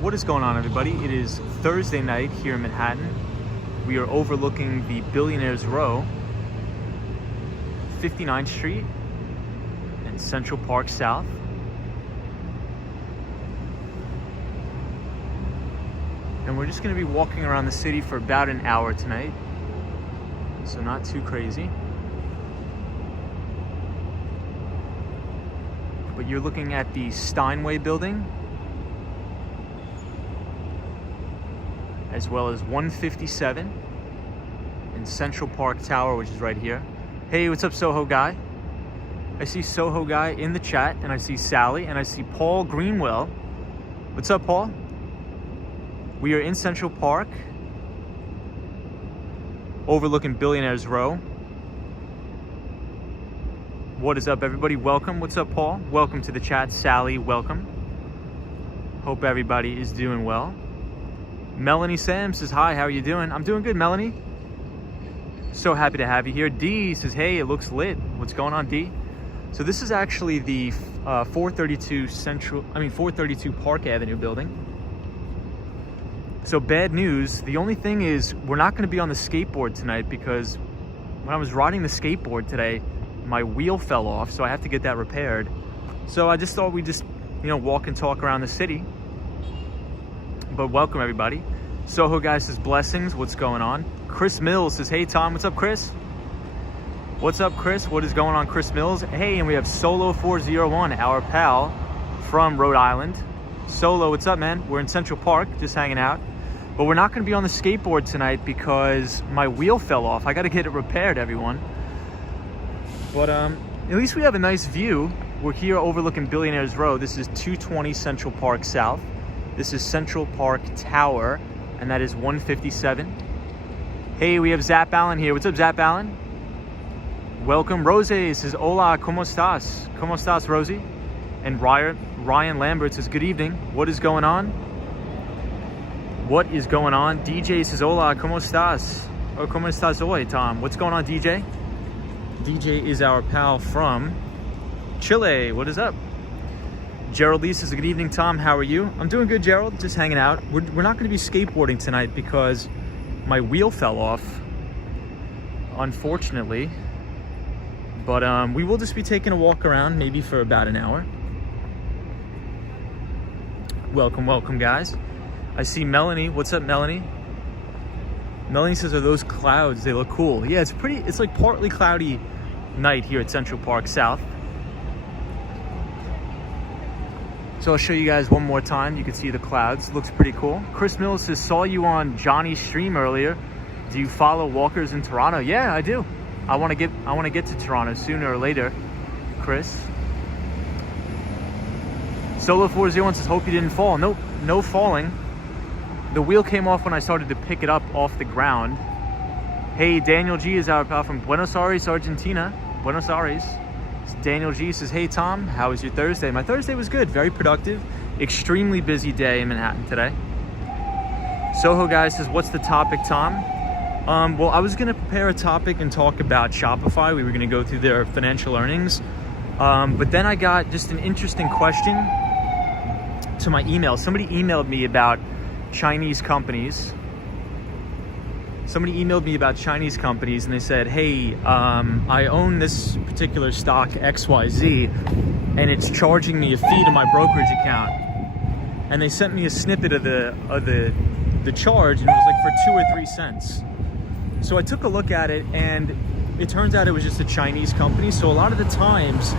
What is going on, everybody? It is Thursday night here in Manhattan. We are overlooking the Billionaires Row, 59th Street and Central Park South. And we're just going to be walking around the city for about an hour tonight, so not too crazy. But you're looking at the Steinway building, as well as 157 and Central Park Tower, which is right here. Hey, what's up, Soho Guy? I see Soho Guy in the chat, and I see Sally, and I see Paul Greenwell. What's up, Paul? We are in Central Park, overlooking Billionaires Row. What is up, everybody? Welcome. What's up, Paul? Welcome to the chat. Sally, welcome. Hope everybody is doing well. Melanie Sam says, hi, how are you doing? I'm doing good, Melanie. So happy to have you here. D says, hey, it looks lit. What's going on, D? So this is actually the 432 Park Avenue building. So bad news. The only thing is we're not going to be on the skateboard tonight because when I was riding the skateboard today, my wheel fell off, so I have to get that repaired. So I just thought we'd just, walk and talk around the city. But welcome, everybody. Soho Guy says, blessings. What's going on? Chris Mills says, hey, Tom. What's up, Chris? What's up, Chris? What is going on, Chris Mills? Hey, and we have Solo 401, our pal from Rhode Island. Solo, what's up, man? We're in Central Park, just hanging out. But we're not going to be on the skateboard tonight because my wheel fell off. I got to get it repaired, everyone. But at least we have a nice view. We're here overlooking Billionaires Row. This is 220 Central Park South. This is Central Park Tower, and that is 157. Hey, we have Zap Allen here. What's up, Zap Allen? Welcome. Rose says, hola, ¿cómo estás? ¿Cómo estás, Rosie? And Ryan Lambert says, good evening. What is going on? What is going on? DJ says, hola, ¿cómo estás? Or ¿cómo estás hoy, Tom? What's going on, DJ? DJ is our pal from Chile. What is up? Gerald Lee says, good evening, Tom. How are you? I'm doing good, Gerald. Just hanging out. We're not going to be skateboarding tonight because my wheel fell off, unfortunately. But we will just be taking a walk around, maybe for about an hour. Welcome, welcome, guys. I see Melanie. What's up, Melanie? Melanie says, are those clouds? They look cool. Yeah, it's like partly cloudy night here at Central Park South. So I'll show you guys one more time. You can see the clouds. Looks pretty cool. Chris Mills says, saw you on Johnny's stream earlier. Do you follow walkers in Toronto? Yeah, I do. I want to get to Toronto sooner or later, Chris. Solo 401 says, hope you didn't fall. Nope, no falling. The wheel came off when I started to pick it up off the ground. Hey, Daniel G is our pal from Buenos Aires, Argentina. Buenos Aires. Daniel G says, hey, Tom, how was your Thursday? My Thursday was good, very productive. Extremely busy day in Manhattan today. Soho Guy says, what's the topic, Tom? Well, I was going to prepare a topic and talk about Shopify. We were going to go through their financial earnings. But then I got just an interesting question to my email. Somebody emailed me about Chinese companies. Somebody emailed me about Chinese companies and they said, hey, I own this particular stock XYZ and it's charging me a fee to my brokerage account. And they sent me a snippet of the charge, and it was like for 2 or 3 cents. So I took a look at it and it turns out it was just a Chinese company. So a lot of the times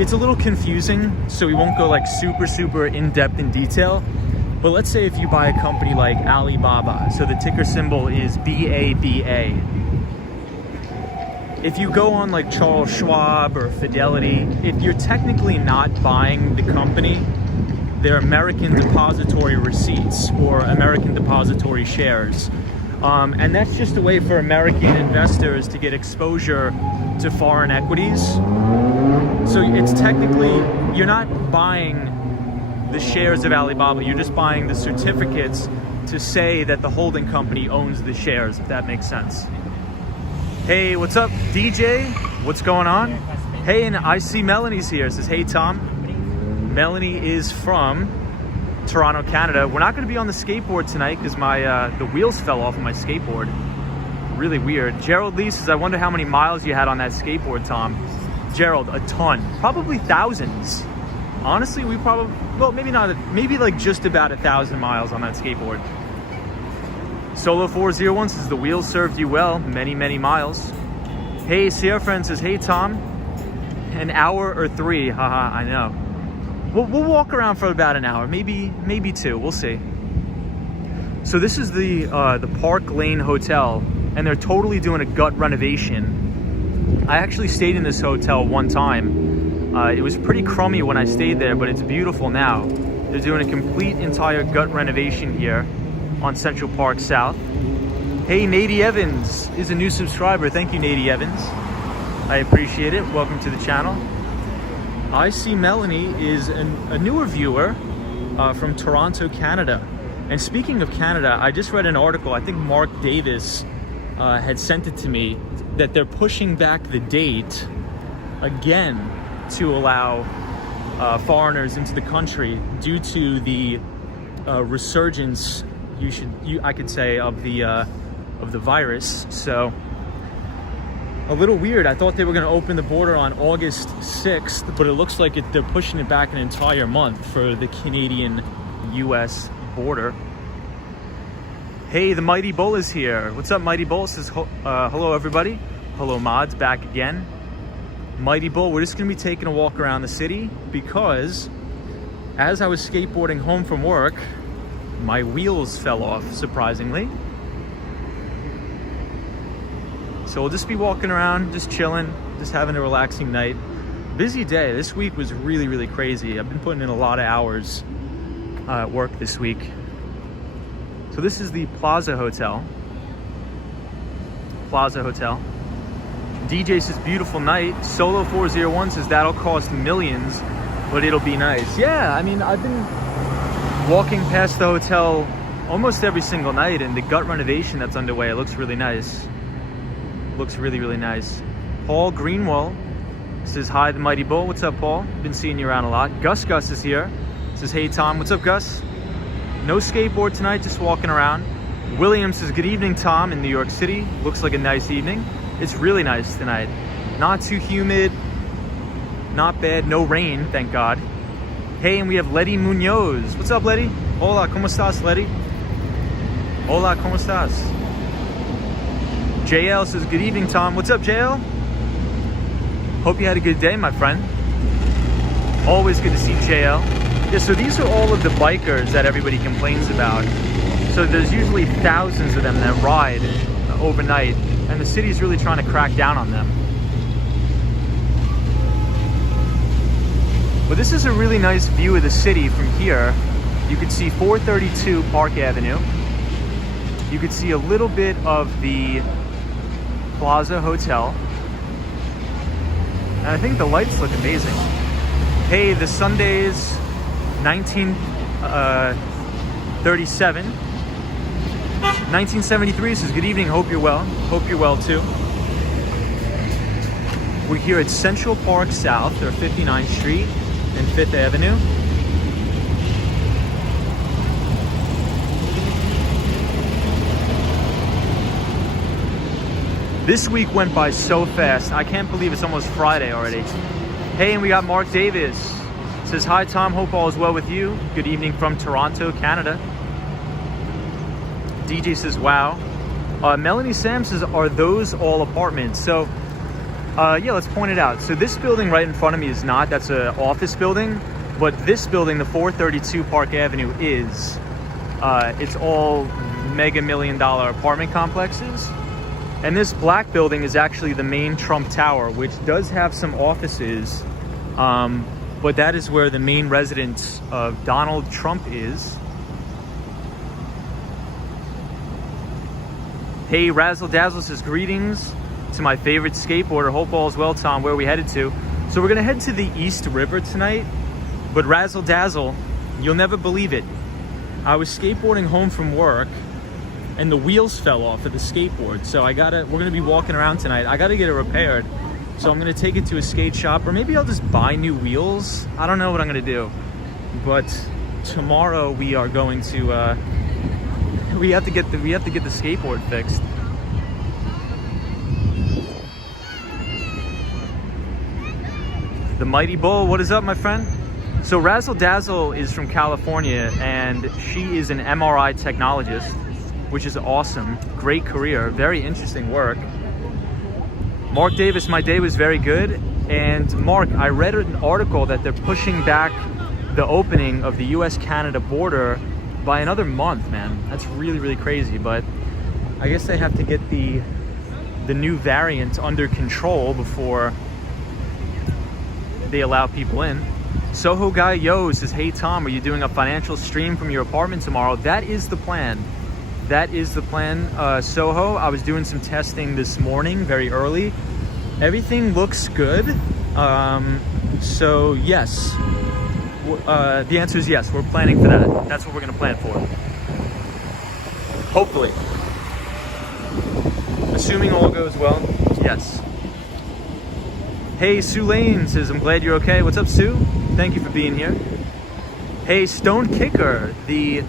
it's a little confusing. So we won't go like super in-depth in detail. But let's say if you buy a company like Alibaba, so the ticker symbol is BABA. If you go on like Charles Schwab or Fidelity, if you're technically not buying the company, they're American depository receipts or American depository shares. And that's just a way for American investors to get exposure to foreign equities. So it's technically, you're not buying the shares of Alibaba, you're just buying the certificates to say that the holding company owns the shares, if that makes sense. Hey, what's up, DJ? What's going on? Hey, and I see Melanie's here. Says, hey, Tom. Melanie is from Toronto, Canada. We're not going to be on the skateboard tonight because my the wheels fell off of my skateboard. Really weird. Gerald Lee says, I wonder how many miles you had on that skateboard, Tom. Gerald, a ton. Probably thousands. Honestly, we probably, well, maybe not, maybe like just about 1,000 miles on that skateboard. Solo 401 says, the wheels served you well. Many, many miles. Hey, Sierra Friend says, hey, Tom. An hour or 3. Haha, I know. We'll walk around for about an hour, maybe 2. We'll see. So this is the Park Lane Hotel, and they're totally doing a gut renovation. I actually stayed in this hotel one time. It was pretty crummy when I stayed there, but it's beautiful now. They're doing a complete entire gut renovation here on Central Park South. Hey, Nady Evans is a new subscriber. Thank you, Nady Evans. I appreciate it. Welcome to the channel. I see Melanie is a newer viewer from Toronto, Canada. And speaking of Canada, I just read an article, I think Mark Davis had sent it to me, that they're pushing back the date again to allow foreigners into the country due to the resurgence, I could say, of the virus. So a little weird. I thought they were going to open the border on August 6th, but it looks like they're pushing it back an entire month for the Canadian-US border. Hey, the Mighty Bull is here. What's up, Mighty Bull? Says, hello, everybody. Hello, mods, back again. Mighty Bull, we're just going to be taking a walk around the city because as I was skateboarding home from work, my wheels fell off, surprisingly. So we'll just be walking around, just chilling, just having a relaxing night. Busy day. This week was really, really crazy. I've been putting in a lot of hours at work this week. So this is the Plaza Hotel. Plaza Hotel. DJ says, beautiful night. Solo 401 says, that'll cost millions, but it'll be nice. Yeah, I mean, I've been walking past the hotel almost every single night, and the gut renovation that's underway, it looks really nice. Looks really, really nice. Paul Greenwell says, hi, the Mighty Bull. What's up, Paul? Been seeing you around a lot. Gus is here. Says, hey, Tom. What's up, Gus? No skateboard tonight, just walking around. William says, good evening, Tom, in New York City. Looks like a nice evening. It's really nice tonight. Not too humid, not bad, no rain, thank God. Hey, and we have Letty Munoz. What's up, Letty? Hola, ¿cómo estás, Letty? Hola, ¿cómo estás? JL says, good evening, Tom. What's up, JL? Hope you had a good day, my friend. Always good to see JL. Yeah, so these are all of the bikers that everybody complains about. So there's usually thousands of them that ride overnight, and the city's really trying to crack down on them. But this is a really nice view of the city from here. You can see 432 Park Avenue. You can see a little bit of the Plaza Hotel. And I think the lights look amazing. Hey, the Sunday's 1937. 1973 says, good evening, hope you're well. Hope you're well too. We're here at Central Park South, or 59th Street and 5th Avenue. This week went by so fast. I can't believe it's almost Friday already. Hey, and we got Mark Davis. Says, hi, Tom. Hope all is well with you. Good evening from Toronto, Canada. DJ says, wow. Melanie Sam says, are those all apartments? So, yeah, let's point it out. So this building right in front of me is not. That's an office building. But this building, the 432 Park Avenue, is. It's all mega million-dollar apartment complexes. And this black building is actually the main Trump Tower, which does have some offices. But that is where the main residence of Donald Trump is. Hey, Razzle Dazzle says, greetings to my favorite skateboarder. Hope all is well, Tom. Where are we headed to? So we're going to head to the East River tonight. But Razzle Dazzle, you'll never believe it. I was skateboarding home from work, and the wheels fell off of the skateboard. So we're going to be walking around tonight. I got to get it repaired. So I'm going to take it to a skate shop, or maybe I'll just buy new wheels. I don't know what I'm going to do. But tomorrow we are going to we have to get the skateboard fixed. The Mighty Bull, what is up, my friend? So Razzle Dazzle is from California, and she is an MRI technologist, which is awesome. Great career, very interesting work. Mark Davis, my day was very good. And Mark, I read an article that they're pushing back the opening of the US-Canada border by another month, man. That's really, really crazy, but I guess they have to get the new variant under control before they allow people in. Soho Guy Yo says, hey Tom, are you doing a financial stream from your apartment tomorrow? That is the plan. That is the plan, Soho. I was doing some testing this morning, very early. Everything looks good. So yes, the answer is yes. We're planning for that. That's what we're gonna plan for. Hopefully. Assuming all goes well, yes. Hey, Sue Lane says, I'm glad you're okay. What's up, Sue? Thank you for being here. Hey, Stone Kicker, the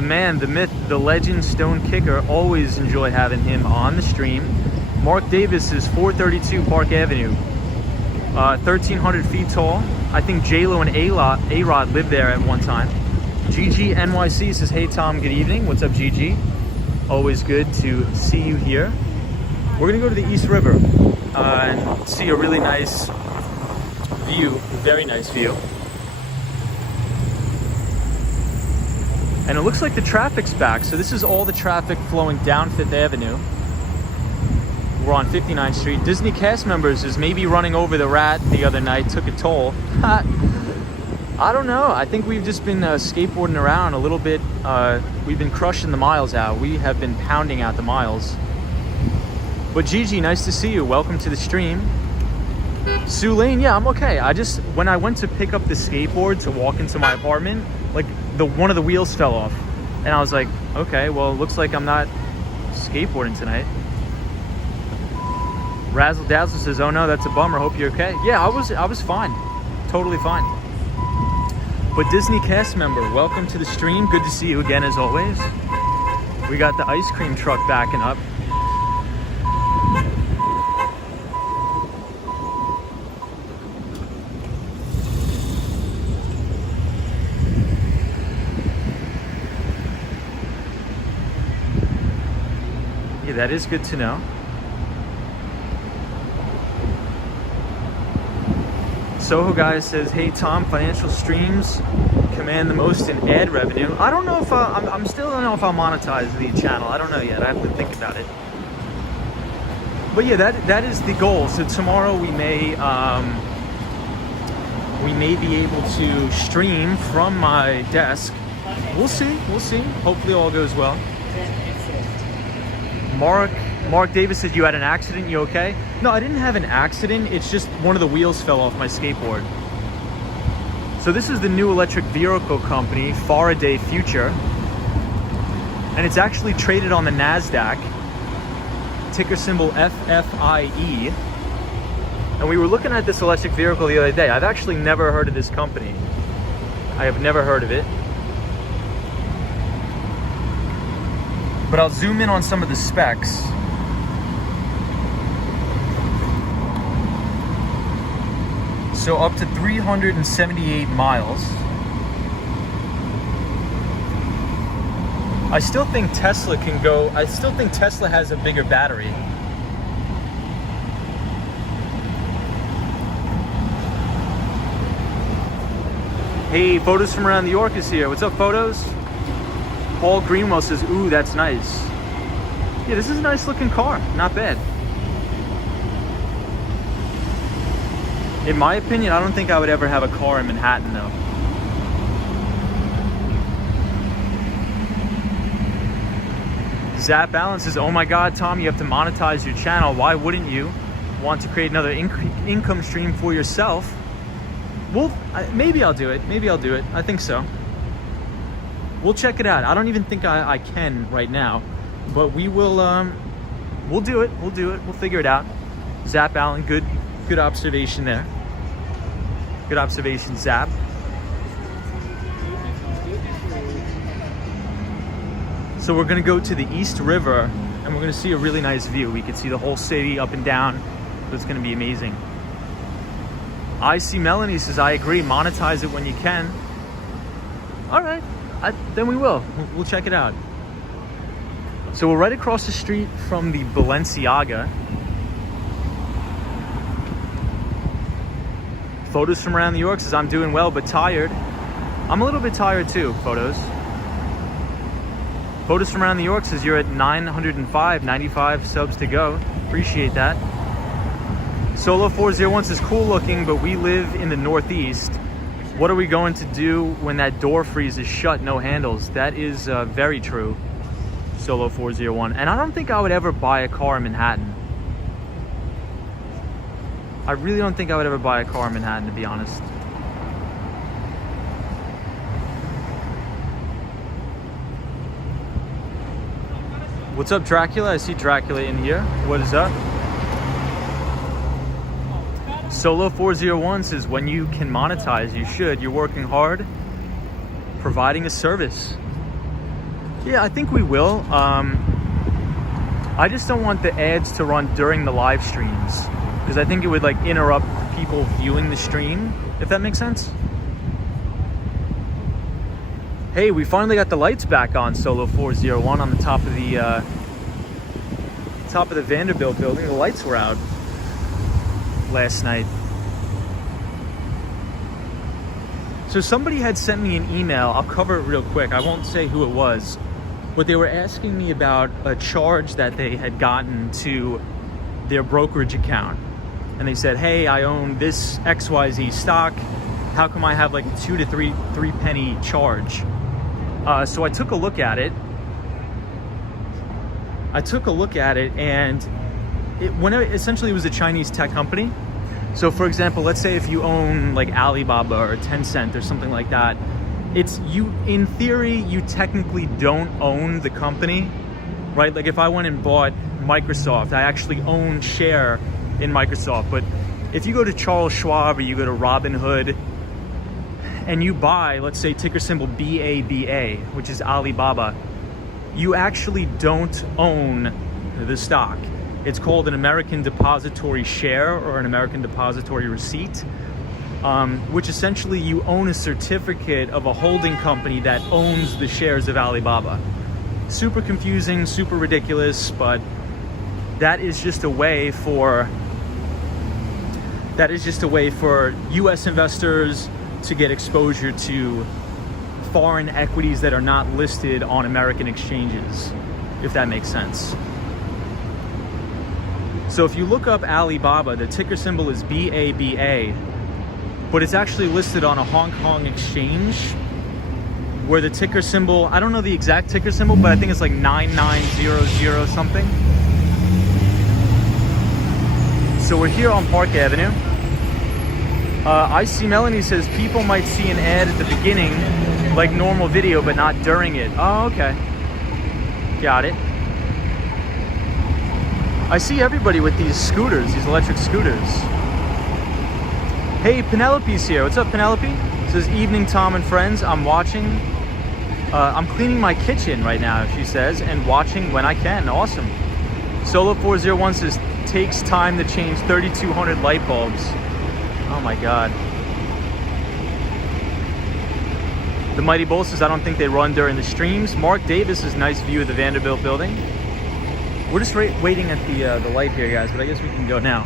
man, the myth, the legend, Stone Kicker. Always enjoy having him on the stream. Mark Davis is 432 Park Avenue, 1,300 feet tall. I think J-Lo and A-Rod lived there at one time. GG NYC says, hey Tom, good evening. What's up, GG? Always good to see you here. We're gonna go to the East River and see a really nice view, very nice view. And it looks like the traffic's back. So this is all the traffic flowing down Fifth Avenue. We're on 59th Street. Disney cast members is maybe running over the rat the other night, took a toll. I don't know. I think we've just been skateboarding around a little bit. We've been crushing the miles out. We have been pounding out the miles. But Gigi, nice to see you. Welcome to the stream. Sue Lane, yeah, I'm okay. When I went to pick up the skateboard to walk into my apartment, like one of the wheels fell off. And I was like, okay, well, it looks like I'm not skateboarding tonight. Razzle Dazzle says, oh no, that's a bummer. Hope you're okay. Yeah, I was fine. Totally fine. But Disney cast member, welcome to the stream. Good to see you again as always. We got the ice cream truck backing up. Yeah, that is good to know. Soho Guy says, hey Tom, financial streams command the most in ad revenue. I don't know if I'm still don't know if I'll monetize the channel. I don't know yet. I have to think about it. But yeah, that is the goal. So tomorrow we may be able to stream from my desk. We'll see. We'll see. Hopefully all goes well. Mark Davis said, you had an accident, you okay? No, I didn't have an accident. It's just one of the wheels fell off my skateboard. So this is the new electric vehicle company, Faraday Future. And it's actually traded on the NASDAQ. Ticker symbol FFIE. And we were looking at this electric vehicle the other day. I've actually never heard of this company. I have never heard of it. But I'll zoom in on some of the specs. So up to 378 miles. I still think Tesla has a bigger battery. Hey, Photos from Around New York is here. What's up, Photos? Paul Greenwell says, ooh, that's nice. Yeah, this is a nice looking car. Not bad. In my opinion, I don't think I would ever have a car in Manhattan, though. Zap Allen says, oh my God, Tom, you have to monetize your channel. Why wouldn't you want to create another income stream for yourself? Well, maybe I'll do it. Maybe I'll do it. I think so. We'll check it out. I don't even think I can right now, but we will. We'll do it. We'll do it. We'll figure it out. Zap Allen, good observation there. Good observation, Zap. So we're gonna go to the East River and we're gonna see a really nice view. We can see the whole city up and down. It's gonna be amazing. I see Melanie says, I agree, monetize it when you can. All right, then we will. We'll check it out. So we're right across the street from the Balenciaga. Photos from around New York says, I'm doing well, but tired. I'm a little bit tired too, Photos. Photos from around New York says, you're at 905, 95 subs to go. Appreciate that. Solo 401 says, cool looking, but we live in the Northeast. What are we going to do when that door freezes shut, no handles? That is very true, Solo 401. And I don't think I would ever buy a car in Manhattan. I really don't think I would ever buy a car in Manhattan, to be honest. What's up, Dracula? I see Dracula in here. What is up? Solo 401 says, when you can monetize, you should. You're working hard, providing a service. Yeah, I think we will. I just don't want the ads to run during the live streams, because I think it would like interrupt people viewing the stream, if that makes sense. Hey, we finally got the lights back on, Solo 401, on the top of the Vanderbilt building. The lights were out last night. So somebody had sent me an email. I'll cover it real quick. I won't say who it was, but they were asking me about a charge that they had gotten to their brokerage account. And they said, hey, I own this XYZ stock. How come I have like a 2 to 3 penny charge? So I took a look at it. And essentially it was a Chinese tech company. So for example, let's say if you own like Alibaba or Tencent or something like that, in theory, you technically don't own the company, right? Like if I went and bought Microsoft, I actually own share in Microsoft. But if you go to Charles Schwab or you go to Robinhood and you buy, let's say ticker symbol BABA, which is Alibaba, you actually don't own the stock. It's called an American Depository Share or an American Depository Receipt, which essentially you own a certificate of a holding company that owns the shares of Alibaba. Super confusing, super ridiculous, but that is just a way for US investors to get exposure to foreign equities that are not listed on American exchanges, if that makes sense. So if you look up Alibaba, the ticker symbol is BABA, but it's actually listed on a Hong Kong exchange where the ticker symbol, I don't know the exact ticker symbol, but I think it's like 9900 something. So we're here on Park Avenue. I see Melanie says people might see an ad at the beginning, like normal video, but not during it. Oh, okay. Got it. I see everybody with these scooters, these electric scooters. Hey, Penelope's here. What's up, Penelope? It says, evening, Tom and friends. I'm watching. I'm cleaning my kitchen right now, she says, and watching when I can. Awesome. Solo 401 says, takes time to change 3,200 light bulbs. Oh my God. The Mighty Bull says, I don't think they run during the streams. Mark Davis is nice view of the Vanderbilt building. We're just waiting at the light here, guys, but I guess we can go now.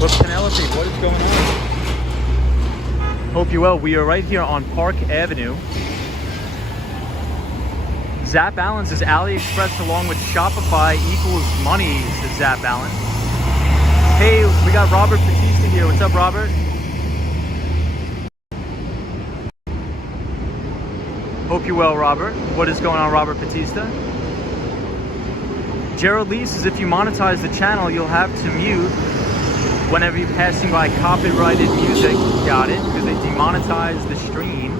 Well, Penelope, what is going on? Hope you're well. We are right here on Park Avenue. Zap Allen says AliExpress along with Shopify equals money, says Zap Allen. Hey, we got Robert Batista here. What's up, Robert? Hope you're well, Robert. What is going on, Robert Batista? Gerald Lee says if you monetize the channel, you'll have to mute whenever you're passing by copyrighted music. Got it, because they demonetize the stream.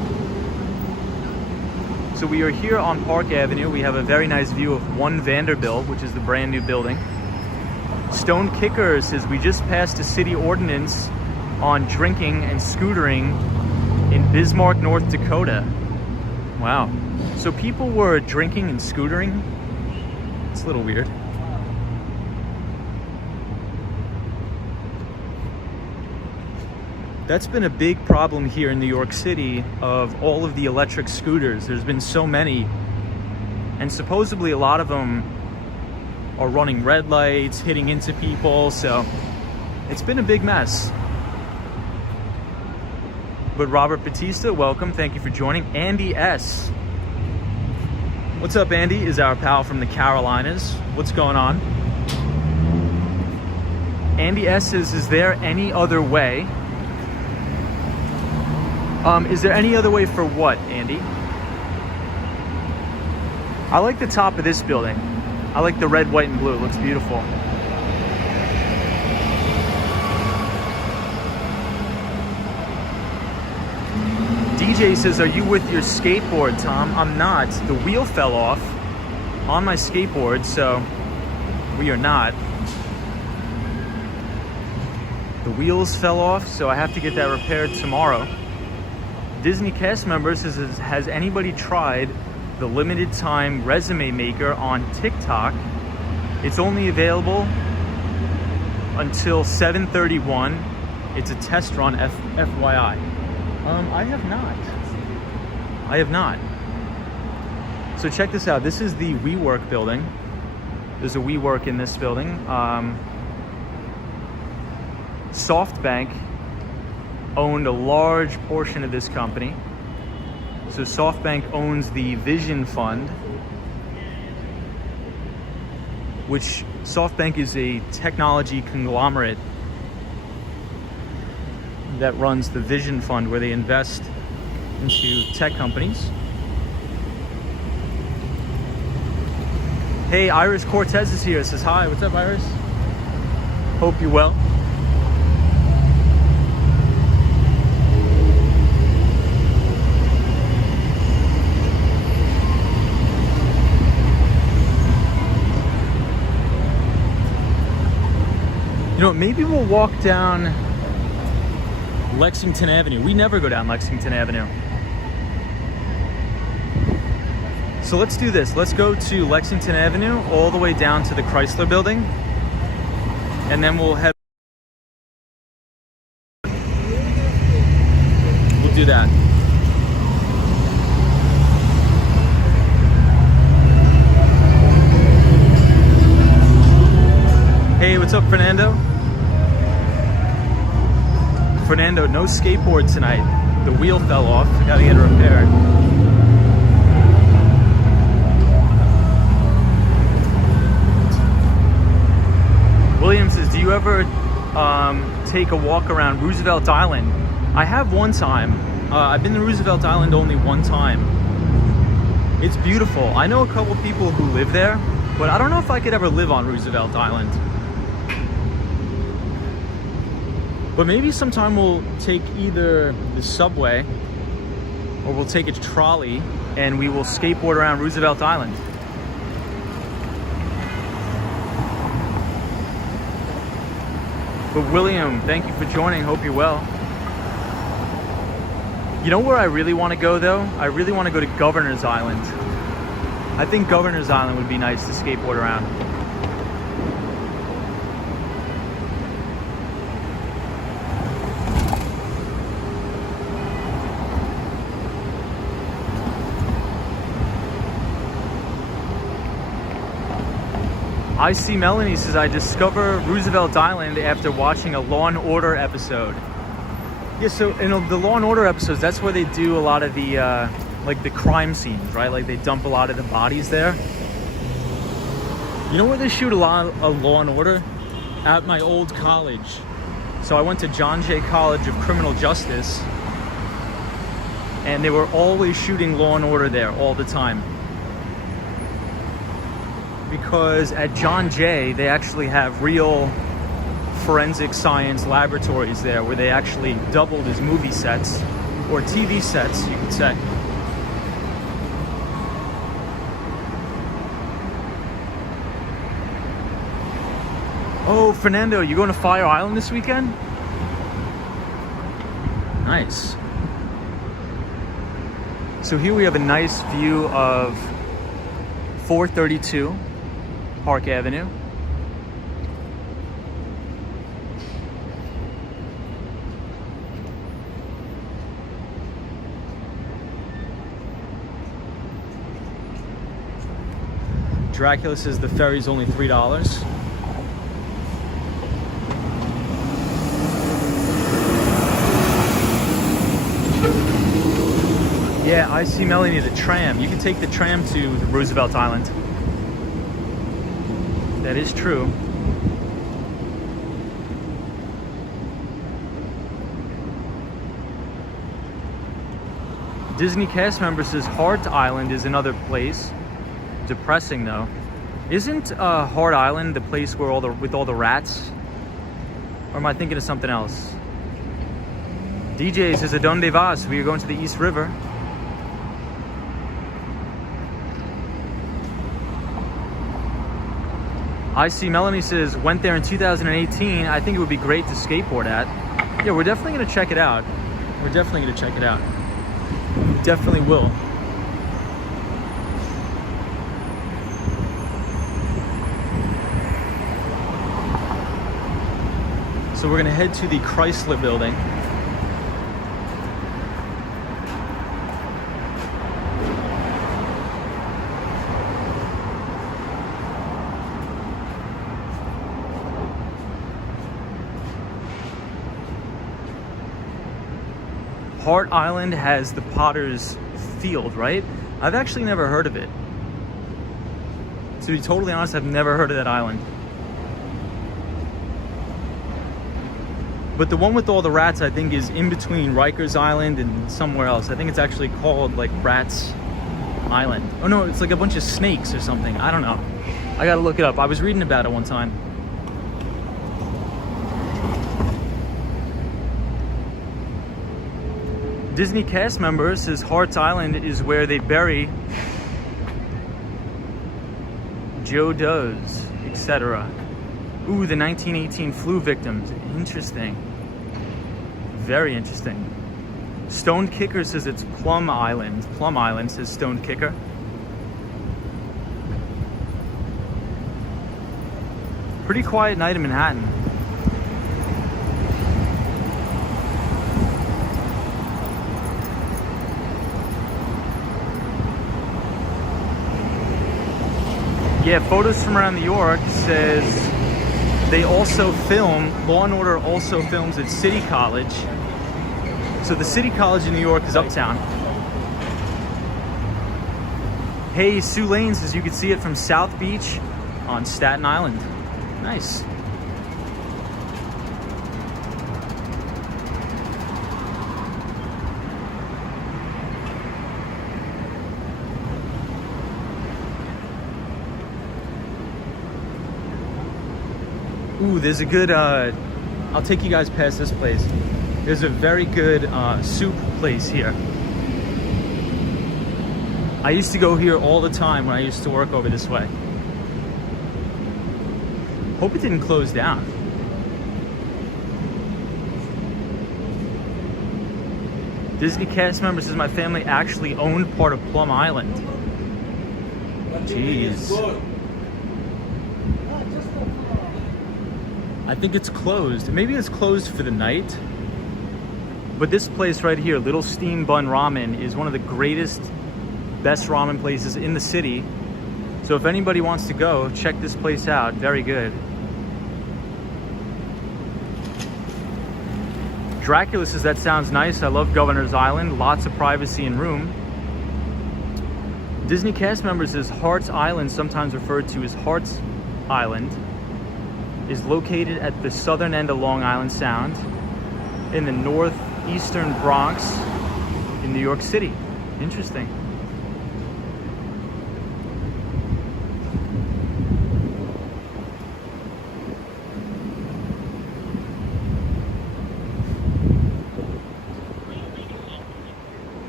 So we are here on Park Avenue. We have a very nice view of One Vanderbilt, which is the brand new building. Stone Kicker says we just passed a city ordinance on drinking and scootering in Bismarck, North Dakota. Wow. So people were drinking and scootering? It's a little weird. That's been a big problem here in New York City of all of the electric scooters. There's been so many, and supposedly a lot of them are running red lights, hitting into people, so it's been a big mess. But Robert Batista, welcome. Thank you for joining. Andy S. What's up, Andy? Is our pal from the Carolinas. What's going on? Andy S says, is there any other way? Is there any other way for what, Andy? I like the top of this building. I like the red, white, and blue. It looks beautiful. DJ says, are you with your skateboard, Tom? I'm not. The wheel fell off on my skateboard, so we are not. The wheels fell off, so I have to get that repaired tomorrow. Disney cast member says, has anybody tried the limited time resume maker on TikTok? It's only available until 7/31. It's a test run, FYI. I have not. So check this out. This is the WeWork building. There's a WeWork in this building. SoftBank owned a large portion of this company. So SoftBank owns the Vision Fund, which SoftBank is a technology conglomerate that runs the Vision Fund, where they invest into tech companies. Hey, Iris Cortez is here. Says hi. What's up, Iris? Hope you're well. You know, maybe we'll walk down Lexington Avenue. We never go down Lexington Avenue. So let's do this. Let's go to Lexington Avenue all the way down to the Chrysler Building, and then we'll head. We'll do that. Hey, what's up, Fernando? Fernando, no skateboard tonight. The wheel fell off. I gotta get it repaired. William says, do you ever take a walk around Roosevelt Island? I have one time. I've been to Roosevelt Island only one time. It's beautiful. I know a couple people who live there, but I don't know if I could ever live on Roosevelt Island. But maybe sometime we'll take either the subway or we'll take a trolley and we will skateboard around Roosevelt Island. But William, thank you for joining. Hope you're well. You know where I really want to go though? I really want to go to Governor's Island. I think Governor's Island would be nice to skateboard around. I see Melanie says, I discover Roosevelt Island after watching a Law and Order episode. Yeah, so in the Law and Order episodes, that's where they do a lot of the like the crime scenes, right? Like they dump a lot of the bodies there. You know where they shoot a lot of Law and Order? At my old college. So I went to John Jay College of Criminal Justice, and they were always shooting Law and Order there all the time. Because at John Jay, they actually have real forensic science laboratories there where they actually doubled as movie sets, or TV sets, you could say. Oh, Fernando, you going to Fire Island this weekend? Nice. So here we have a nice view of 432 Park Avenue. Dracula says the ferry's only $3. Yeah, I see Melanie, the tram. You can take the tram to the Roosevelt Island. That is true. Disney cast member says Hart Island is another place. Depressing though. Isn't Hart Island the place where with all the rats? Or am I thinking of something else? DJ says, "A donde vas?" We are going to the East River. I see Melanie says, went there in 2018. I think it would be great to skateboard at. Yeah, we're definitely going to check it out. We're definitely going to check it out. We definitely will. So we're going to head to the Chrysler Building. Hart Island has the Potter's Field, right? I've actually never heard of it. To be totally honest, I've never heard of that island. But the one with all the rats, I think, is in between Rikers Island and somewhere else. I think it's actually called like Rats Island. Oh no, it's like a bunch of snakes or something. I don't know. I gotta look it up. I was reading about it one time. Disney cast member says Hart Island is where they bury Joe Does, etc. Ooh, the 1918 flu victims. Interesting. Very interesting. Stoned Kicker says it's Plum Island. Plum Island, says Stoned Kicker. Pretty quiet night in Manhattan. Yeah, photos from around New York says they also film, Law & Order also films at City College. So the City College in New York is uptown. Hey, Sue Lane says you can see it from South Beach on Staten Island. Nice. Ooh, there's a good, I'll take you guys past this place. There's a very good soup place here. I used to go here all the time when I used to work over this way. Hope it didn't close down. Disney cast member says my family actually owned part of Plum Island. Jeez. I think it's closed. Maybe it's closed for the night. But this place right here, Little Steam Bun Ramen, is one of the greatest, best ramen places in the city. So if anybody wants to go, check this place out. Very good. Dracula says that sounds nice. I love Governor's Island. Lots of privacy and room. Disney cast member says Hart's Island, sometimes referred to as Hart's Island, is located at the southern end of Long Island Sound in the northeastern Bronx in New York City. Interesting.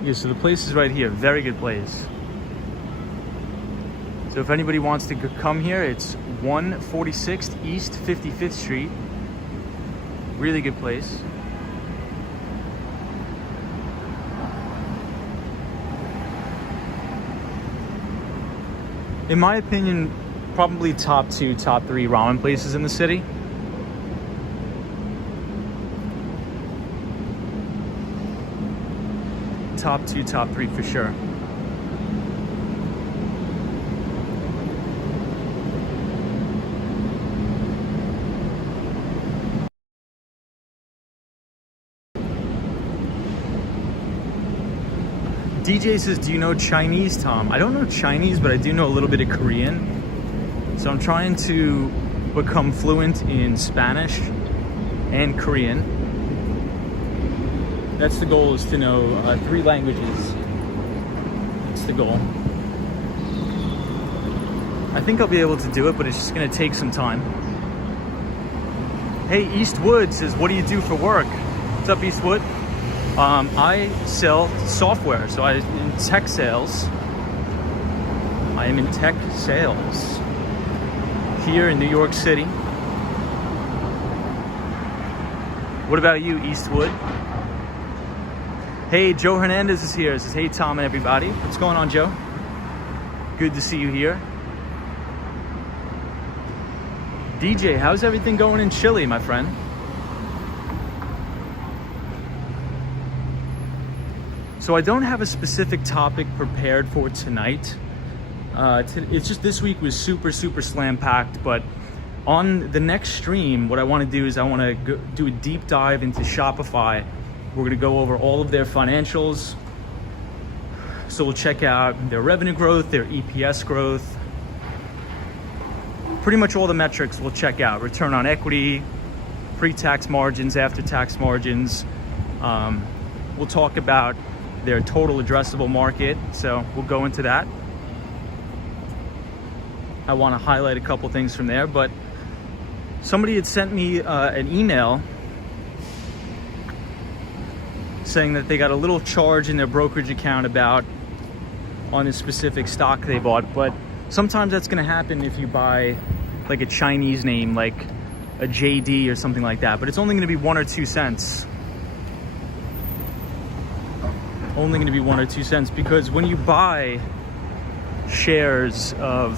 Yeah, so the place is right here. Very good place. So if anybody wants to come here, it's 146th East 55th Street. Really good place. In my opinion, probably top 2, top 3 ramen places in the city. Top 2, top 3 for sure. DJ says, do you know Chinese, Tom? I don't know Chinese, but I do know a little bit of Korean. So I'm trying to become fluent in Spanish and Korean. That's the goal, is to know 3 languages. That's the goal. I think I'll be able to do it, but it's just gonna take some time. Hey, Eastwood says, what do you do for work? What's up, Eastwood? I sell software, so I'm in tech sales. I am in tech sales here in New York City. What about you, Eastwood? Hey, Joe Hernandez is here. Says, hey, Tom and everybody. What's going on, Joe? Good to see you here. DJ, how's everything going in Chile, my friend? So I don't have a specific topic prepared for tonight. It's just this week was super slam packed, but on the next stream, what I want to do is I want to do a deep dive into Shopify. We're going to go over all of their financials. So we'll check out their revenue growth, their EPS growth, pretty much all the metrics we'll check out. Return on equity, pre-tax margins, after-tax margins. We'll talk about their total addressable market, so we'll go into that. I want to highlight a couple things from there, but somebody had sent me an email saying that they got a little charge in their brokerage account on a specific stock they bought, but sometimes that's going to happen if you buy like a Chinese name, like a JD or something like that, but it's only going to be 1 or 2 cents. Only going to be 1 or 2 cents, because when you buy shares of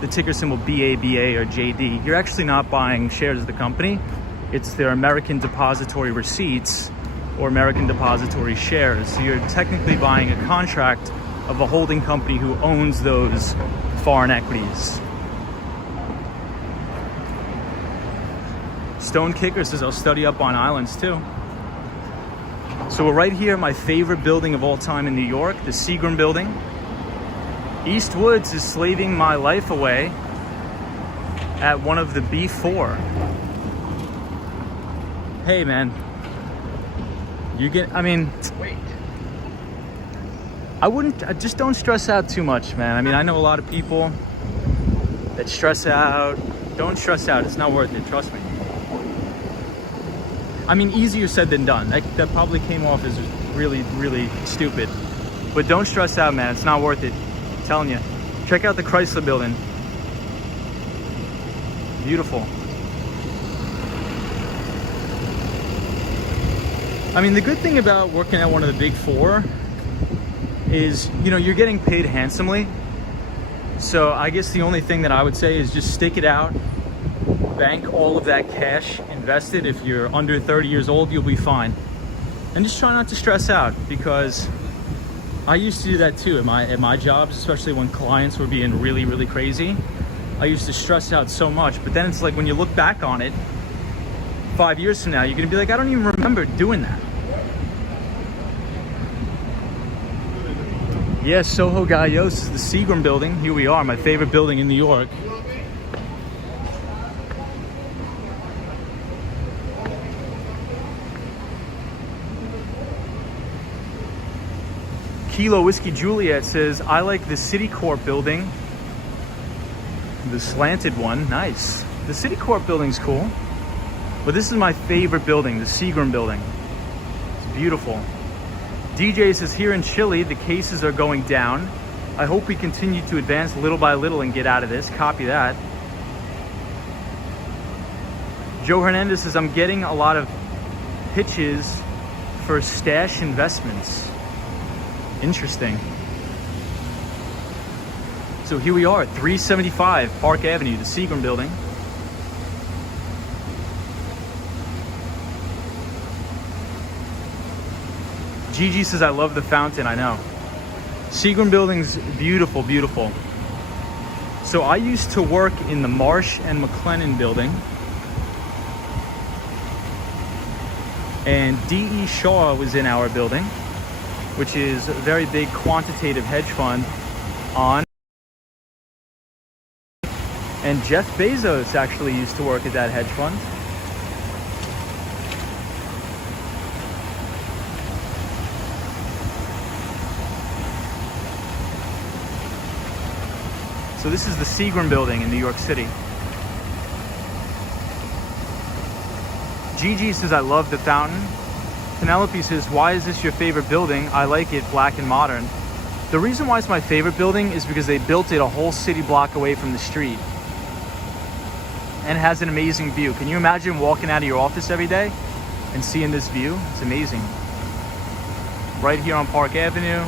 the ticker symbol BABA or JD, you're actually not buying shares of the company. It's their American depository receipts or American depository shares. So you're technically buying a contract of a holding company who owns those foreign equities. Stone Kicker says, I'll study up on islands too. So we're right here, my favorite building of all time in New York, the Seagram building. Eastwoods is slaving my life away at one of the B4. Hey man, just don't stress out too much, man. I mean, I know a lot of people that stress out. Don't stress out, it's not worth it, trust me. I mean, easier said than done. That probably came off as really stupid. But don't stress out, man. It's not worth it. I'm telling you. Check out the Chrysler building. Beautiful. I mean, the good thing about working at one of the big 4 is, you're getting paid handsomely. So I guess the only thing that I would say is just stick it out. Bank all of that cash invested. If you're under 30 years old, you'll be fine. And just try not to stress out, because I used to do that too at my jobs, especially when clients were being really crazy. I used to stress out so much, but then it's like when you look back on it 5 years from now, you're gonna be like, I don't even remember doing that. Yes, Soho Gallos is the Seagram building. Here we are, my favorite building in New York. Kilo Whiskey Juliet says, I like the Citicorp building. The slanted one, nice. The Citicorp building's cool. But this is my favorite building, the Seagram building. It's beautiful. DJ says, here in Chile, the cases are going down. I hope we continue to advance little by little and get out of this. Copy that. Joe Hernandez says, I'm getting a lot of pitches for stash investments. Interesting. So here we are, 375 Park Avenue, the Seagram building. Gigi says, I love the fountain. I know. Seagram building's beautiful, beautiful. So I used to work in the Marsh and McLennan building. And D.E. Shaw was in our building, which is a very big quantitative hedge fund on. And Jeff Bezos actually used to work at that hedge fund. So this is the Seagram building in New York City. Gigi says, I love the fountain. Penelope says, why is this your favorite building? I like it black and modern. The reason why it's my favorite building is because they built it a whole city block away from the street. And it has an amazing view. Can you imagine walking out of your office every day and seeing this view? It's amazing. Right here on Park Avenue.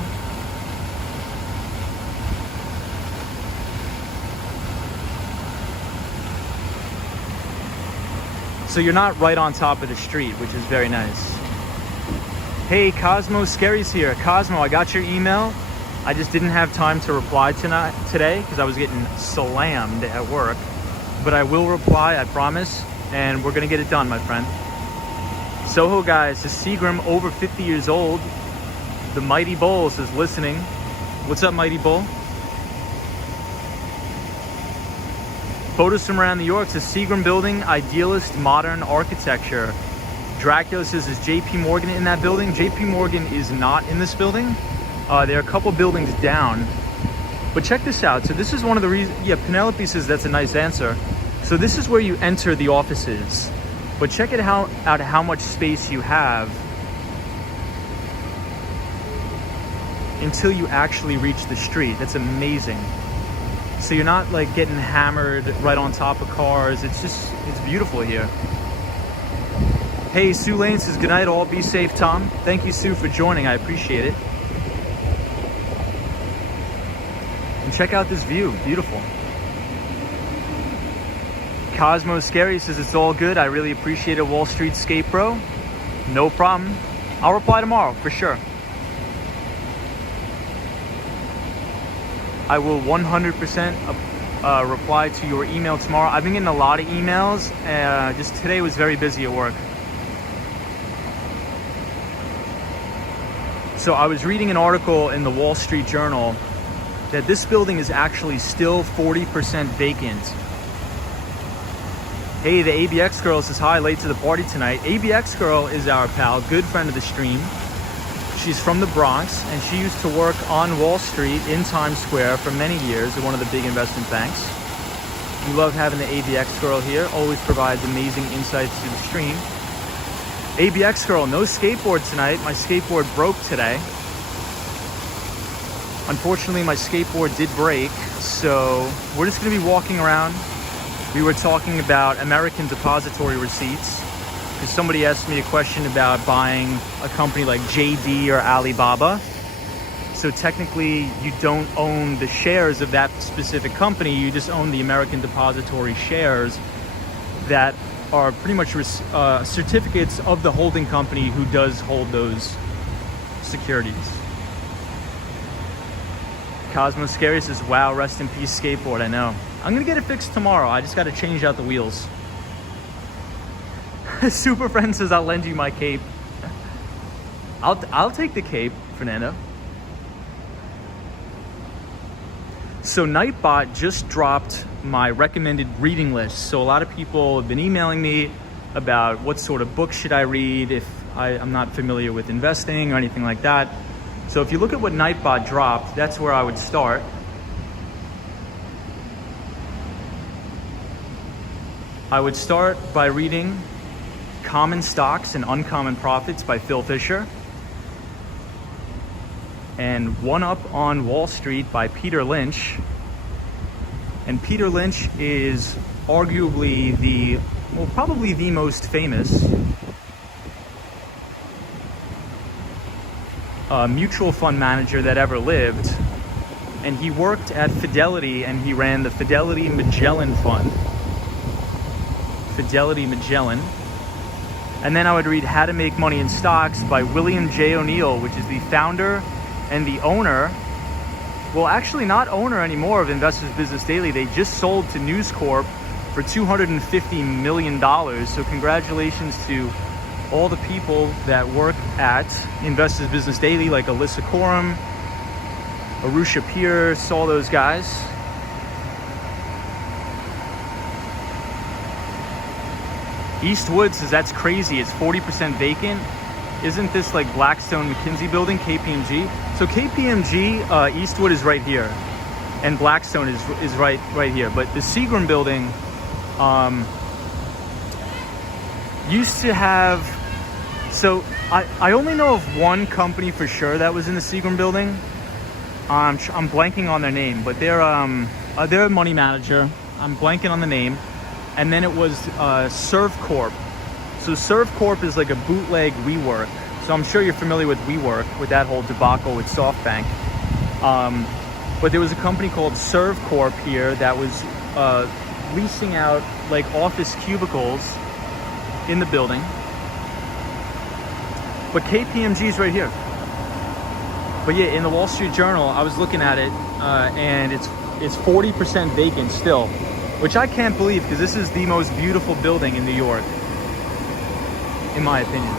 So you're not right on top of the street, which is very nice. Hey, Cosmo Scary's here. Cosmo, I got your email. I just didn't have time to reply today because I was getting slammed at work. But I will reply, I promise. And we're gonna get it done, my friend. Soho guys, the Seagram over 50 years old. The Mighty Bulls is listening. What's up, Mighty Bull? Photos from around New York says Seagram building, idealist modern architecture. Dracula says, is JP Morgan in that building? JP Morgan is not in this building. There are a couple buildings down. But check this out. So this is one of the reasons, yeah, Penelope says that's a nice answer. So this is where you enter the offices. But check it out how much space you have until you actually reach the street. That's amazing. So you're not like getting hammered right on top of cars. It's beautiful here. Hey, Sue Lane says, good night all, be safe, Tom. Thank you, Sue, for joining, I appreciate it. And check out this view, beautiful. Cosmo Scary says, it's all good, I really appreciate it, Wall Street Skate Bro. No problem. I'll reply tomorrow, for sure. I will 100% reply to your email tomorrow. I've been getting a lot of emails. Just today was very busy at work. So I was reading an article in the Wall Street Journal that this building is actually still 40% vacant. Hey, the ABX girl says, hi, late to the party tonight. ABX girl is our pal, good friend of the stream. She's from the Bronx, and she used to work on Wall Street in Times Square for many years at one of the big investment banks. We love having the ABX girl here, always provides amazing insights to the stream. ABX girl, no skateboard tonight. My skateboard broke today. Unfortunately, my skateboard did break, so we're just gonna be walking around. We were talking about American depository receipts. Because somebody asked me a question about buying a company like JD or Alibaba. So technically, you don't own the shares of that specific company, you just own the American depository shares that are pretty much certificates of the holding company who does hold those securities. Cosmo Scary says, wow, rest in peace skateboard, I know. I'm gonna get it fixed tomorrow, I just gotta change out the wheels. Super Friend says, I'll lend you my cape. I'll take the cape, Fernando. So Nightbot just dropped my recommended reading list. So a lot of people have been emailing me about what sort of books should I read if I'm not familiar with investing or anything like that. So if you look at what Nightbot dropped, that's where I would start. I would start by reading Common Stocks and Uncommon Profits by Phil Fisher. and One Up on Wall Street by Peter Lynch. And Peter Lynch is arguably probably the most famous mutual fund manager that ever lived. And he worked at Fidelity, and he ran the Fidelity Magellan Fund. Fidelity Magellan. And then I would read How to Make Money in Stocks by William J. O'Neill, which is the founder and the owner, well, actually not owner anymore, of Investors Business Daily. They just sold to News Corp for $250 million. So congratulations to all the people that work at Investors Business Daily, like Alyssa Coram, Arusha Pierce, all those guys. Eastwood says that's crazy. It's 40% vacant. Isn't this like Blackstone McKinsey building, KPMG? So KPMG, Eastwood is right here, and Blackstone is right here. But the Seagram building used to have. So I only know of one company for sure that was in the Seagram building. I'm blanking on their name, but they're a money manager. I'm blanking on the name. And then it was Serve Corp. So Serve Corp is like a bootleg WeWork. So I'm sure you're familiar with WeWork, with that whole debacle with SoftBank. But there was a company called Serve Corp here that was leasing out like office cubicles in the building. But KPMG is right here. But yeah, in the Wall Street Journal, I was looking at it, and it's 40% vacant still, which I can't believe, because this is the most beautiful building in New York, in my opinion.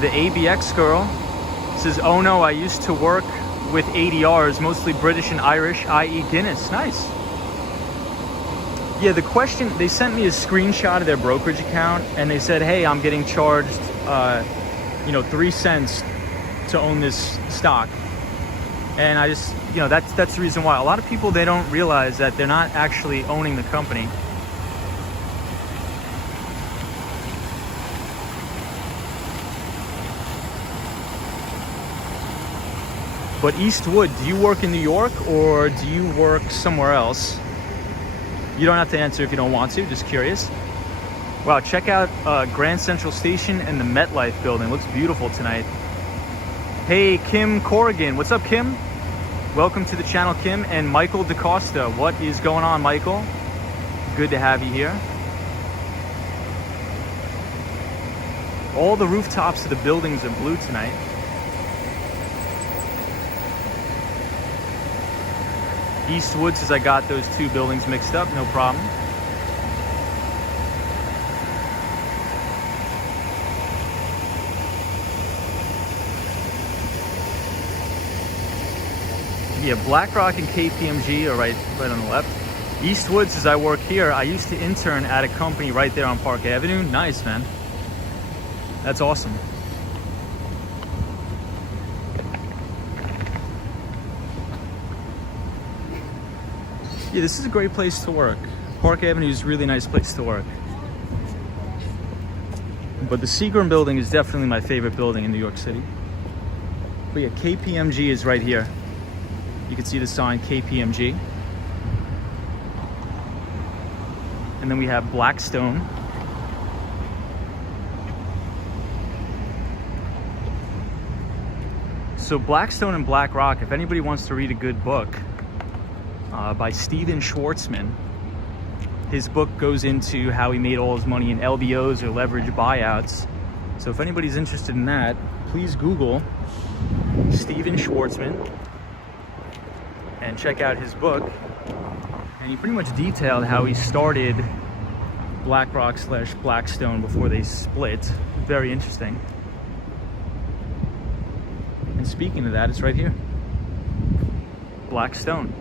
The ABX girl says, "Oh no, I used to work with ADRs, mostly British and Irish, i.e. Guinness." Nice. Yeah, the question, they sent me a screenshot of their brokerage account, and they said, hey, I'm getting charged, 3 cents to own this stock. And I just, that's the reason why. A lot of people, they don't realize that they're not actually owning the company. But Eastwood, do you work in New York or do you work somewhere else? You don't have to answer if you don't want to, just curious. Wow, check out Grand Central Station and the MetLife building. Looks beautiful tonight. Hey, Kim Corrigan. What's up, Kim? Welcome to the channel, Kim. And Michael DaCosta. What is going on, Michael? Good to have you here. All the rooftops of the buildings are blue tonight. Eastwood says I got those two buildings mixed up, no problem. Yeah, BlackRock and KPMG are right on the left. Eastwood says I work here. I used to intern at a company right there on Park Avenue. Nice, man. That's awesome. Yeah, this is a great place to work. Park Avenue is a really nice place to work. But the Seagram building is definitely my favorite building in New York City. But yeah, KPMG is right here. You can see the sign KPMG. And then we have Blackstone. So Blackstone and BlackRock, if anybody wants to read a good book, by Steven Schwartzman. His book goes into how he made all his money in LBOs or leverage buyouts. So if anybody's interested in that, please Google Steven Schwartzman and check out his book. And he pretty much detailed how he started BlackRock/Blackstone before they split. Very interesting. And speaking of that, it's right here. Blackstone.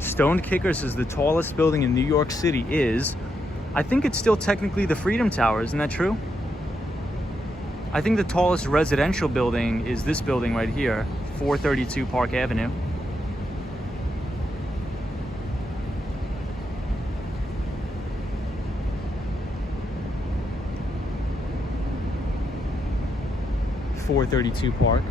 Stone Kicker says the tallest building in New York City is, I think it's still technically the Freedom Tower, isn't that true? I think the tallest residential building is this building right here, 432 Park Avenue. .432 Park.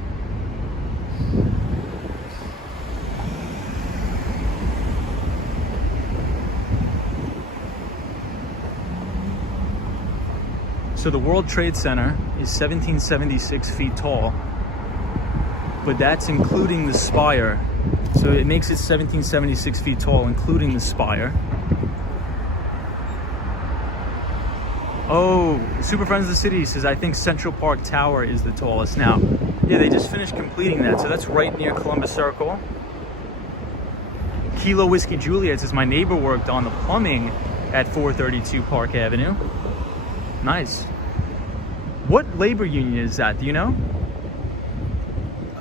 So the World Trade Center is 1776 feet tall, but that's including the spire. So it makes it 1776 feet tall, including the spire. Oh, Super Friends of the City says, I think Central Park Tower is the tallest now. Yeah, they just finished completing that, so that's right near Columbus Circle. Kilo Whiskey Juliet says, my neighbor worked on the plumbing at 432 Park Avenue. Nice. What labor union is that? Do you know?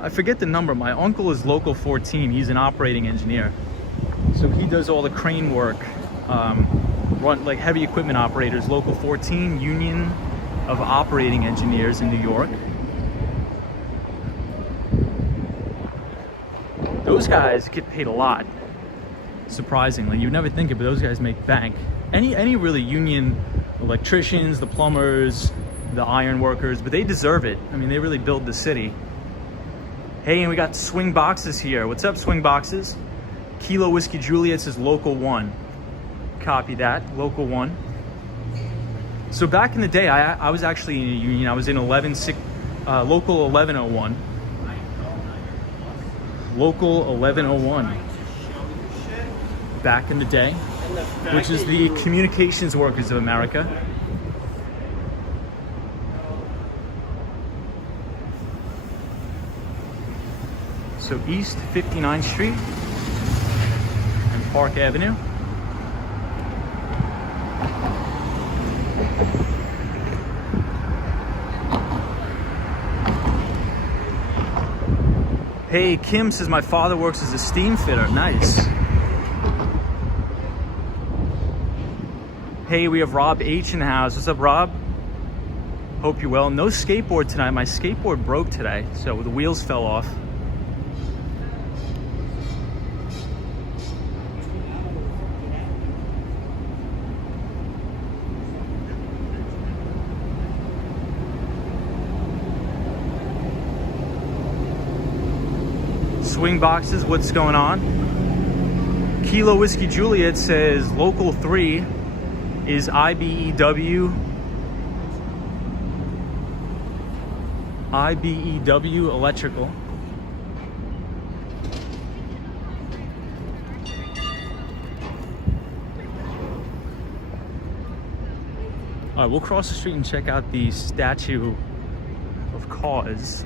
I forget the number. My uncle is Local 14. He's an operating engineer. So he does all the crane work, run like heavy equipment operators. Local 14, Union of Operating Engineers in New York. Those guys get paid a lot. Surprisingly, you'd never think it, but those guys make bank. Any really union electricians, the plumbers, the iron workers, but they deserve it. I mean, they really build the city. Hey, and we got Swing Boxes here. What's up, Swing Boxes? Kilo Whiskey Juliet says Local 1. Copy that, Local 1. So back in the day, I was actually in a union. I was in Local 1101. Local 1101. Back in the day, which is the Communications Workers of America. So East 59th Street and Park Avenue. Hey, Kim says my father works as a steam fitter. Nice. Hey, we have Rob H in the house. What's up, Rob? Hope you're well. No skateboard tonight. My skateboard broke today, so the wheels fell off. Swing Boxes, what's going on? Kilo Whiskey Juliet says Local 3 is IBEW Electrical. All right, we'll cross the street and check out the statue of Cause.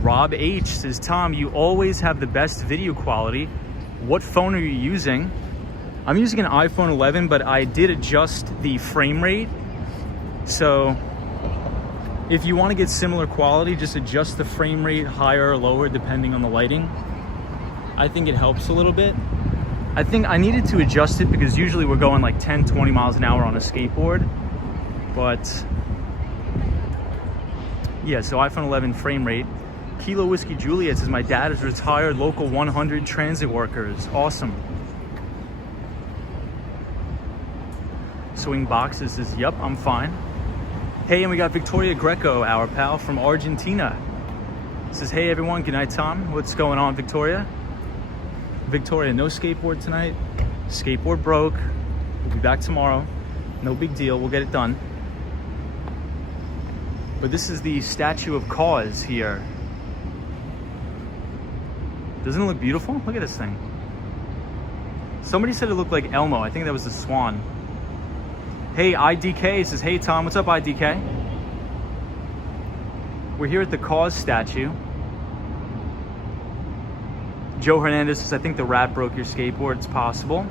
Rob H says, Tom, you always have the best video quality. What phone are you using? I'm using an iPhone 11, but I did adjust the frame rate. So if you want to get similar quality, just adjust the frame rate higher or lower depending on the lighting. I think it helps a little bit. I think I needed to adjust it because usually we're going like 10, 20 miles an hour on a skateboard. But yeah, so iPhone 11 frame rate. Kilo Whiskey Juliet says my dad is retired Local 100 transit workers. Awesome. Swing Boxes says, yep, I'm fine. Hey, and we got Victoria Greco, our pal from Argentina. Says, hey everyone, good night, Tom. What's going on, Victoria? Victoria, no skateboard tonight. Skateboard broke. We'll be back tomorrow. No big deal, we'll get it done. But this is the statue of Cause here. Doesn't it look beautiful? Look at this thing. Somebody said it looked like Elmo. I think that was the swan. Hey, IDK says, hey Tom, what's up, IDK? We're here at the Cause statue. Joe Hernandez says, I think the rat broke your skateboard. It's possible.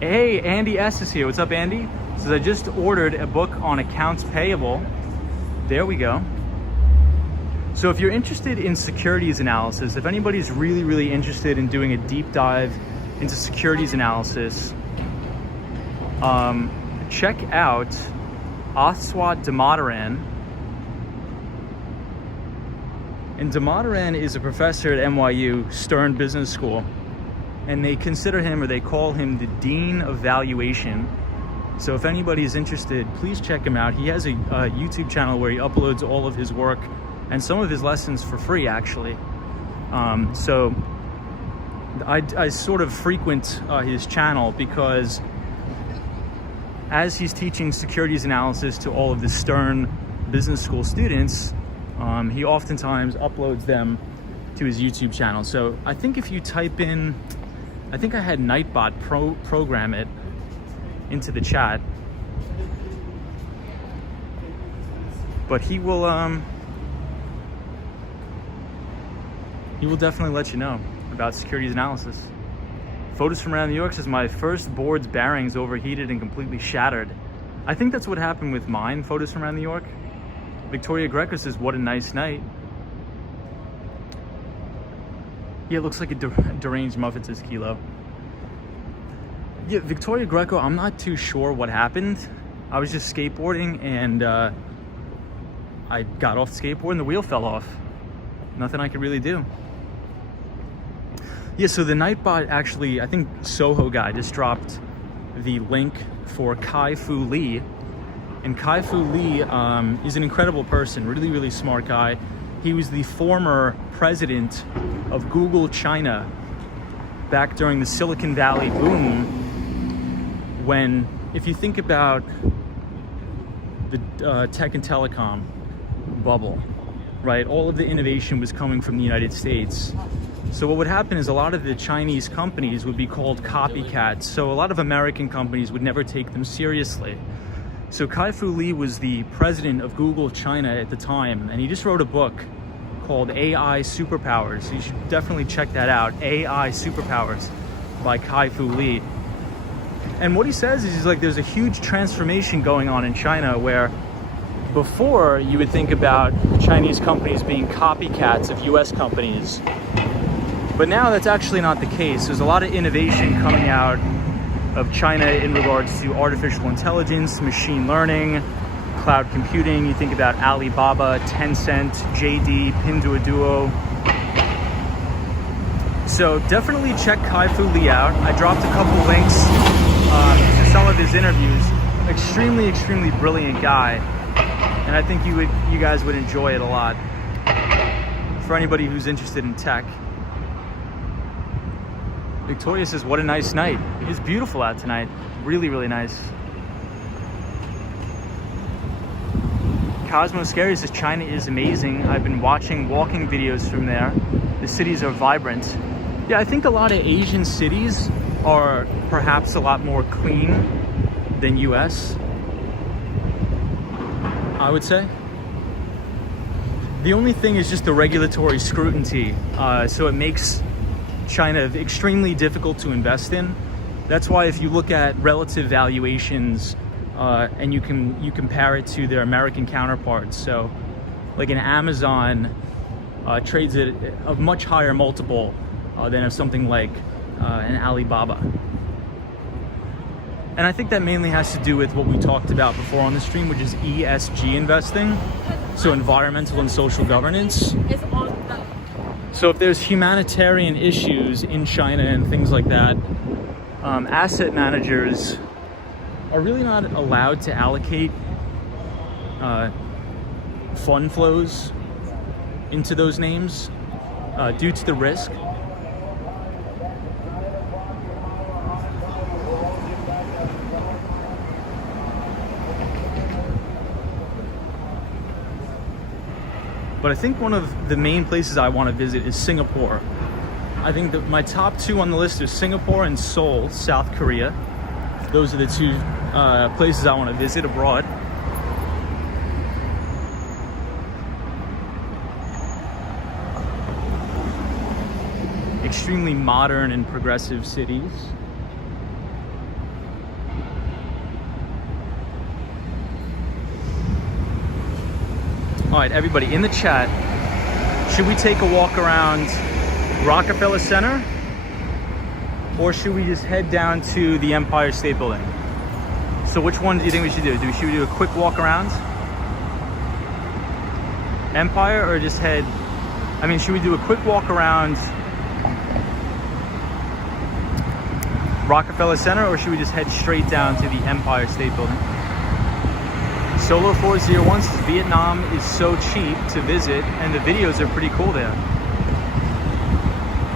Hey, Andy S is here. What's up, Andy? Says, I just ordered a book on accounts payable. There we go. So if you're interested in securities analysis, if anybody's really, really interested in doing a deep dive into securities analysis, check out Aswat Damodaran. And Damodaran is a professor at NYU Stern Business School. And they consider him, or they call him, the Dean of Valuation. So if anybody is interested, please check him out. He has a YouTube channel where he uploads all of his work and some of his lessons for free, actually. So I sort of frequent his channel because as he's teaching securities analysis to all of the Stern Business School students, he oftentimes uploads them to his YouTube channel. So I think if you type in, I think I had Nightbot program it into the chat, but he will definitely let you know about securities analysis. Photos from around New York says my first board's bearings overheated and completely shattered. I think that's what happened with mine. Photos from around New York. Victoria Greco says, what a nice night. Yeah, it looks like a deranged muffin, says Kilo. Yeah, Victoria Greco, I'm not too sure what happened. I was just skateboarding and I got off the skateboard and the wheel fell off. Nothing I could really do. Yeah, so the Nightbot actually, I think Soho Guy just dropped the link for Kai-Fu Lee. And Kai-Fu Lee is an incredible person, really, really smart guy. He was the former president of Google China back during the Silicon Valley boom, when, if you think about the tech and telecom bubble, right? All of the innovation was coming from the United States. So what would happen is a lot of the Chinese companies would be called copycats. So a lot of American companies would never take them seriously. So Kai-Fu Lee was the president of Google China at the time, and he just wrote a book called AI Superpowers. You should definitely check that out, AI Superpowers by Kai-Fu Lee. And what he says is, he's like, there's a huge transformation going on in China where before you would think about Chinese companies being copycats of US companies. But now that's actually not the case. There's a lot of innovation coming out of China in regards to artificial intelligence, machine learning, cloud computing. You think about Alibaba, Tencent, JD, Pinduoduo. So definitely check Kai-Fu Lee out. I dropped a couple links to some of his interviews. Extremely, extremely brilliant guy. And I think you guys would enjoy it a lot. For anybody who's interested in tech. Victoria says, what a nice night. It is beautiful out tonight. Really, really nice. Cosmo Scary says, China is amazing. I've been watching walking videos from there. The cities are vibrant. Yeah, I think a lot of Asian cities are perhaps a lot more clean than US, I would say. The only thing is just the regulatory scrutiny. So it makes China extremely difficult to invest in. That's why if you look at relative valuations and you compare it to their American counterparts, so like an Amazon trades at a much higher multiple than of something like an Alibaba. And I think that mainly has to do with what we talked about before on the stream, which is ESG investing, so environmental and social governance. So if there's humanitarian issues in China and things like that, asset managers are really not allowed to allocate fund flows into those names due to the risk. But I think one of the main places I want to visit is Singapore. I think that my top two on the list are Singapore and Seoul, South Korea. Those are the two places I want to visit abroad. Extremely modern and progressive cities. All right, everybody in the chat, should we take a walk around Rockefeller Center, or should we just head down to the Empire State Building? So which one do you think we should do? Should we do a quick walk around Empire, or just head, I mean, should we do a quick walk around Rockefeller Center, or should we just head straight down to the Empire State Building? Solo 401 says Vietnam is so cheap to visit and the videos are pretty cool there.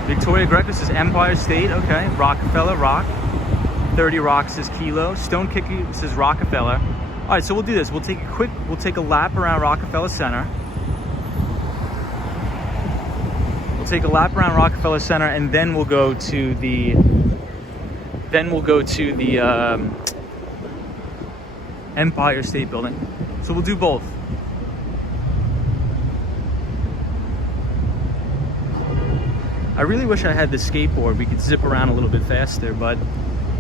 Victoria Greco says Empire State, okay. Rockefeller, rock. 30 Rock says Kilo. Stone Kicker says Rockefeller. All right, so we'll do this. We'll take a lap around Rockefeller Center. We'll take a lap around Rockefeller Center, and then we'll go to the Empire State Building. So we'll do both. I really wish I had the skateboard. We could zip around a little bit faster, but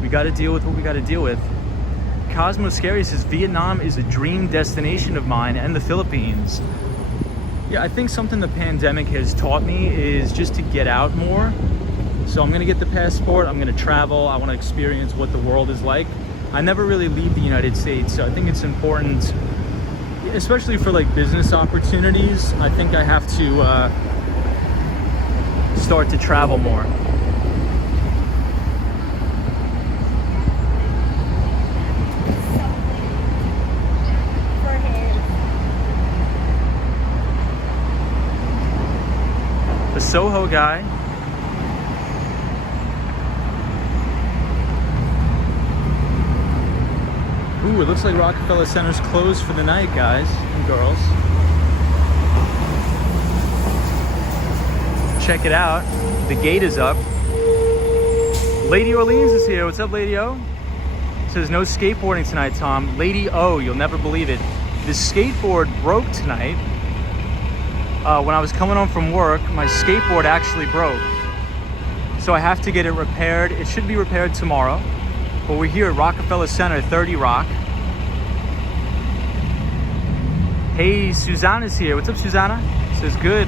we got to deal with what we got to deal with. Cosmo Scary says Vietnam is a dream destination of mine, and the Philippines. Yeah, I think something the pandemic has taught me is just to get out more. So I'm gonna get the passport, I'm gonna travel, I wanna experience what the world is like. I never really leave the United States, so I think it's important, especially for like business opportunities. I think I have to start to travel more. The Soho guy. Ooh, it looks like Rockefeller Center's closed for the night, guys and girls. Check it out. The gate is up. Lady Orleans is here. What's up, Lady O? Says no skateboarding tonight, Tom. Lady O, you'll never believe it. The skateboard broke tonight. When I was coming home from work, my skateboard actually broke. So I have to get it repaired. It should be repaired tomorrow. But we're here at Rockefeller Center, 30 Rock. Hey, Susanna's here. What's up, Susanna? Says good.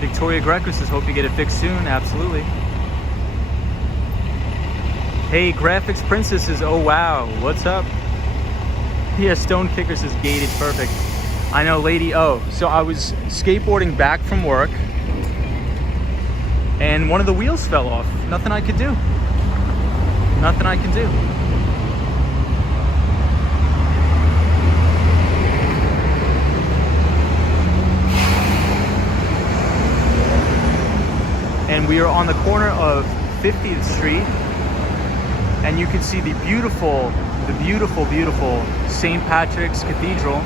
Victoria Greco says hope you get it fixed soon. Absolutely. Hey, Graphics Princess says, oh wow, what's up? Yeah, Stone Kicker says gated, perfect. I know, Lady O. So I was skateboarding back from work and one of the wheels fell off. Nothing I could do. Nothing I can do. And we are on the corner of 50th Street, and you can see the beautiful St. Patrick's Cathedral.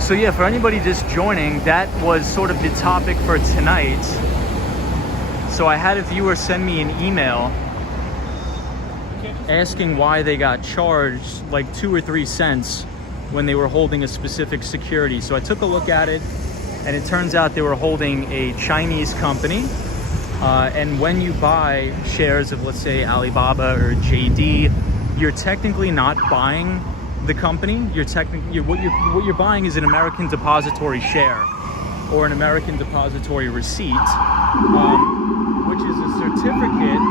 So yeah, for anybody just joining, that was sort of the topic for tonight. So I had a viewer send me an email asking why they got charged like 2 or 3 cents when they were holding a specific security. So I took a look at it, and it turns out they were holding a Chinese company. And when you buy shares of, let's say, Alibaba or JD, you're technically not buying the company. What you're buying is an American depository share or an American depository receipt, which is a certificate.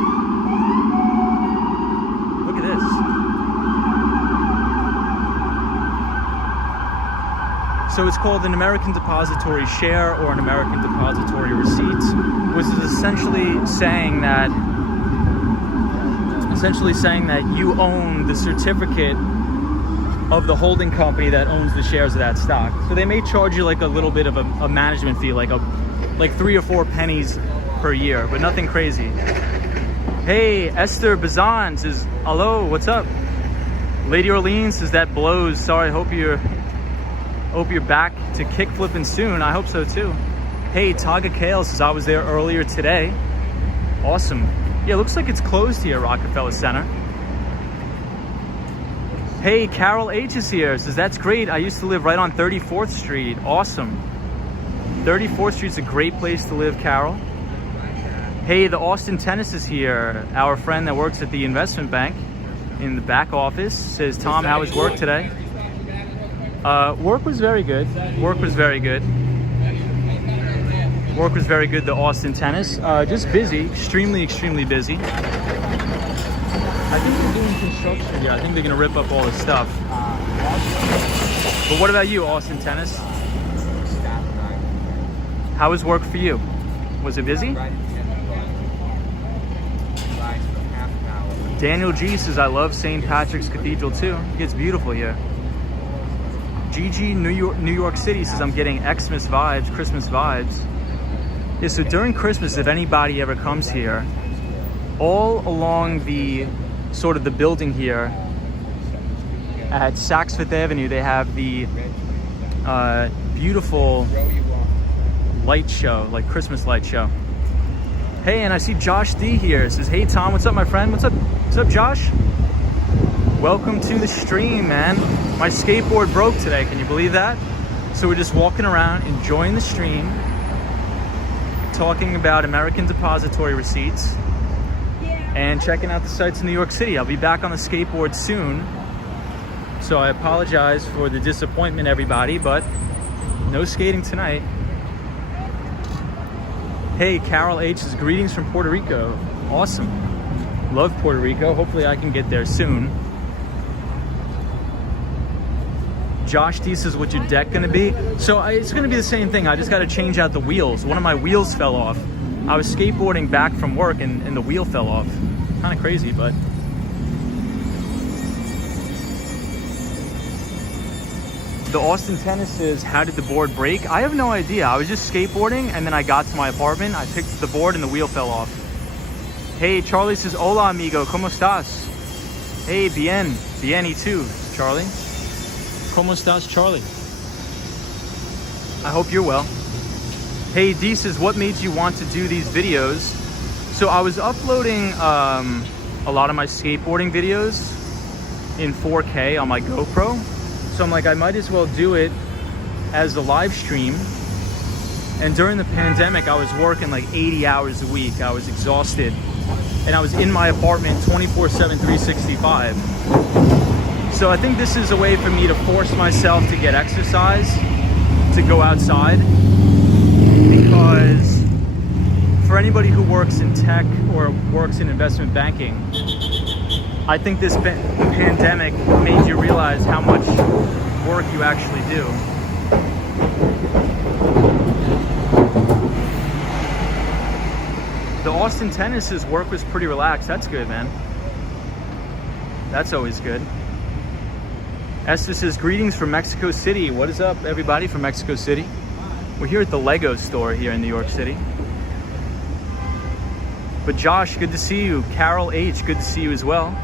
Look at this. So it's called an American depository share or an American depository receipt, which is essentially saying that you own the certificate of the holding company that owns the shares of that stock. So they may charge you like a little bit of a management fee, like 3 or 4 pennies per year, but nothing crazy. Hey, Esther Bazan says, hello, what's up? Lady Orleans says that blows. Sorry, hope you're back to kick flipping soon. I hope so too. Hey, Taga Kale says I was there earlier today. Awesome. Yeah, looks like it's closed here at Rockefeller Center. Hey, Carol H is here. Says that's great. I used to live right on 34th Street. Awesome. 34th Street's a great place to live, Carol. Hey, the Austin Tennis is here. Our friend that works at the investment bank in the back office. Says, Tom, how was work today? Work was very good. Work was very good. Work was very good, the Austin Tennis. Just busy, extremely busy. construction here. I think they're gonna rip up all this stuff. But what about you, Austin Tennis? How was work for you? Was it busy? Daniel G says, I love St. Patrick's Cathedral too. It gets beautiful here. GG New York City says, I'm getting Xmas vibes, Christmas vibes. Yeah, so during Christmas, if anybody ever comes here, all along the sort of the building here at Saks Fifth Avenue, they have the beautiful light show, like Christmas light show. Hey, and I see Josh D here. It says, hey Tom, what's up my friend? What's up Josh? Welcome to the stream, man. My skateboard broke today, can you believe that? So we're just walking around, enjoying the stream, talking about American Depository receipts, and checking out the sights in New York City. I'll be back on the skateboard soon. So I apologize for the disappointment, everybody, but no skating tonight. Hey, Carol H says, greetings from Puerto Rico. Awesome. Love Puerto Rico. Hopefully I can get there soon. Josh D says, what's your deck gonna be? So it's gonna be the same thing. I just gotta change out the wheels. One of my wheels fell off. I was skateboarding back from work and the wheel fell off. Kind of crazy, but. The Austin Tennis says, how did the board break? I have no idea. I was just skateboarding and then I got to my apartment. I picked up the board and the wheel fell off. Hey, Charlie says, hola amigo, ¿cómo estás? Hey, bien y tú, Charlie. ¿Cómo estás, Charlie? I hope you're well. Hey, D says, what made you want to do these videos? So I was uploading a lot of my skateboarding videos in 4K on my GoPro. So I'm like, I might as well do it as a live stream. And during the pandemic, I was working like 80 hours a week. I was exhausted. And I was in my apartment 24/7, 365. So I think this is a way for me to force myself to get exercise, to go outside. Because for anybody who works in tech or works in investment banking, I think this pandemic made you realize how much work you actually do. The Austin Tennis's work was pretty relaxed. That's good, man. That's always good. Esther says, greetings from Mexico City. What is up, everybody from Mexico City? We're here at the Lego store here in New York City. But Josh, good to see you. Carol H, good to see you as well.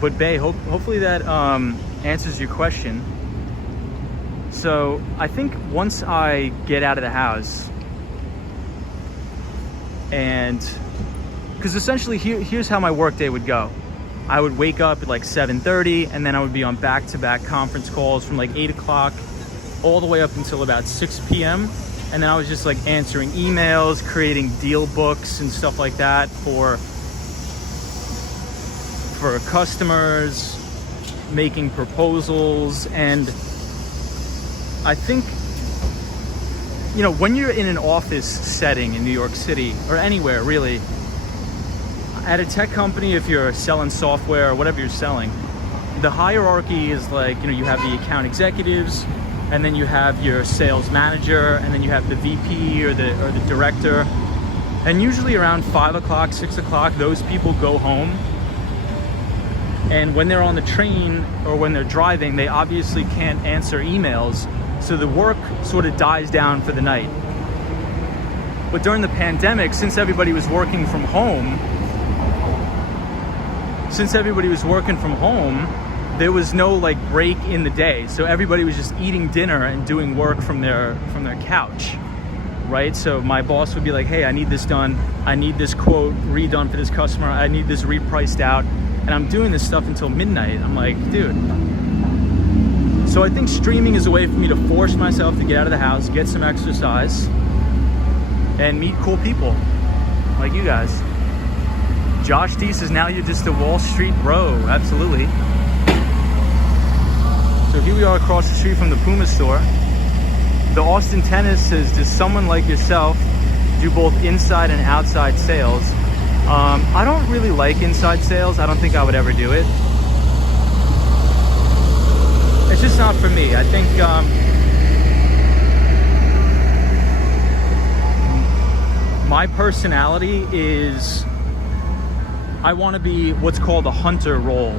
But Bay, hopefully that answers your question. So I think once I get out of the house, and because essentially here's how my workday would go. I would wake up at like 7:30 and then I would be on back-to-back conference calls from like 8 o'clock all the way up until about 6 p.m. And then I was just like answering emails, creating deal books and stuff like that for customers, making proposals. And I think, you know, when you're in an office setting in New York City or anywhere really, at a tech company, if you're selling software or whatever you're selling, the hierarchy is like, you know, you have the account executives, and then you have your sales manager, and then you have the VP or the director. And usually around 5 o'clock, 6 o'clock, those people go home. And when they're on the train or when they're driving, they obviously can't answer emails. So the work sort of dies down for the night. But during the pandemic, since everybody was working from home, there was no like break in the day. So everybody was just eating dinner and doing work from their couch, right? So my boss would be like, hey, I need this done. I need this quote redone for this customer. I need this repriced out. And I'm doing this stuff until midnight. I'm like, dude. So I think streaming is a way for me to force myself to get out of the house, get some exercise, and meet cool people like you guys. Josh D says, now you're just a Wall Street bro. Absolutely. So here we are across the street from the Puma store. The Austin Tennis says, does someone like yourself do both inside and outside sales? I don't really like inside sales. I don't think I would ever do it. It's just not for me. I think my personality is, I want to be what's called a hunter role.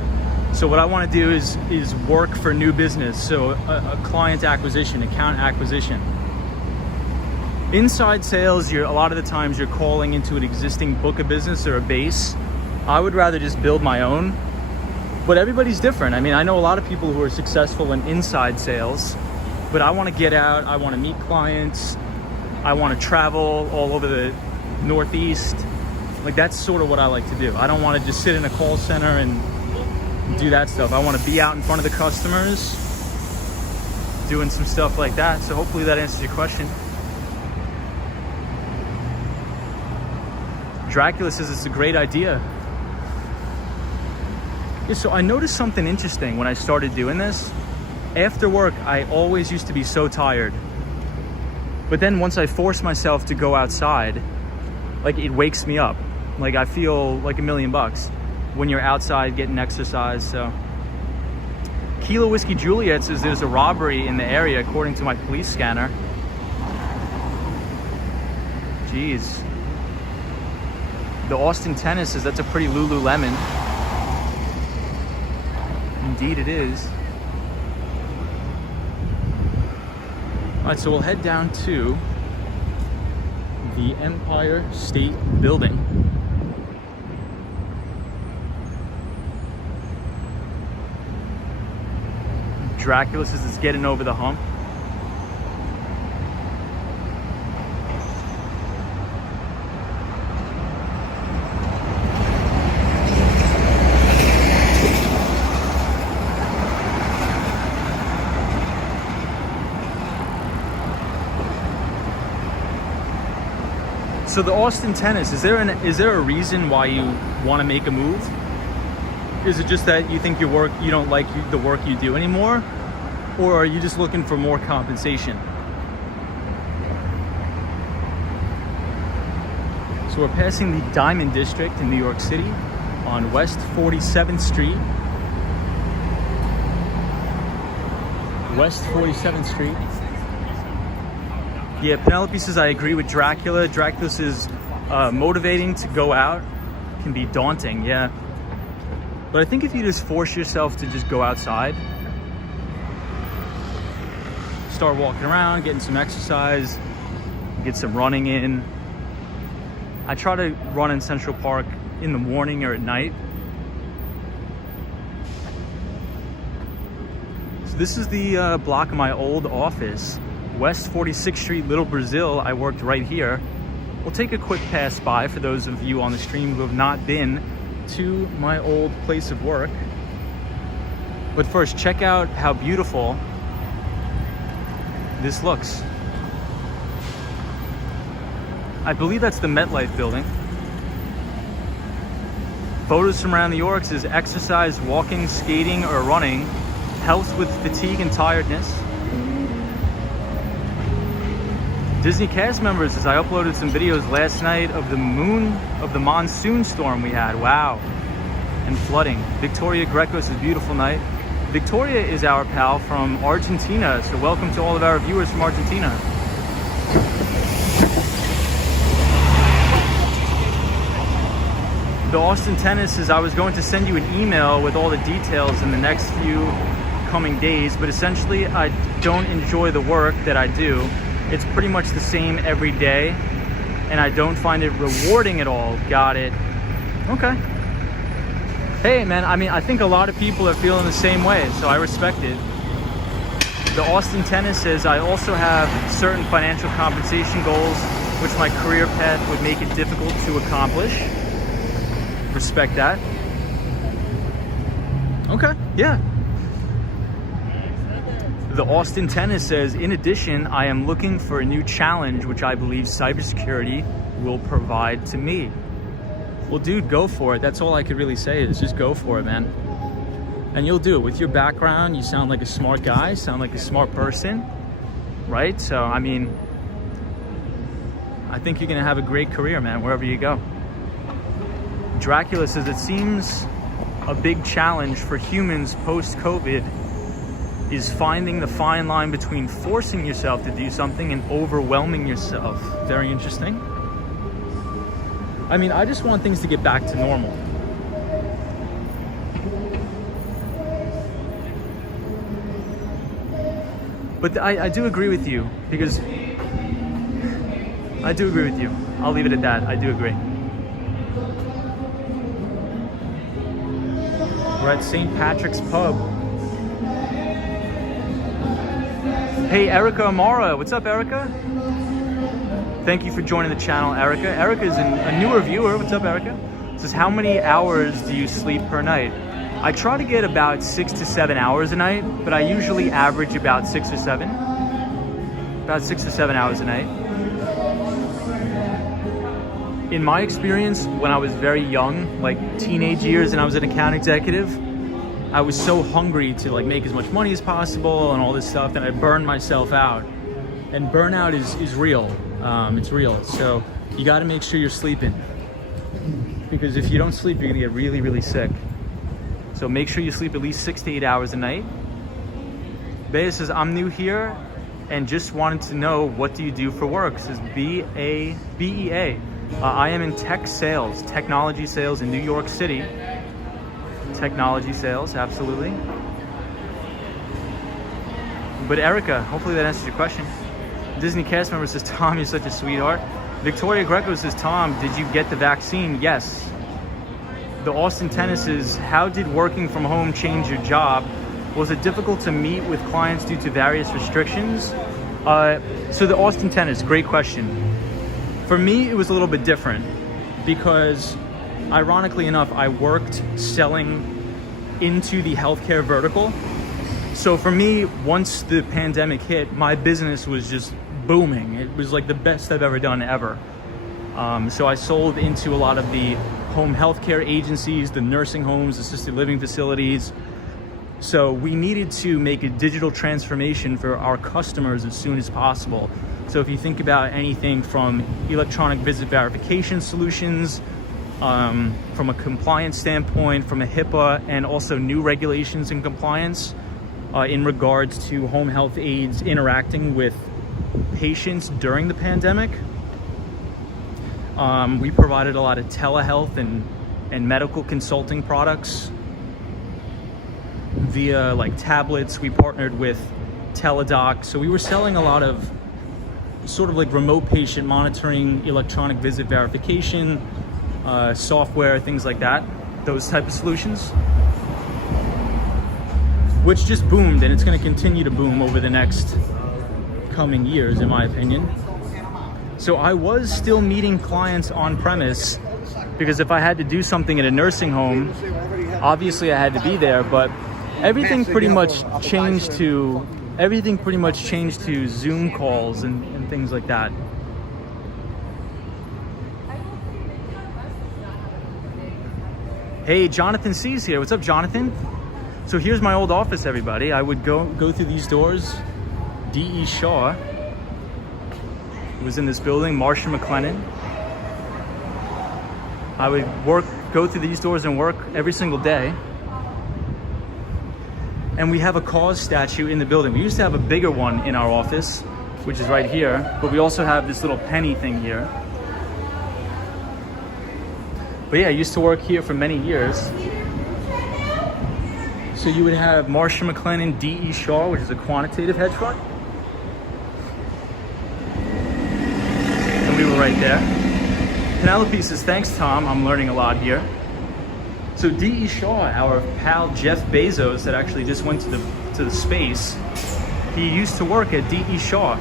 So what I want to do is work for new business. So a client acquisition, account acquisition. Inside sales, a lot of the times you're calling into an existing book of business or a base. I would rather just build my own, but everybody's different. I mean, I know a lot of people who are successful in inside sales, but I want to get out, I want to meet clients, I want to travel all over the Northeast. Like, that's sort of what I like to do. I don't want to just sit in a call center and do that stuff. I want to be out in front of the customers, doing some stuff like that. So hopefully that answers your question. Dracula says it's a great idea. Yeah, so I noticed something interesting when I started doing this. After work, I always used to be so tired. But then once I force myself to go outside, like, it wakes me up. Like, I feel like $1,000,000 when you're outside getting exercise. So Kilo Whiskey Juliet says there's a robbery in the area according to my police scanner. Jeez. The Austin Tennis says that's a pretty Lululemon. Indeed it is. All right, so we'll head down to the Empire State Building. Dracula says it's getting over the hump. So the Austin Tennis, is there a reason why you want to make a move? Is it just that you think you don't like the work you do anymore? Or are you just looking for more compensation? So we're passing the Diamond District in New York City on West 47th Street. West 47th Street. Yeah, Penelope says, I agree with Dracula. Dracula says, motivating to go out can be daunting, yeah. But I think if you just force yourself to just go outside, start walking around, getting some exercise, get some running in. I try to run in Central Park in the morning or at night. So this is the block of my old office. West 46th Street, Little Brazil. I worked right here. We'll take a quick pass by for those of you on the stream who have not been to my old place of work. But first, check out how beautiful this looks. I believe that's the MetLife building. Photos from around New York says exercise, walking, skating, or running helps with fatigue and tiredness. Disney cast members, as I uploaded some videos last night of the monsoon storm we had. Wow. And flooding. Victoria Greco says beautiful night. Victoria is our pal from Argentina, so welcome to all of our viewers from Argentina. The Austin Tennis says I was going to send you an email with all the details in the next few coming days, but essentially I don't enjoy the work that I do. It's pretty much the same every day, and I don't find it rewarding at all. Got it. Okay. Hey, man, I mean, I think a lot of people are feeling the same way, so I respect it. The Austin Tennis says, I also have certain financial compensation goals, which my career path would make it difficult to accomplish. Respect that. Okay, yeah. The Austin Tennis says, in addition, I am looking for a new challenge, which I believe cybersecurity will provide to me. Well, dude, go for it. That's all I could really say is just go for it, man. And you'll do it. With your background, you sound like a smart guy, sound like a smart person, right? So, I mean, I think you're gonna have a great career, man, wherever you go. Dracula says it seems a big challenge for humans post-COVID is finding the fine line between forcing yourself to do something and overwhelming yourself. Very interesting. I mean, I just want things to get back to normal. But I do agree with you, because I do agree with you. I'll leave it at that. I do agree. We're at St. Patrick's Pub. Hey, Erica Amara. What's up, Erica? Thank you for joining the channel, Erica. Erica is a newer viewer. What's up, Erica? It says, how many hours do you sleep per night? I try to get about 6 to 7 hours a night, but I usually average about 6 or 7. About 6 to 7 hours a night. In my experience, when I was very young, like teenage years, and I was an account executive, I was so hungry to like make as much money as possible and all this stuff that I burned myself out. And burnout is real. It's real. So you got to make sure you're sleeping, because if you don't sleep, you're gonna get really, really sick. So make sure you sleep at least 6 to 8 hours a night. Bea says, I'm new here and just wanted to know, what do you do for work? It says BEA. I am in tech sales, technology sales in New York City. Technology sales, absolutely. But Erica, hopefully that answers your question. Disney cast member says, Tom, you're such a sweetheart. Victoria Greco says, Tom, did you get the vaccine? Yes. The Austin Tennis says, how did working from home change your job? Was it difficult to meet with clients due to various restrictions? So the Austin Tennis, great question. For me, it was a little bit different because, ironically enough, I worked selling into the healthcare vertical. So for me, once the pandemic hit, my business was just booming. It was like the best I've ever done ever. So I sold into a lot of the home healthcare agencies, the nursing homes, assisted living facilities. So we needed to make a digital transformation for our customers as soon as possible. So if you think about anything from electronic visit verification solutions, from a compliance standpoint, from a HIPAA, and also new regulations and compliance in regards to home health aides interacting with patients during the pandemic. We provided a lot of telehealth and medical consulting products via like tablets. We partnered with Teladoc. So we were selling a lot of sort of like remote patient monitoring, electronic visit verification, software, things like that, those type of solutions, which just boomed, and it's going to continue to boom over the next coming years, in my opinion. So I was still meeting clients on premise, because if I had to do something at a nursing home, obviously I had to be there, but everything pretty much changed to Zoom calls and things like that. Hey, Jonathan C's here. What's up, Jonathan? So here's my old office, everybody. I would go through these doors. D.E. Shaw was in this building. Marcia McLennan. I would go through these doors and work every single day. And we have a cause statue in the building. We used to have a bigger one in our office, which is right here, but we also have this little penny thing here. But yeah, I used to work here for many years. So you would have Marcia McLennan, D.E. Shaw, which is a quantitative hedge fund. And we were right there. Penelope says, thanks, Tom. I'm learning a lot here. So D.E. Shaw, our pal Jeff Bezos, that actually just went to the space, he used to work at D.E. Shaw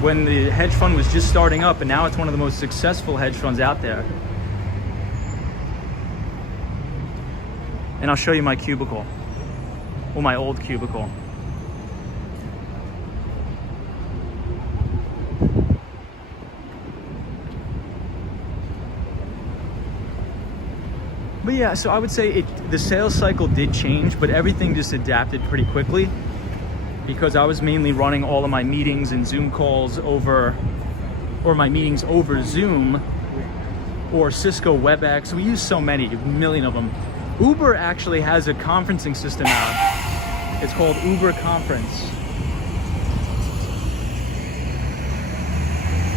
when the hedge fund was just starting up, and now it's one of the most successful hedge funds out there. And I'll show you my cubicle, or my old cubicle. But yeah, so I would say the sales cycle did change, but everything just adapted pretty quickly, because I was mainly running all of my meetings and Zoom calls over Zoom or Cisco WebEx. We use so many, a million of them. Uber actually has a conferencing system out. It's called Uber Conference.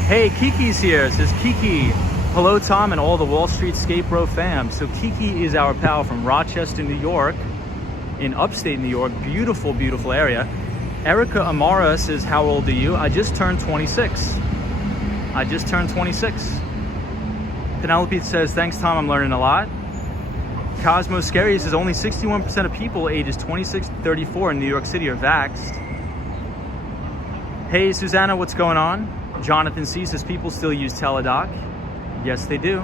Hey, Kiki's here. It says Kiki. Hello, Tom, and all the Wall Street Skate Bro fam. So Kiki is our pal from Rochester, New York, in upstate New York. Beautiful, beautiful area. Erica Amara says, how old are you? I just turned 26. I just turned 26. Penelope says, thanks, Tom, I'm learning a lot. Cosmo Scary says, only 61% of people ages 26 to 34 in New York City are vaxxed. Hey, Susanna, what's going on? Jonathan C says, people still use Teladoc. Yes, they do.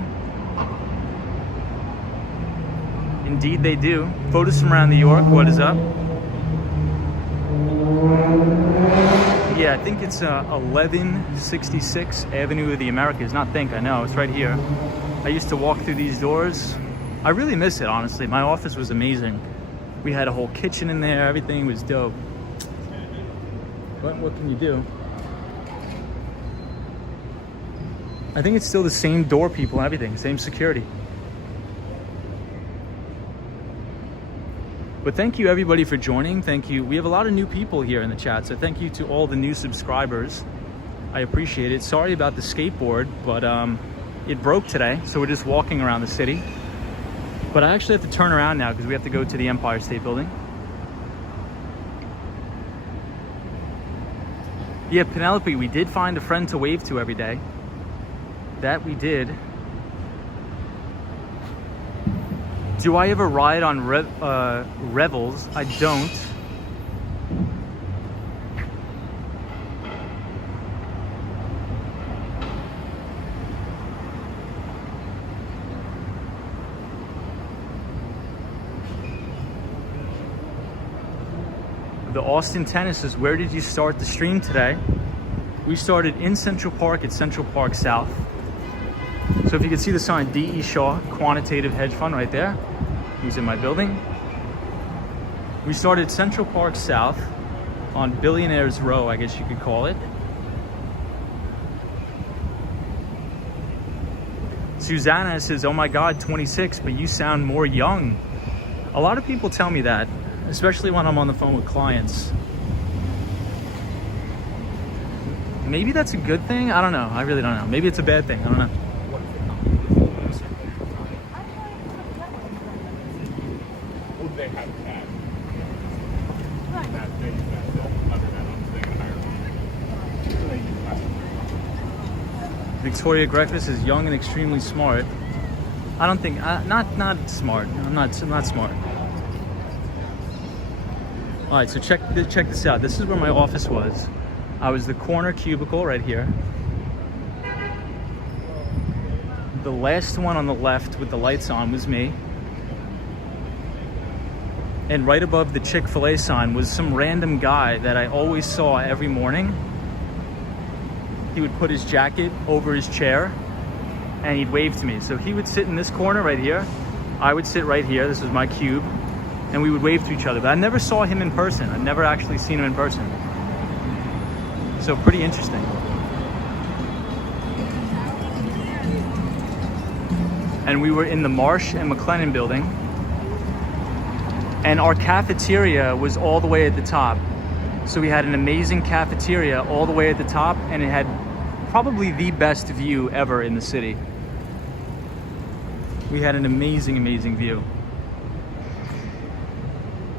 Indeed, they do. Photos from around New York, what is up? Yeah, I think it's 1166 Avenue of the Americas. Not think, I know, it's right here. I used to walk through these doors. I really miss it, honestly. My office was amazing. We had a whole kitchen in there. Everything was dope. But what can you do? I think it's still the same door people and everything, same security. But thank you everybody for joining. Thank you. We have a lot of new people here in the chat, so thank you to all the new subscribers. I appreciate it. Sorry about the skateboard, but it broke today, so we're just walking around the city. But I actually have to turn around now because we have to go to the Empire State Building. Yeah, Penelope, we did find a friend to wave to every day. That we did. Do I ever ride on Revels? I don't. The Austin Tennis is, where did you start the stream today? We started in Central Park at Central Park South. So if you can see the sign, D.E. Shaw, Quantitative Hedge Fund right there. He's in my building. We started Central Park South on Billionaires Row, I guess you could call it. Susanna says, oh my God, 26, but you sound more young. A lot of people tell me that, especially when I'm on the phone with clients. Maybe that's a good thing. I don't know. I really don't know. Maybe it's a bad thing. I don't know. Victoria Breakfast is young and extremely smart. I don't think, not smart. I'm not smart. All right, so check this out. This is where my office was. I was the corner cubicle right here. The last one on the left with the lights on was me. And right above the Chick-fil-A sign was some random guy that I always saw every morning. He would put his jacket over his chair and he'd wave to me. So he would sit in this corner right here. I would sit right here. This was my cube. And we would wave to each other. But I never saw him in person. I've never actually seen him in person. So pretty interesting. And we were in the Marsh and McLennan building. And our cafeteria was all the way at the top. So we had an amazing cafeteria all the way at the top, and it had probably the best view ever in the city. We had an amazing, amazing view.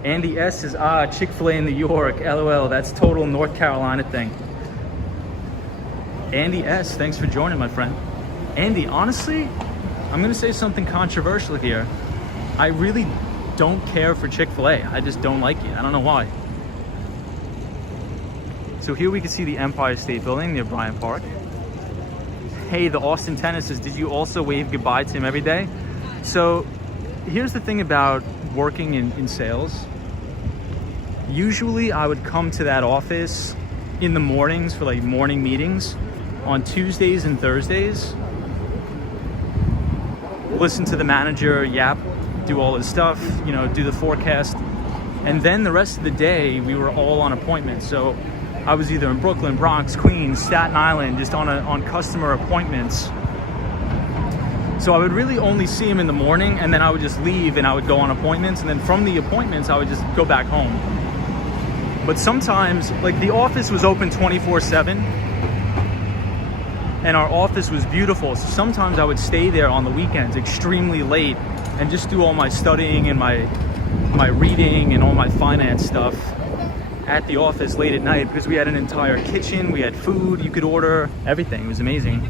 Andy S says, Chick-fil-A in New York, LOL, that's total North Carolina thing. Andy S, thanks for joining, my friend. Andy, honestly, I'm gonna say something controversial here. I really don't care for Chick-fil-A. I just don't like it. I don't know why. So here we can see the Empire State Building near Bryant Park. Hey, the Austin Tennis says, did you also wave goodbye to him every day? So here's the thing about working in sales. Usually I would come to that office in the mornings for like morning meetings on Tuesdays and Thursdays. Listen to the manager yap, do all his stuff, you know, do the forecast. And then the rest of the day we were all on appointments. So I was either in Brooklyn, Bronx, Queens, Staten Island, just on customer appointments. So I would really only see him in the morning, and then I would just leave and I would go on appointments, and then from the appointments I would just go back home. But sometimes, like, the office was open 24/7, and our office was beautiful. So sometimes I would stay there on the weekends extremely late and just do all my studying and my reading and all my finance stuff at the office late at night, because we had an entire kitchen, we had food you could order, everything. It was amazing.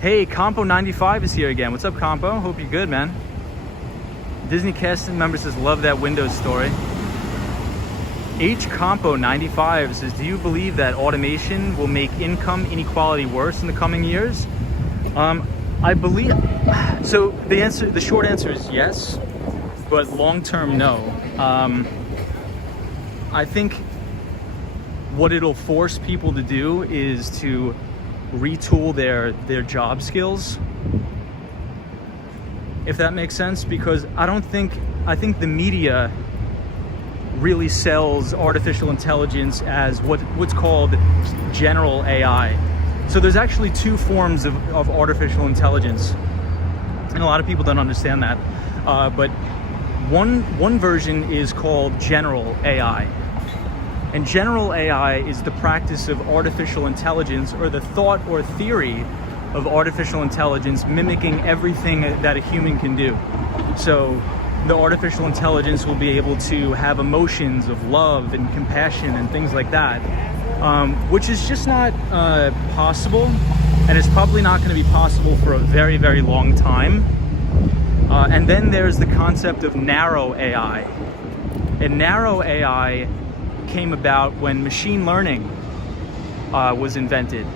Hey, Compo95 is here again. What's up, Compo? Hope you're good, man. Disney cast member says, love that Windows story. H Compo95 says, do you believe that automation will make income inequality worse in the coming years? I believe, so the short answer is yes, but long-term, no. I think what it'll force people to do is to retool their job skills, if that makes sense, because I think the media really sells artificial intelligence as what's called general AI. So there's actually two forms of artificial intelligence, and a lot of people don't understand that, but one version is called general AI. And general AI is the practice of artificial intelligence, or the thought or theory of artificial intelligence mimicking everything that a human can do. So the artificial intelligence will be able to have emotions of love and compassion and things like that, which is just not possible, and it's probably not going to be possible for a very, very long time. And then there's the concept of narrow AI. And narrow AI came about when machine learning was invented.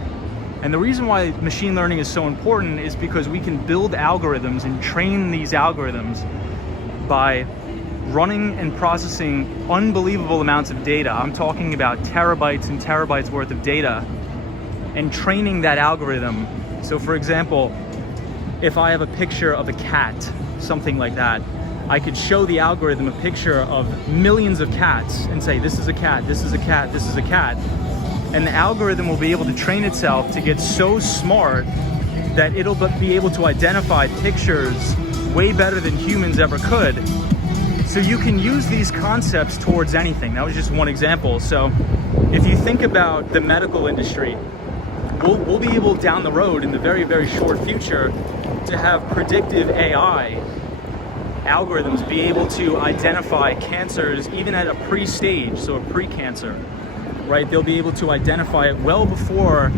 And the reason why machine learning is so important is because we can build algorithms and train these algorithms by running and processing unbelievable amounts of data. I'm talking about terabytes and terabytes worth of data, and training that algorithm. So for example, if I have a picture of a cat, something like that, I could show the algorithm a picture of millions of cats and say, this is a cat, this is a cat, this is a cat. And the algorithm will be able to train itself to get so smart that it'll be able to identify pictures way better than humans ever could. So you can use these concepts towards anything. That was just one example. So if you think about the medical industry, we'll be able down the road in the very, very short future to have predictive AI algorithms be able to identify cancers even at a pre-stage, so a pre-cancer, right? They'll be able to identify it well before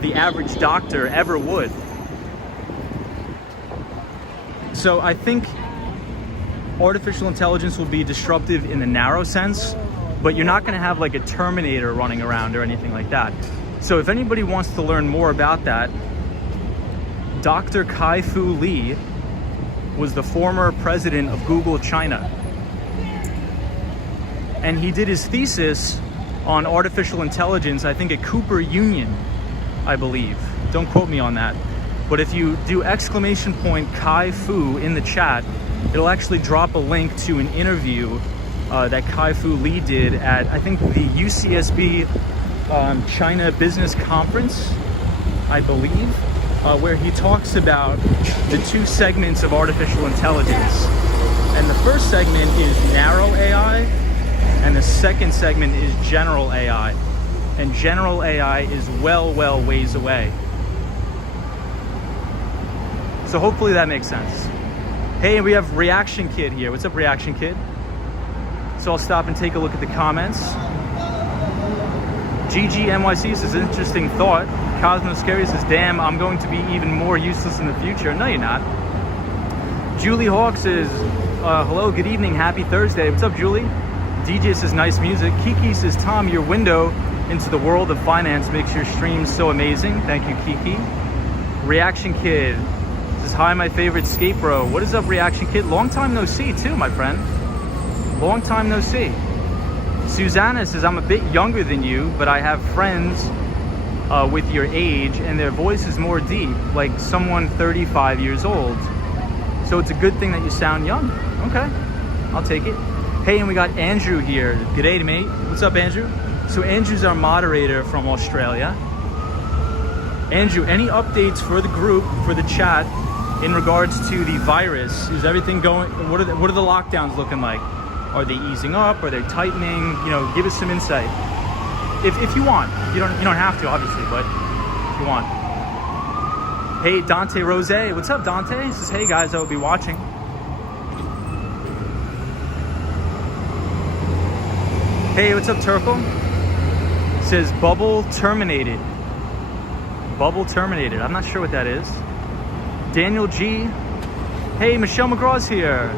the average doctor ever would. So I think artificial intelligence will be disruptive in the narrow sense, but you're not going to have like a Terminator running around or anything like that. So if anybody wants to learn more about that, Dr. Kai-Fu Lee was the former president of Google China. And he did his thesis on artificial intelligence, I think at Cooper Union, I believe. Don't quote me on that. But if you do ! Kai-Fu in the chat, it'll actually drop a link to an interview that Kai-Fu Lee did at, I think, the UCSB China Business Conference, I believe, where he talks about the two segments of artificial intelligence. And the first segment is narrow AI, and the second segment is general AI. And general AI is well ways away. So hopefully that makes sense. Hey, we have Reaction Kid here. What's up, Reaction Kid? So I'll stop and take a look at the comments. GGNYC says, interesting thought. Cosmo Scary says, damn, I'm going to be even more useless in the future. No, you're not. Julie Hawk says, hello, good evening, happy Thursday. What's up, Julie? DJ says, nice music. Kiki says, Tom, your window into the world of finance makes your streams so amazing. Thank you, Kiki. Reaction Kid says, hi, my favorite skate bro. What is up, Reaction Kid? Long time no see, too, my friend. Long time no see. Susanna says, I'm a bit younger than you, but I have friends with your age, and their voice is more deep, like someone 35 years old. So it's a good thing that you sound young. Okay, I'll take it. Hey, and we got Andrew here. G'day, mate. What's up, Andrew? So Andrew's our moderator from Australia. Andrew, any updates for the group, for the chat, in regards to the virus? Is everything going, what are the lockdowns looking like? Are they easing up? Are they tightening? You know, give us some insight. If you want. You don't have to, obviously, but if you want. Hey, Dante Rose. What's up, Dante? He says, hey guys, I will be watching. Hey, what's up, Turkle? It says bubble terminated. Bubble terminated. I'm not sure what that is. Daniel G. Hey, Michelle McGraw's here.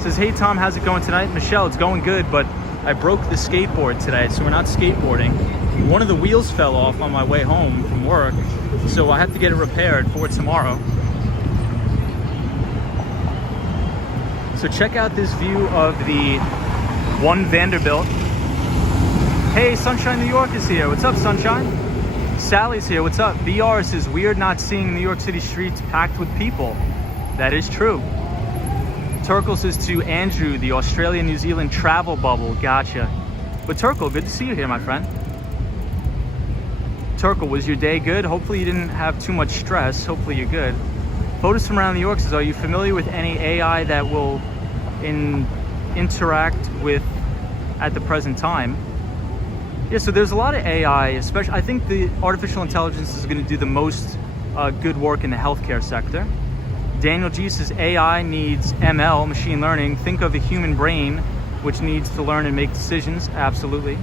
Says, hey Tom, how's it going tonight? Michelle, it's going good, but I broke the skateboard today, so we're not skateboarding. One of the wheels fell off on my way home from work, so I have to get it repaired for tomorrow. So check out this view of the One Vanderbilt. Hey, Sunshine New York is here. What's up, Sunshine? Sally's here. What's up? BR says, weird not seeing New York City streets packed with people. That is true. Turkle says to Andrew, the Australia-New Zealand travel bubble. Gotcha. But Turkle, good to see you here, my friend. Turkle, was your day good? Hopefully you didn't have too much stress. Hopefully you're good. Photos from around New York says, are you familiar with any AI that will interact with at the present time? Yeah, so there's a lot of AI, especially, I think the artificial intelligence is going to do the most good work in the healthcare sector. Daniel G says AI needs ML, machine learning. Think of a human brain, which needs to learn and make decisions. Absolutely.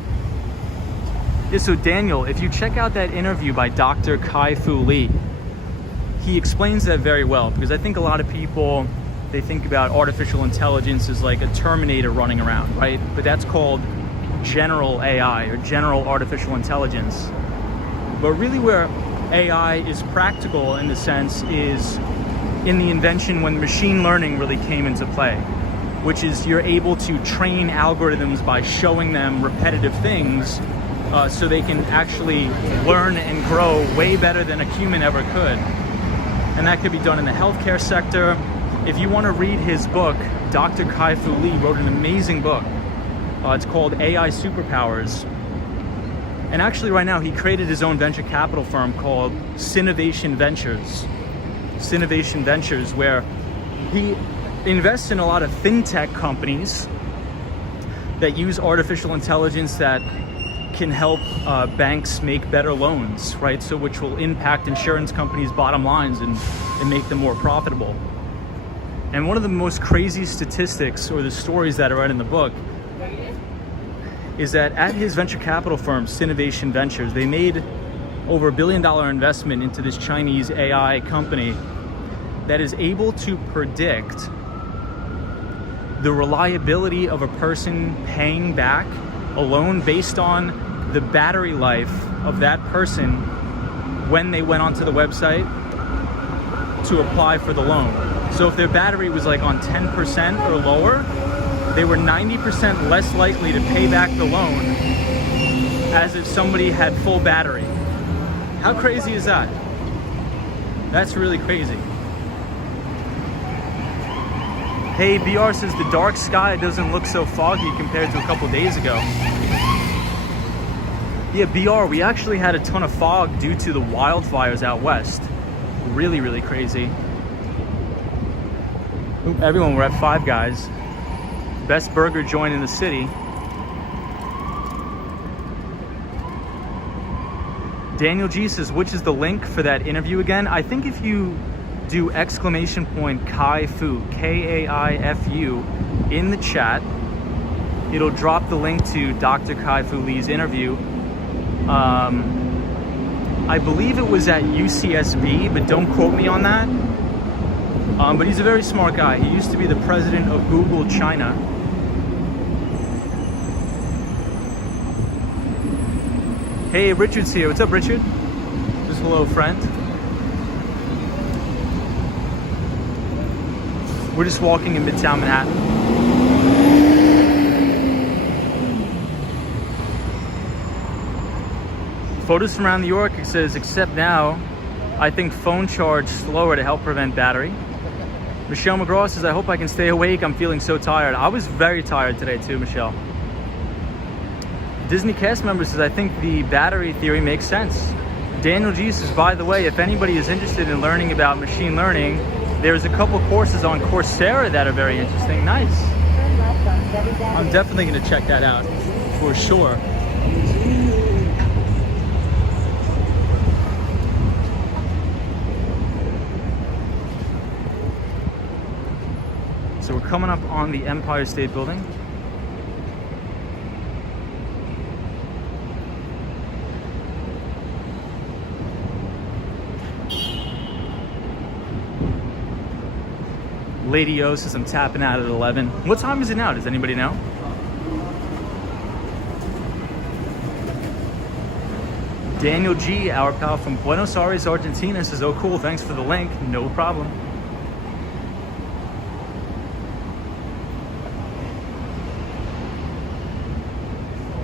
Yeah, so Daniel, if you check out that interview by Dr. Kai-Fu Lee, he explains that very well, because I think a lot of people, they think about artificial intelligence as like a Terminator running around, right? But that's called general AI, or general artificial intelligence. But really where AI is practical in the sense is in the invention when machine learning really came into play, which is you're able to train algorithms by showing them repetitive things so they can actually learn and grow way better than a human ever could. And that could be done in the healthcare sector. If you want to read his book, Dr. Kai-Fu Lee wrote an amazing book. It's called AI Superpowers. And actually right now he created his own venture capital firm called Sinovation Ventures. Sinovation Ventures, where he invests in a lot of fintech companies that use artificial intelligence that can help banks make better loans, right? So which will impact insurance companies' bottom lines and make them more profitable. And one of the most crazy statistics, or the stories that are right in the book, is that at his venture capital firm, Sinovation Ventures, they made over $1 billion investment into this Chinese AI company that is able to predict the reliability of a person paying back a loan based on the battery life of that person when they went onto the website to apply for the loan. So if their battery was like on 10% or lower, they were 90% less likely to pay back the loan as if somebody had full battery. How crazy is that? That's really crazy. Hey, BR says the dark sky doesn't look so foggy compared to a couple days ago. Yeah, BR, we actually had a ton of fog due to the wildfires out west. Really, really crazy. Everyone, we're at Five Guys. Best burger joint in the city. Daniel G says, which is the link for that interview again? I think if you do !Kai-Fu, K-A-I-F-U, in the chat, it'll drop the link to Dr. Kai-Fu Lee's interview. I believe it was at UCSB, but don't quote me on that. But he's a very smart guy. He used to be the president of Google China. Hey, Richard's here. What's up, Richard? Just hello, friend. We're just walking in Midtown Manhattan. Photos from around New York, it says, except now, I think phone charge slower to help prevent battery. Michelle McGraw says, I hope I can stay awake. I'm feeling so tired. I was very tired today too, Michelle. Disney cast member says, I think the battery theory makes sense. Daniel G says, by the way, if anybody is interested in learning about machine learning, there's a couple courses on Coursera that are very interesting. Nice. I'm definitely going to check that out for sure. So we're coming up on the Empire State Building. Lady O says I'm tapping out at 11. What time is it now? Does anybody know? Daniel G, our pal from Buenos Aires, Argentina, says, oh cool, thanks for the link. No problem.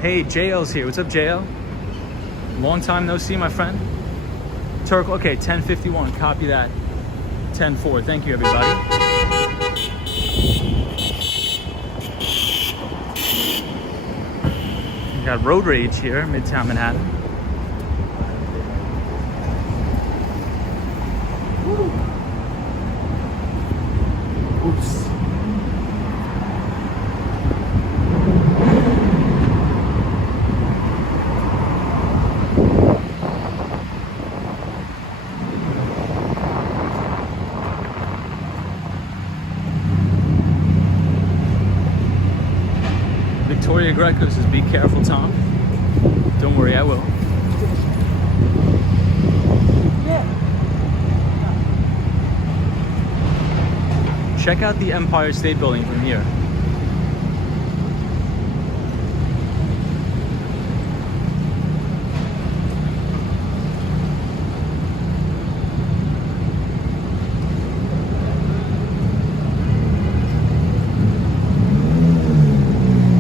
Hey, JL's here. What's up, JL? Long time no see, my friend. Turk, okay, 10:51. Copy that. 10:04. Thank you, everybody. We got road rage here, Midtown Manhattan. Oops. Victoria Greco says, be careful, Tom. Don't worry, I will. Check out the Empire State Building from here.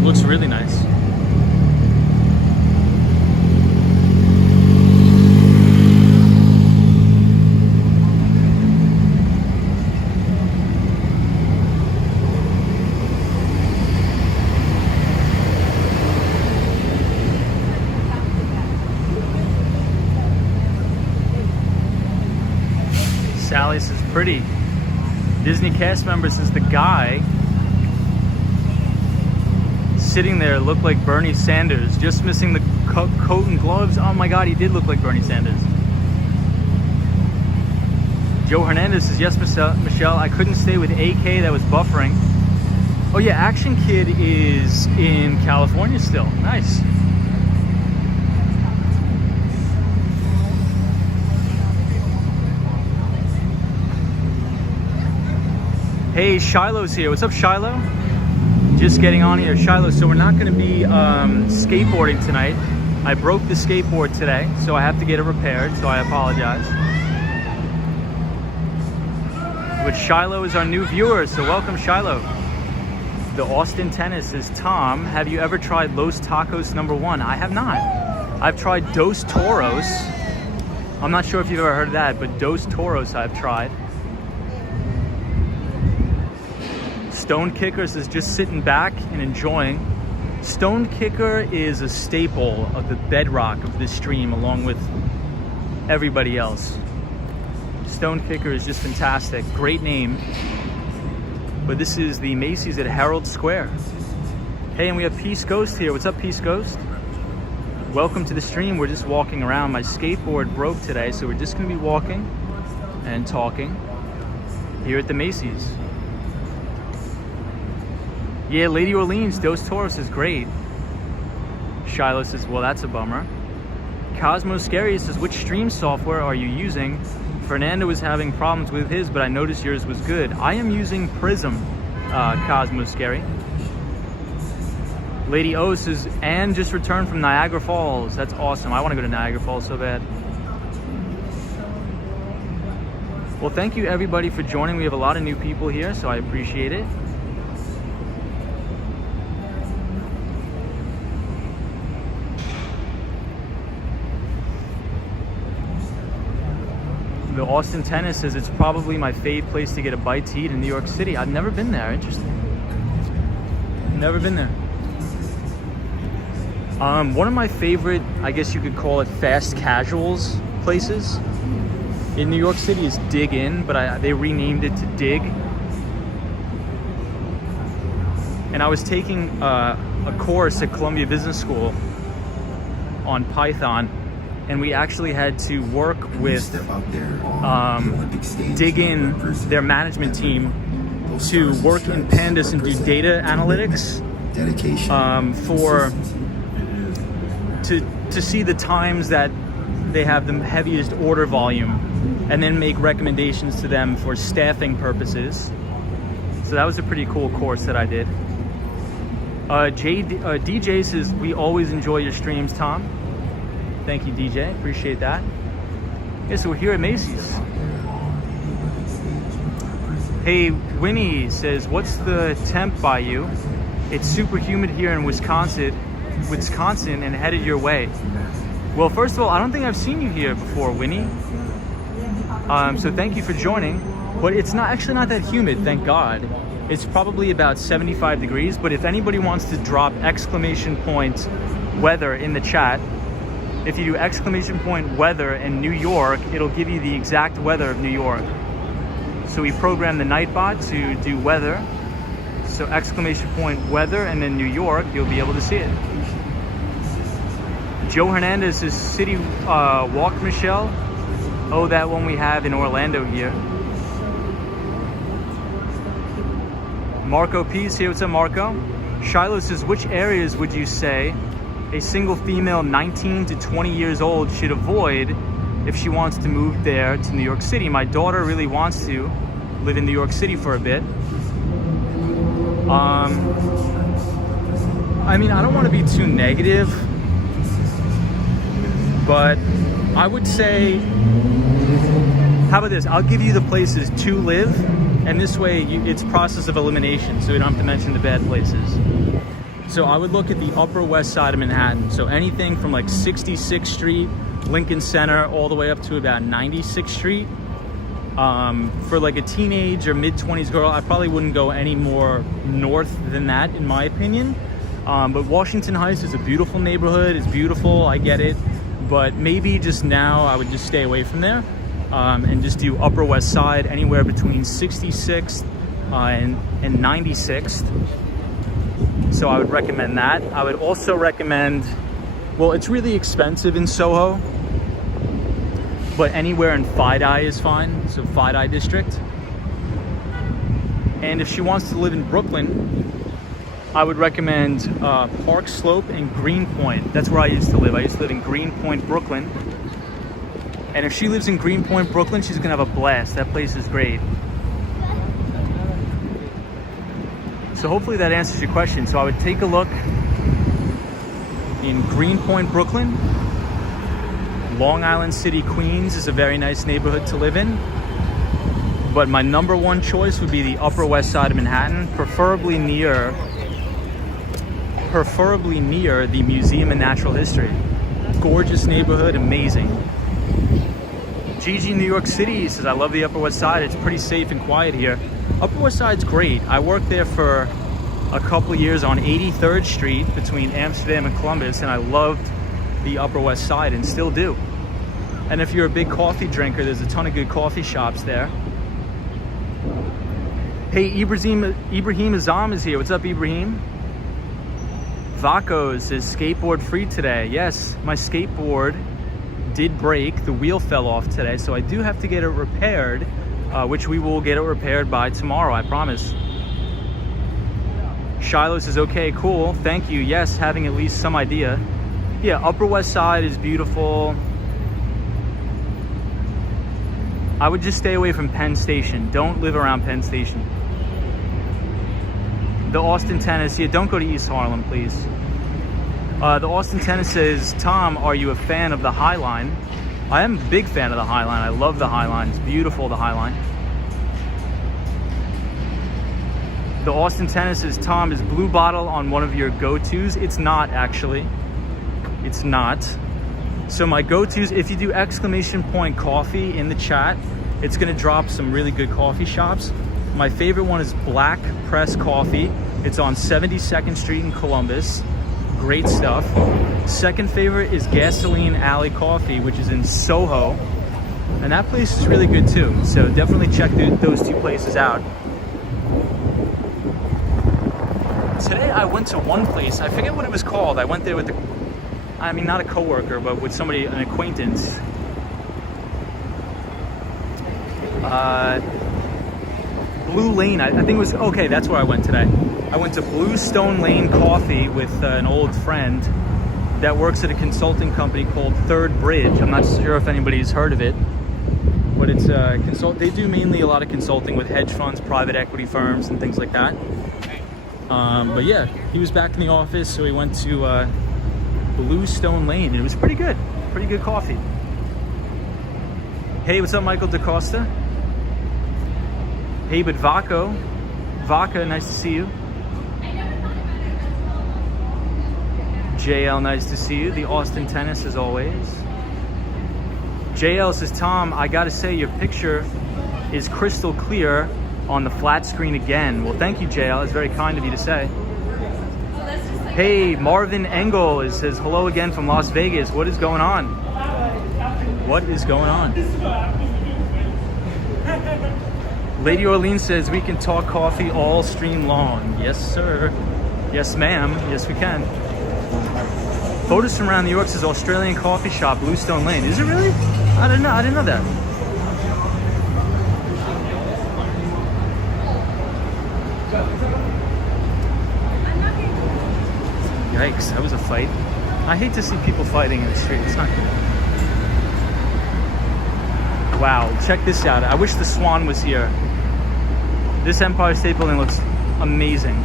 Looks really nice. Sally says pretty. Disney cast member says the guy sitting there looked like Bernie Sanders, just missing the coat and gloves. Oh my god, he did look like Bernie Sanders. Joe Hernandez says, yes, Michelle, I couldn't stay with AK, that was buffering. Oh yeah, Action Kid is in California still. Nice. Hey, Shiloh's here. What's up, Shiloh? Just getting on here, Shiloh. So we're not going to be skateboarding tonight. I broke the skateboard today, so I have to get it repaired, so I apologize. But Shiloh is our new viewer, so welcome, Shiloh. The Austin Tennis is, Tom, have you ever tried Los Tacos #1? I have not. I've tried Dos Toros. I'm not sure if you've ever heard of that, but Dos Toros I've tried. Stone Kickers is just sitting back and enjoying. Stone Kicker is a staple of the bedrock of this stream along with everybody else. Stone Kicker is just fantastic. Great name. But this is the Macy's at Herald Square. Hey, and we have Peace Ghost here. What's up, Peace Ghost? Welcome to the stream. We're just walking around. My skateboard broke today, so we're just going to be walking and talking here at the Macy's. Yeah, Lady Orleans, Dos Toros is great. Shiloh says, well, that's a bummer. Cosmo Scary says, which stream software are you using? Fernando was having problems with his, but I noticed yours was good. I am using Prism, Cosmo Scary. Lady O says, and just returned from Niagara Falls. That's awesome. I want to go to Niagara Falls so bad. Well, thank you everybody for joining. We have a lot of new people here, so I appreciate it. The Austin Tennis says it's probably my fave place to get a bite to eat in New York City. I've never been there. Interesting. Never been there. One of my favorite, I guess you could call it fast casuals places in New York City is Dig Inn, but they renamed it to Dig. And I was taking a course at Columbia Business School on Python, and we actually had to work with Dig Inn, their management team, to work in Pandas and do data analytics to see the times that they have the heaviest order volume, and then make recommendations to them for staffing purposes. So that was a pretty cool course that I did. DJ says, we always enjoy your streams, Tom. Thank you, DJ. Appreciate that. Yeah, so we're here at Macy's. Hey, Winnie says, what's the temp by you? It's super humid here in Wisconsin and headed your way. Well, first of all, I don't think I've seen you here before, Winnie. So thank you for joining. But it's actually not that humid, thank God. It's probably about 75 degrees, but if anybody wants to drop exclamation point weather in the chat, if you do exclamation point weather in New York, it'll give you the exact weather of New York. So we programmed the Nightbot to do weather. So exclamation point weather and then New York, you'll be able to see it. Joe Hernandez is City Walk, Michelle. Oh, that one we have in Orlando here. Marco P's here. What's up, Marco? Shiloh says, which areas would you say a single female 19 to 20 years old should avoid if she wants to move there to New York City? My daughter really wants to live in New York City for a bit. I mean, I don't want to be too negative, but I would say, how about this? I'll give you the places to live, and this way it's process of elimination, so we don't have to mention the bad places. So I would look at the Upper West Side of Manhattan. So anything from like 66th Street, Lincoln Center, all the way up to about 96th Street. For like a teenage or mid-20s girl, I probably wouldn't go any more north than that, in my opinion. But Washington Heights is a beautiful neighborhood. It's beautiful, I get it. But maybe just now I would just stay away from there and just do Upper West Side, anywhere between 66th and 96th. So I would recommend that. I would also recommend, well, it's really expensive in Soho, but anywhere in Fidei is fine, so Fidei District. And if she wants to live in Brooklyn, I would recommend Park Slope and Greenpoint. That's where I used to live. I used to live in Greenpoint, Brooklyn. And if she lives in Greenpoint, Brooklyn, she's gonna have a blast. That place is great. So hopefully that answers your question. So I would take a look in Greenpoint, Brooklyn. Long Island City, Queens is a very nice neighborhood to live in. But my number one choice would be the Upper West Side of Manhattan, preferably near the Museum of Natural History. Gorgeous neighborhood, amazing. Gigi, New York City says, I love the Upper West Side. It's pretty safe and quiet here. Upper West Side's great. I worked there for a couple years on 83rd Street between Amsterdam and Columbus, and I loved the Upper West Side and still do. And if you're a big coffee drinker, there's a ton of good coffee shops there. Hey, Ibrahim Azam is here. What's up, Ibrahim? Vaco says, skateboard free today. Yes, my skateboard did break. The wheel fell off today, so I do have to get it repaired, which we will get it repaired by tomorrow, I promise. Shiloh says, okay, cool, thank you. Yes, having at least some idea. Yeah, Upper West Side is beautiful. I would just stay away from Penn Station. Don't live around Penn Station. The Austin Tennis, yeah, don't go to East Harlem, please. The Austin Tennis says, Tom, are you a fan of the High Line? I am a big fan of the High Line. I love the High Line. It's beautiful, the High Line. The Austin Tennis says, Tom, is Blue Bottle on one of your go-tos? It's not, actually. It's not. So my go-tos, if you do exclamation point coffee in the chat, it's gonna drop some really good coffee shops. My favorite one is Black Press Coffee. It's on 72nd Street in Columbus. Great stuff. Second favorite is Gasoline Alley Coffee, which is in Soho. And that place is really good too. So definitely check those two places out. Today I went to one place, I forget what it was called. I went there with not a coworker, but with somebody, an acquaintance. Blue Lane, I think it was, okay, that's where I went today. I went to Bluestone Lane Coffee with an old friend that works at a consulting company called Third Bridge. I'm not sure if anybody's heard of it, but it's they do mainly a lot of consulting with hedge funds, private equity firms, and things like that. But yeah, he was back in the office, so we went to Bluestone Lane, and it was pretty good coffee. Hey, what's up, Michael DaCosta? Hey, but Vaca, nice to see you. JL, nice to see you. The Austin Tennis, as always. JL says, Tom, I gotta say your picture is crystal clear on the flat screen again. Well, thank you, JL. It's very kind of you to say. Hey, Marvin Engel says, hello again from Las Vegas. What is going on? What is going on? Lady Orleans says, we can talk coffee all stream long. Yes, sir. Yes, ma'am. Yes, we can. Photos from around New York says Australian coffee shop, Bluestone Lane. Is it really? I didn't know that. Yikes, that was a fight. I hate to see people fighting in the street. It's not good. Wow, check this out. I wish the Swan was here. This Empire State Building looks amazing.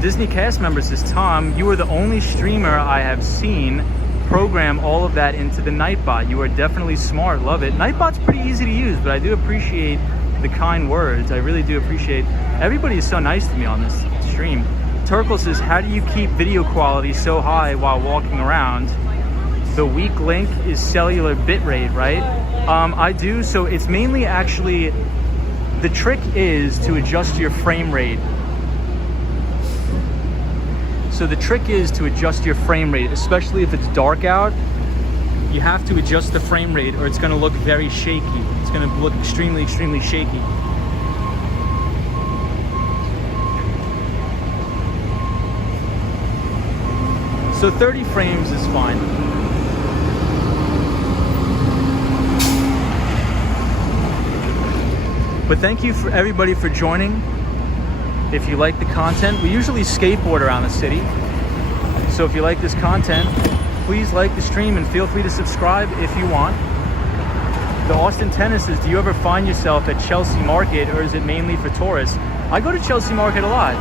Disney cast member says, Tom, you are the only streamer I have seen program all of that into the Nightbot. You are definitely smart. Love it. Nightbot's pretty easy to use, but I do appreciate the kind words. I really do appreciate. Everybody is so nice to me on this stream. Turkle says, how do you keep video quality so high while walking around? The weak link is cellular bitrate, right? I do. So it's mainly actually, the trick is to adjust your frame rate. So the trick is to adjust your frame rate, especially if it's dark out. You have to adjust the frame rate or it's going to look very shaky. It's going to look extremely, extremely shaky. So 30 frames is fine. But thank you for everybody for joining. If you like the content, we usually skateboard around the city. So if you like this content, please like the stream and feel free to subscribe if you want. The Austin Tennis says, do you ever find yourself at Chelsea Market or is it mainly for tourists? I go to Chelsea Market a lot.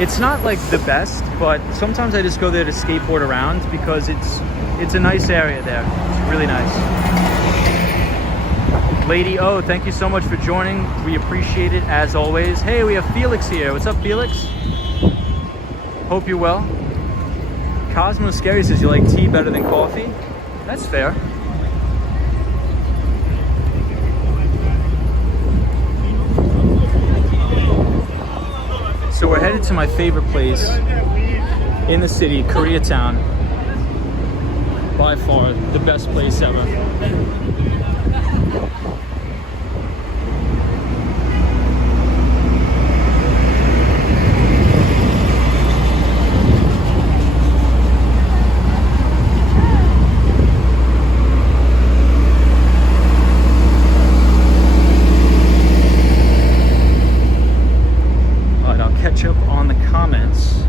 It's not like the best, but sometimes I just go there to skateboard around because it's a nice area there. It's really nice. Lady O, thank you so much for joining. We appreciate it as always. Hey, we have Felix here. What's up, Felix? Hope you're well. Cosmo Scary says you like tea better than coffee. That's fair. So we're headed to my favorite place in the city, Koreatown. By far, the best place ever. Up on the comments.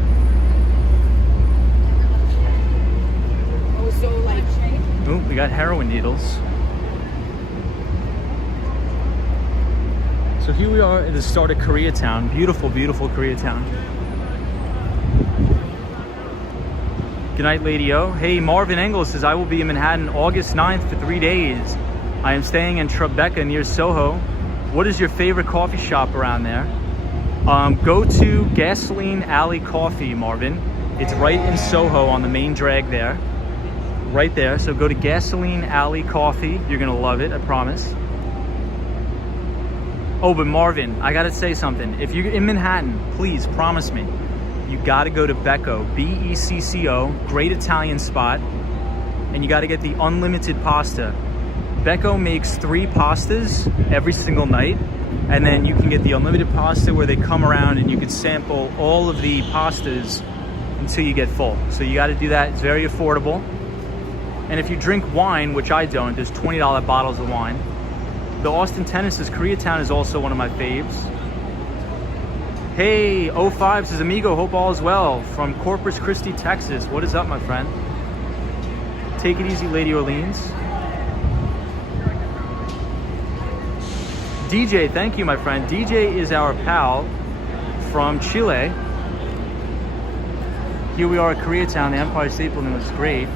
Oh, we got heroin needles. So here we are at the start of Koreatown. Beautiful, beautiful Koreatown. Good night, Lady O. Hey, Marvin Engel says, I will be in Manhattan August 9th for 3 days. I am staying in Tribeca near Soho. What is your favorite coffee shop around there? Go to Gasoline Alley Coffee, Marvin. It's right in Soho on the main drag there. Right there. So go to Gasoline Alley Coffee. You're going to love it, I promise. Oh, but Marvin, I got to say something. If you're in Manhattan, please promise me. you got to go to Becco, Becco, great Italian spot, and you got to get the unlimited pasta. Becco makes 3 pastas every single night, and then you can get the unlimited pasta where they come around and you can sample all of the pastas until you get full. So you got to do that. It's very affordable. And if you drink wine, which I don't, there's $20 bottles of wine. The Austin Tennis's Koreatown is also one of my faves. Hey, 05 says, amigo, hope all is well. From Corpus Christi, Texas. What is up, my friend? Take it easy, Lady Orleans. DJ, thank you, my friend. DJ is our pal from Chile. Here we are at Koreatown. The Empire State Building looks great.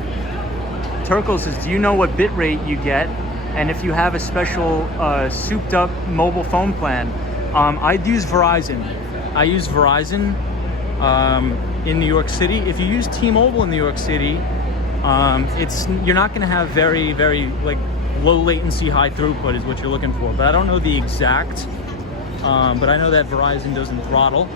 Turkle says, do you know what bit rate you get? And if you have a special souped up mobile phone plan? I'd use Verizon. I use Verizon in New York City. If you use T-Mobile in New York City, you're not going to have very, very like low latency, high throughput is what you're looking for. But I don't know the exact. But I know that Verizon doesn't throttle.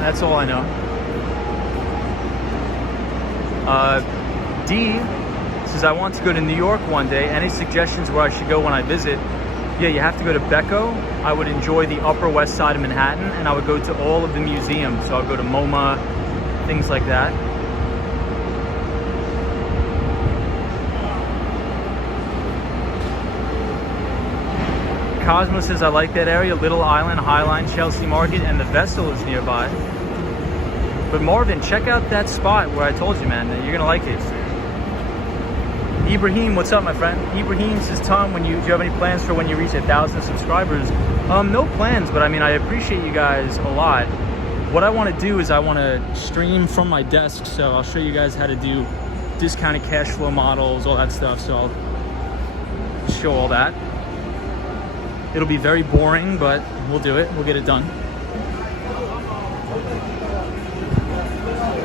That's all I know. D says, I want to go to New York one day. Any suggestions where I should go when I visit? Yeah, you have to go to Becco. I would enjoy the Upper West Side of Manhattan, and I would go to all of the museums. So I'll go to MoMA, things like that. Cosmo says, I like that area. Little Island, Highline, Chelsea Market, and the Vessel is nearby. But Marvin, check out that spot where I told you, man. You're gonna like it. Ibrahim, what's up, my friend? Ibrahim says, Tom, do you have any plans for when you reach 1,000 subscribers? No plans, but I mean, I appreciate you guys a lot. What I want to do is I want to stream from my desk, so I'll show you guys how to do discounted cash flow models, all that stuff. So I'll show all that. It'll be very boring, but we'll do it. We'll get it done.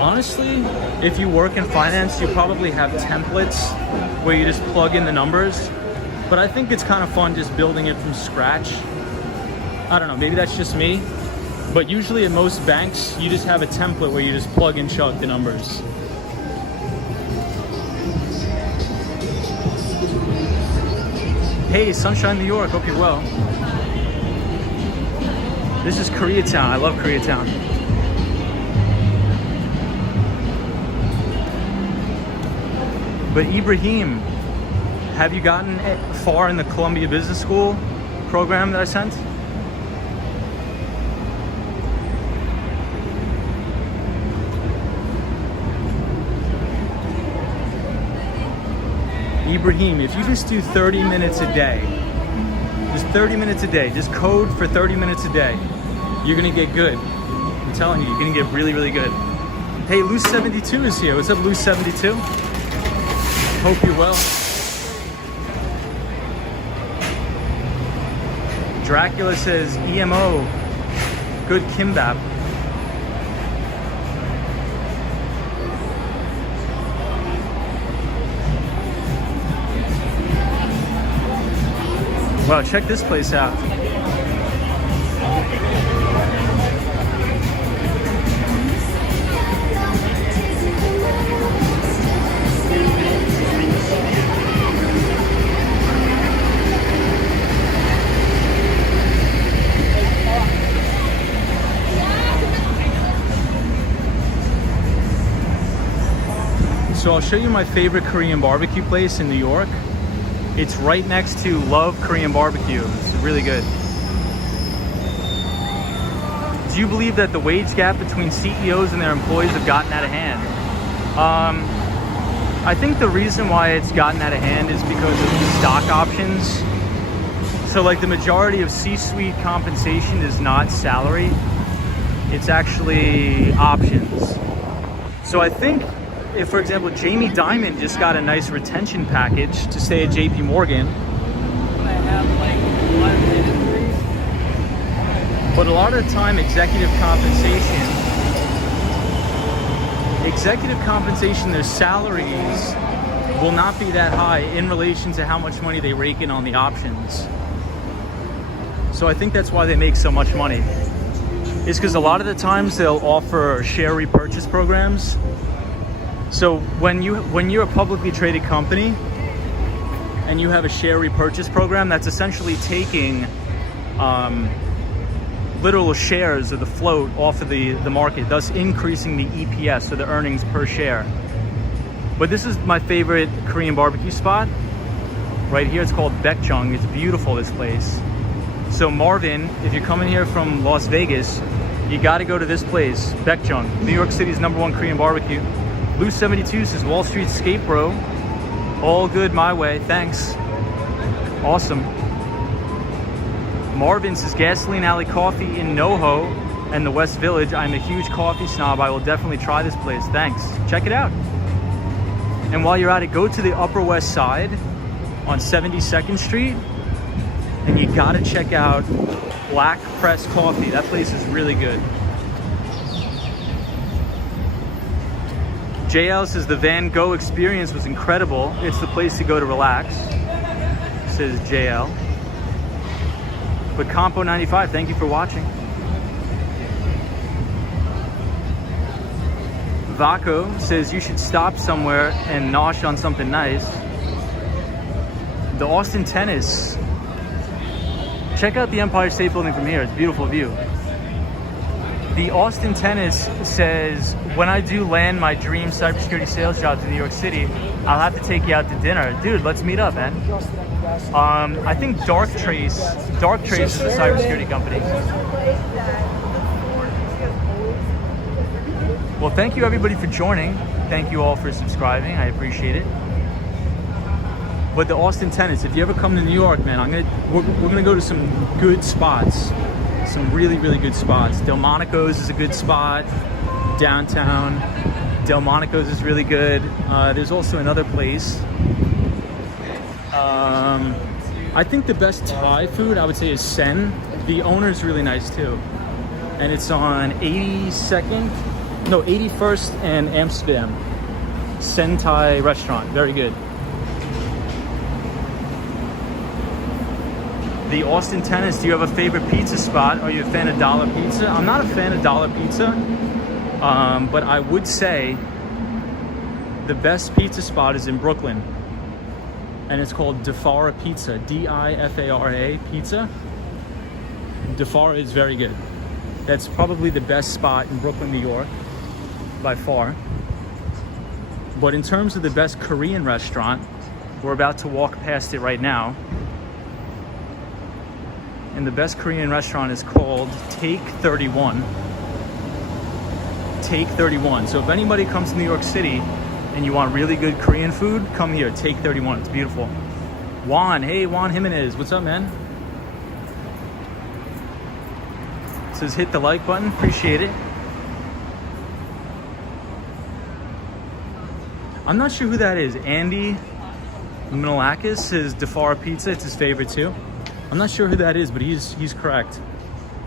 Honestly, if you work in finance, you probably have templates where you just plug in the numbers. But I think it's kind of fun just building it from scratch. I don't know, maybe that's just me. But usually at most banks, you just have a template where you just plug and chug the numbers. Hey, Sunshine, New York, hope you're well. This is Koreatown. I love Koreatown. But Ibrahim, have you gotten far in the Columbia Business School program that I sent? Ibrahim, if you just do 30 minutes a day, just 30 minutes a day, just code for 30 minutes a day, you're gonna get good. I'm telling you, you're gonna get really, really good. Hey, Loose72 is here. What's up, Loose72? Hope you're well. Dracula says, EMO, good kimbap. Wow, check this place out. So I'll show you my favorite Korean barbecue place in New York. It's right next to Love Korean Barbecue. It's really good. Do you believe that the wage gap between CEOs and their employees have gotten out of hand? I think the reason why it's gotten out of hand is because of the stock options. So like the majority of C-suite compensation is not salary. It's actually options. So I think if, for example, Jamie Dimon just got a nice retention package to stay at JP Morgan, but a lot of the time executive compensation, their salaries will not be that high in relation to how much money they rake in on the options. So I think that's why they make so much money. Is because a lot of the times they'll offer share repurchase programs. So when you're a publicly traded company and you have a share repurchase program, that's essentially taking literal shares of the float off of the market, thus increasing the EPS, so the earnings per share. But this is my favorite Korean barbecue spot right here. It's called Baekjung. It's beautiful, this place. So Marvin, if you're coming here from Las Vegas, you got to go to this place, Baekjung, New York City's #1 Korean barbecue. Lou72 says Wall Street Skate Bro. All good my way, thanks. Awesome. Marvin says Gasoline Alley Coffee in NoHo and the West Village. I'm a huge coffee snob. I will definitely try this place. Thanks. Check it out. And while you're at it, go to the Upper West Side on 72nd Street and you gotta check out Black Press Coffee. That place is really good. JL says the Van Gogh experience was incredible. It's the place to go to relax, says JL. But Compo95, thank you for watching. Vaco says you should stop somewhere and nosh on something nice. The Austin Tennis. Check out the Empire State Building from here. It's a beautiful view. The Austin Tennis says, when I do land my dream cybersecurity sales job to New York City, I'll have to take you out to dinner. Dude, let's meet up, man. I think Dark Trace is a cybersecurity company. Well, thank you everybody for joining. Thank you all for subscribing. I appreciate it. But the Austin Tennis, if you ever come to New York, man, we're gonna go to some good spots. Some really, really good spots. Delmonico's is a good spot. Downtown. Delmonico's is really good. There's also another place. I think the best Thai food, I would say, is Sen. The owner's really nice too. And it's on 81st and Amsterdam. Sen Thai restaurant, very good. The Austin Tennis, do you have a favorite pizza spot? Are you a fan of Dollar Pizza? I'm not a fan of Dollar Pizza, but I would say the best pizza spot is in Brooklyn. And it's called Difara Pizza, D-I-F-A-R-A Pizza. Difara is very good. That's probably the best spot in Brooklyn, New York, by far. But in terms of the best Korean restaurant, we're about to walk past it right now. And the best Korean restaurant is called Take 31. Take 31. So if anybody comes to New York City and you want really good Korean food, come here, Take 31. It's beautiful. Juan, hey Juan Jimenez, what's up, man? It says hit the like button, appreciate it. I'm not sure who that is. Andy Milakis says Difara Pizza, it's his favorite too. I'm not sure who that is, but he's correct.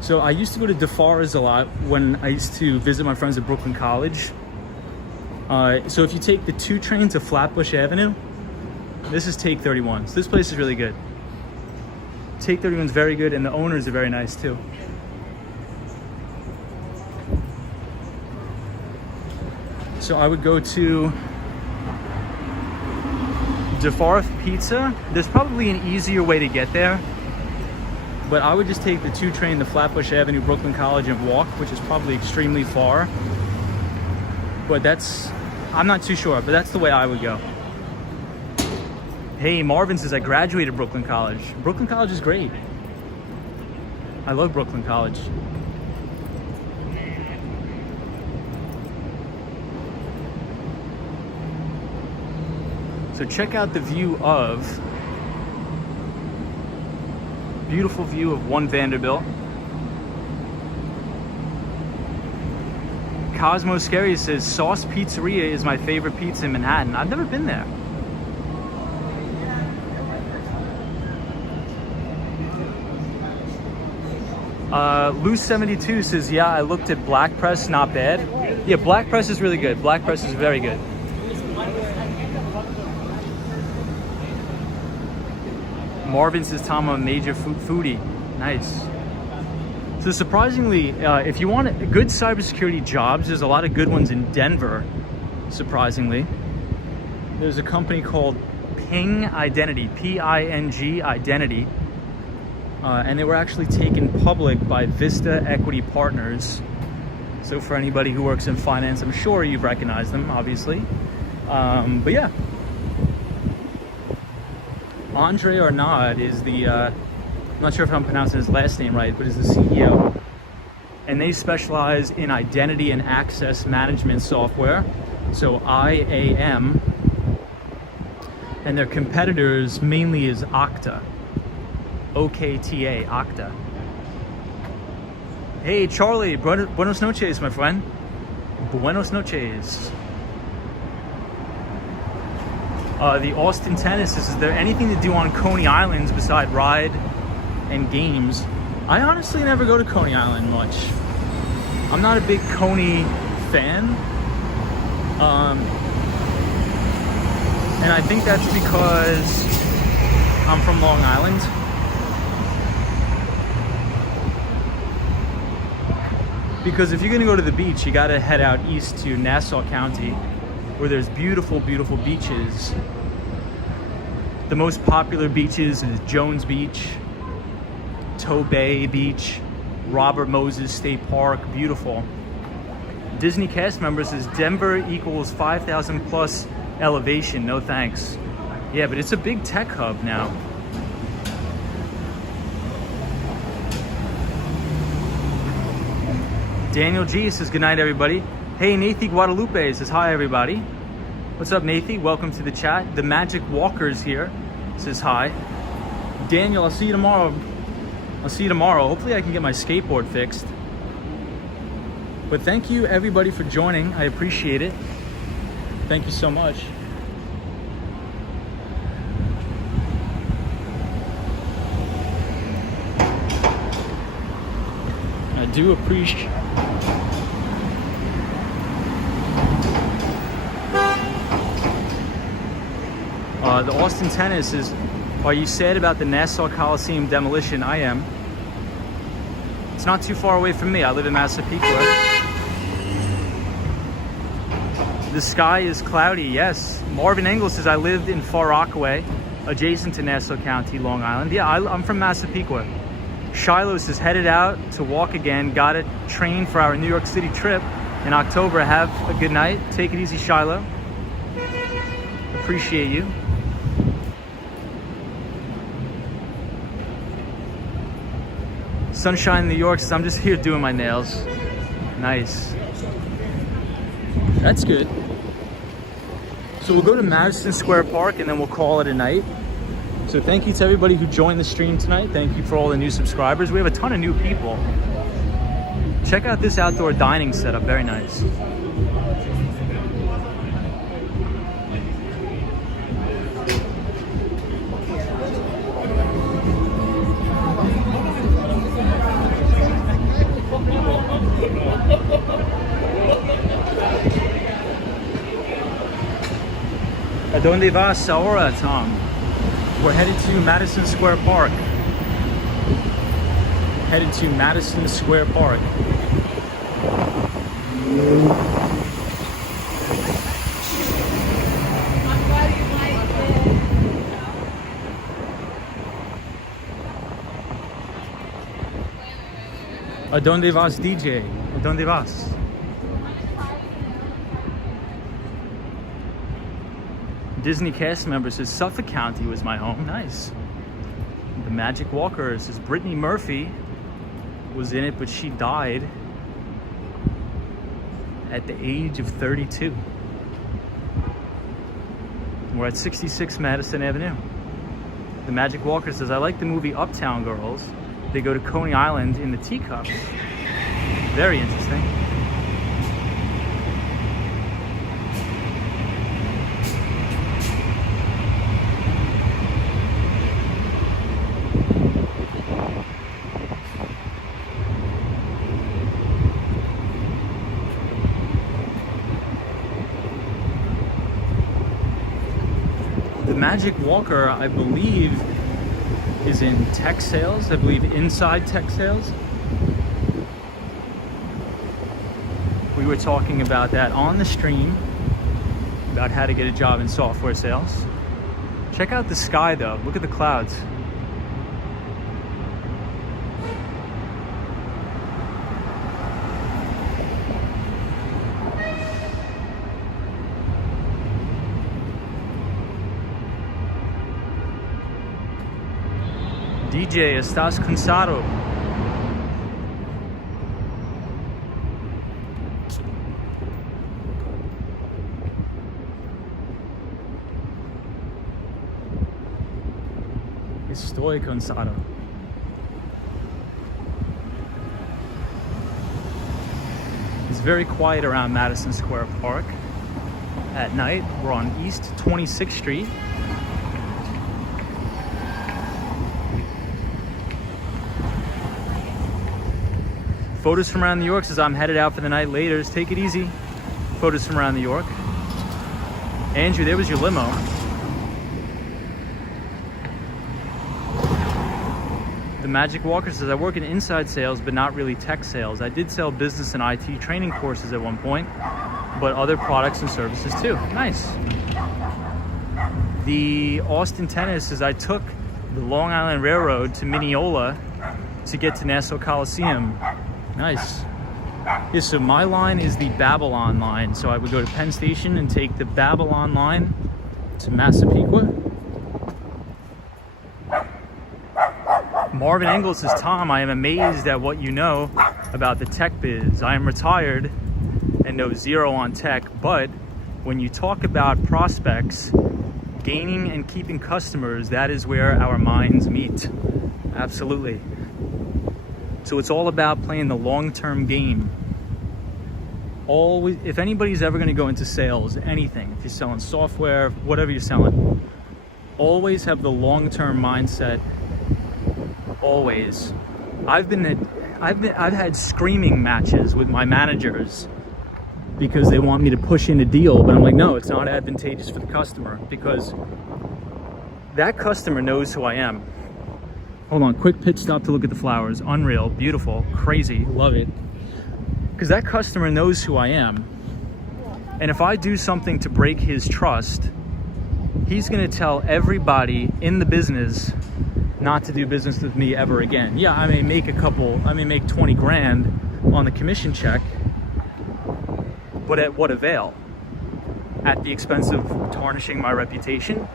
So I used to go to Difara's a lot when I used to visit my friends at Brooklyn College. So if you take the 2 train to Flatbush Avenue, this is Take 31. So this place is really good. Take 31 is very good, and the owners are very nice too. So I would go to Difara Pizza. There's probably an easier way to get there, but I would just take the 2 train to Flatbush Avenue, Brooklyn College, and walk, which is probably extremely far. But I'm not too sure, but that's the way I would go. Hey, Marvin says I graduated Brooklyn College. Brooklyn College is great. I love Brooklyn College. So check out the beautiful view of One Vanderbilt. Cosmo Scary says Sauce Pizzeria is my favorite pizza in Manhattan. I've never been there. Lou72 says, yeah, I looked at Black Press, not bad. Yeah, Black Press is really good. Black Press is very good. Marvin says, Tom, I'm a major foodie. Nice. So surprisingly, if you want good cybersecurity jobs, there's a lot of good ones in Denver, surprisingly. There's a company called Ping Identity, P-I-N-G Identity. And they were actually taken public by Vista Equity Partners. So for anybody who works in finance, I'm sure you've recognized them, obviously. But yeah. Andre Arnaud is the, I'm not sure if I'm pronouncing his last name right, but is the CEO. And they specialize in identity and access management software. So IAM. And their competitors mainly is Okta. OKTA, Okta. Hey Charlie, buenos noches, my friend. Buenos noches. The Austin Tennis, is there anything to do on Coney Islands beside ride and games? I honestly never go to Coney Island much. I'm not a big Coney fan. And I think that's because I'm from Long Island. Because if you're gonna go to the beach, you gotta head out east to Nassau County, where there's beautiful, beautiful beaches. The most popular beaches is Jones Beach, Tobay Beach, Robert Moses State Park, beautiful. Disney cast member says Denver equals 5,000 plus elevation, no thanks. Yeah, but it's a big tech hub now. Daniel G says good night, everybody. Hey, Nathy Guadalupe says hi, everybody. What's up, Nathy? Welcome to the chat. The Magic Walkers here says hi. Daniel, I'll see you tomorrow. I'll see you tomorrow. Hopefully I can get my skateboard fixed. But thank you, everybody, for joining. I appreciate it. Thank you so much. I do appreciate. The Austin Tennis is, are you sad about the Nassau Coliseum demolition? I am. It's not too far away from me. I live in Massapequa. The sky is cloudy, yes. Marvin Engel says I lived in Far Rockaway, adjacent to Nassau County, Long Island. Yeah, I'm from Massapequa. Shiloh says headed out to walk again. Got a train for our New York City trip in October. Have a good night. Take it easy, Shiloh. Appreciate you. Sunshine New York says I'm just here doing my nails. Nice. That's good. So we'll go to Madison Square Park and then we'll call it a night. So thank you to everybody who joined the stream tonight. Thank you for all the new subscribers. We have a ton of new people. Check out this outdoor dining setup, very nice. ¿A dónde vas ahora, Tom? We're headed to Madison Square Park. Headed to Madison Square Park. ¿A dónde vas, DJ? ¿A dónde vas? Disney cast member says Suffolk County was my home. Nice. The Magic Walker says Brittany Murphy was in it, but she died at the age of 32. We're at 66 Madison Avenue. The Magic Walker says, I like the movie Uptown Girls. They go to Coney Island in the teacups. Very interesting. Magic Walker, I believe, is in tech sales, I believe inside tech sales. We were talking about that on the stream, about how to get a job in software sales. Check out the sky though, look at the clouds. DJ, ¿estás cansado? Estoy cansado. It's very quiet around Madison Square Park. At night, we're on East 26th Street. Photos from around New York says I'm headed out for the night. Laters, take it easy. Photos from around New York. Andrew, there was your limo. The Magic Walker says I work in inside sales, but not really tech sales. I did sell business and IT training courses at one point, but other products and services too. Nice. The Austin Tennis says I took the Long Island Railroad to Mineola to get to Nassau Coliseum. Nice. Yeah, so my line is the Babylon line. So I would go to Penn Station and take the Babylon line to Massapequa. Marvin Engel says, Tom, I am amazed at what you know about the tech biz. I am retired and know zero on tech, but when you talk about prospects, gaining and keeping customers, that is where our minds meet. Absolutely. So it's all about playing the long-term game. Always, if anybody's ever going to go into sales, anything, if you're selling software, whatever you're selling, always have the long-term mindset. Always. I've had screaming matches with my managers because they want me to push in a deal, but I'm like, no, it's not advantageous for the customer because that customer knows who I am. Hold on, quick pit stop to look at the flowers. Unreal, beautiful, crazy, love it. Because that customer knows who I am. And if I do something to break his trust, he's gonna tell everybody in the business not to do business with me ever again. Yeah, I may make 20 grand on the commission check, but at what avail? At the expense of tarnishing my reputation?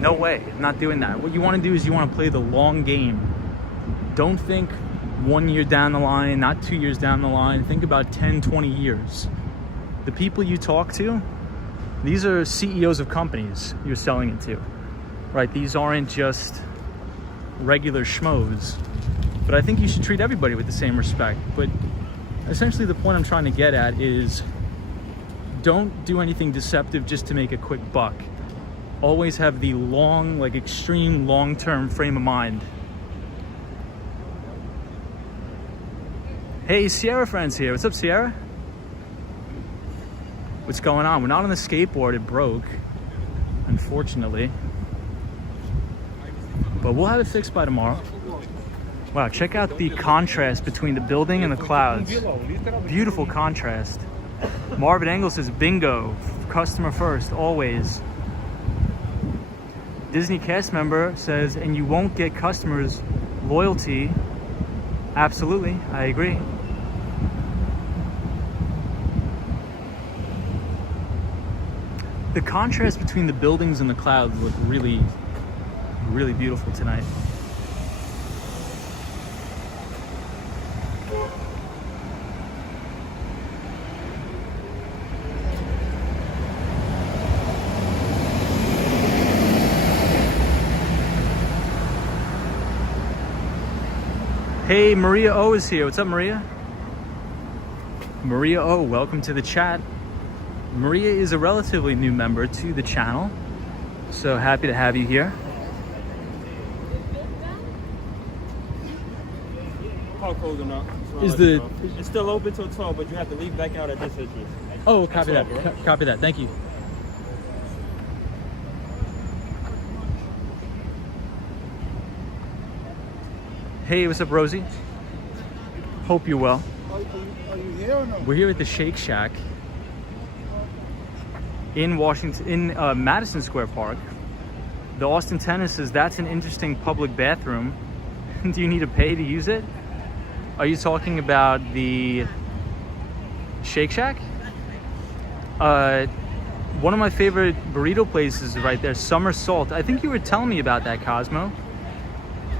No way, I'm not doing that. What you want to do is you want to play the long game. Don't think 1 year down the line, not 2 years down the line. Think about 10, 20 years. The people you talk to, these are CEOs of companies you're selling it to, right? These aren't just regular schmoes. But I think you should treat everybody with the same respect. But essentially the point I'm trying to get at is don't do anything deceptive just to make a quick buck. Always have the long, like extreme long-term frame of mind. Hey, Sierra Friends here. What's up, Sierra? What's going on? We're not on the skateboard. It broke, unfortunately. But we'll have it fixed by tomorrow. Wow, check out the contrast between the building and the clouds. Beautiful contrast. Marvin Engel says, bingo, customer first, always. Disney cast member says, and you won't get customers loyalty. Absolutely, I agree. The contrast between the buildings and the clouds look really, really beautiful tonight. Hey, Maria O is here. What's up, Maria? Maria O, welcome to the chat. Maria is a relatively new member to the channel, so happy to have you here. Park closed or not? It's still open till 12, but you have to leave back out at this entrance. Oh, copy that. Copy that. Thank you. Hey, what's up, Rosie? Hope you're well. Are you here or no? We're here at the Shake Shack in Washington, in Madison Square Park. The Austin Tennis says that's an interesting public bathroom. Do you need to pay to use it? Are you talking about the Shake Shack? One of my favorite burrito places is right there, Summer Salt. I think you were telling me about that, Cosmo.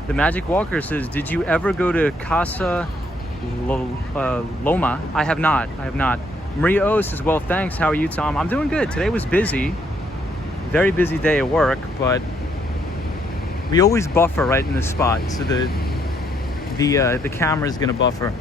The Magic Walker says, did you ever go to Casa Loma? I have not. Maria O says, well, thanks. How are you, Tom? I'm doing good. Today was busy. Very busy day at work, but we always buffer right in this spot. So the camera is gonna buffer.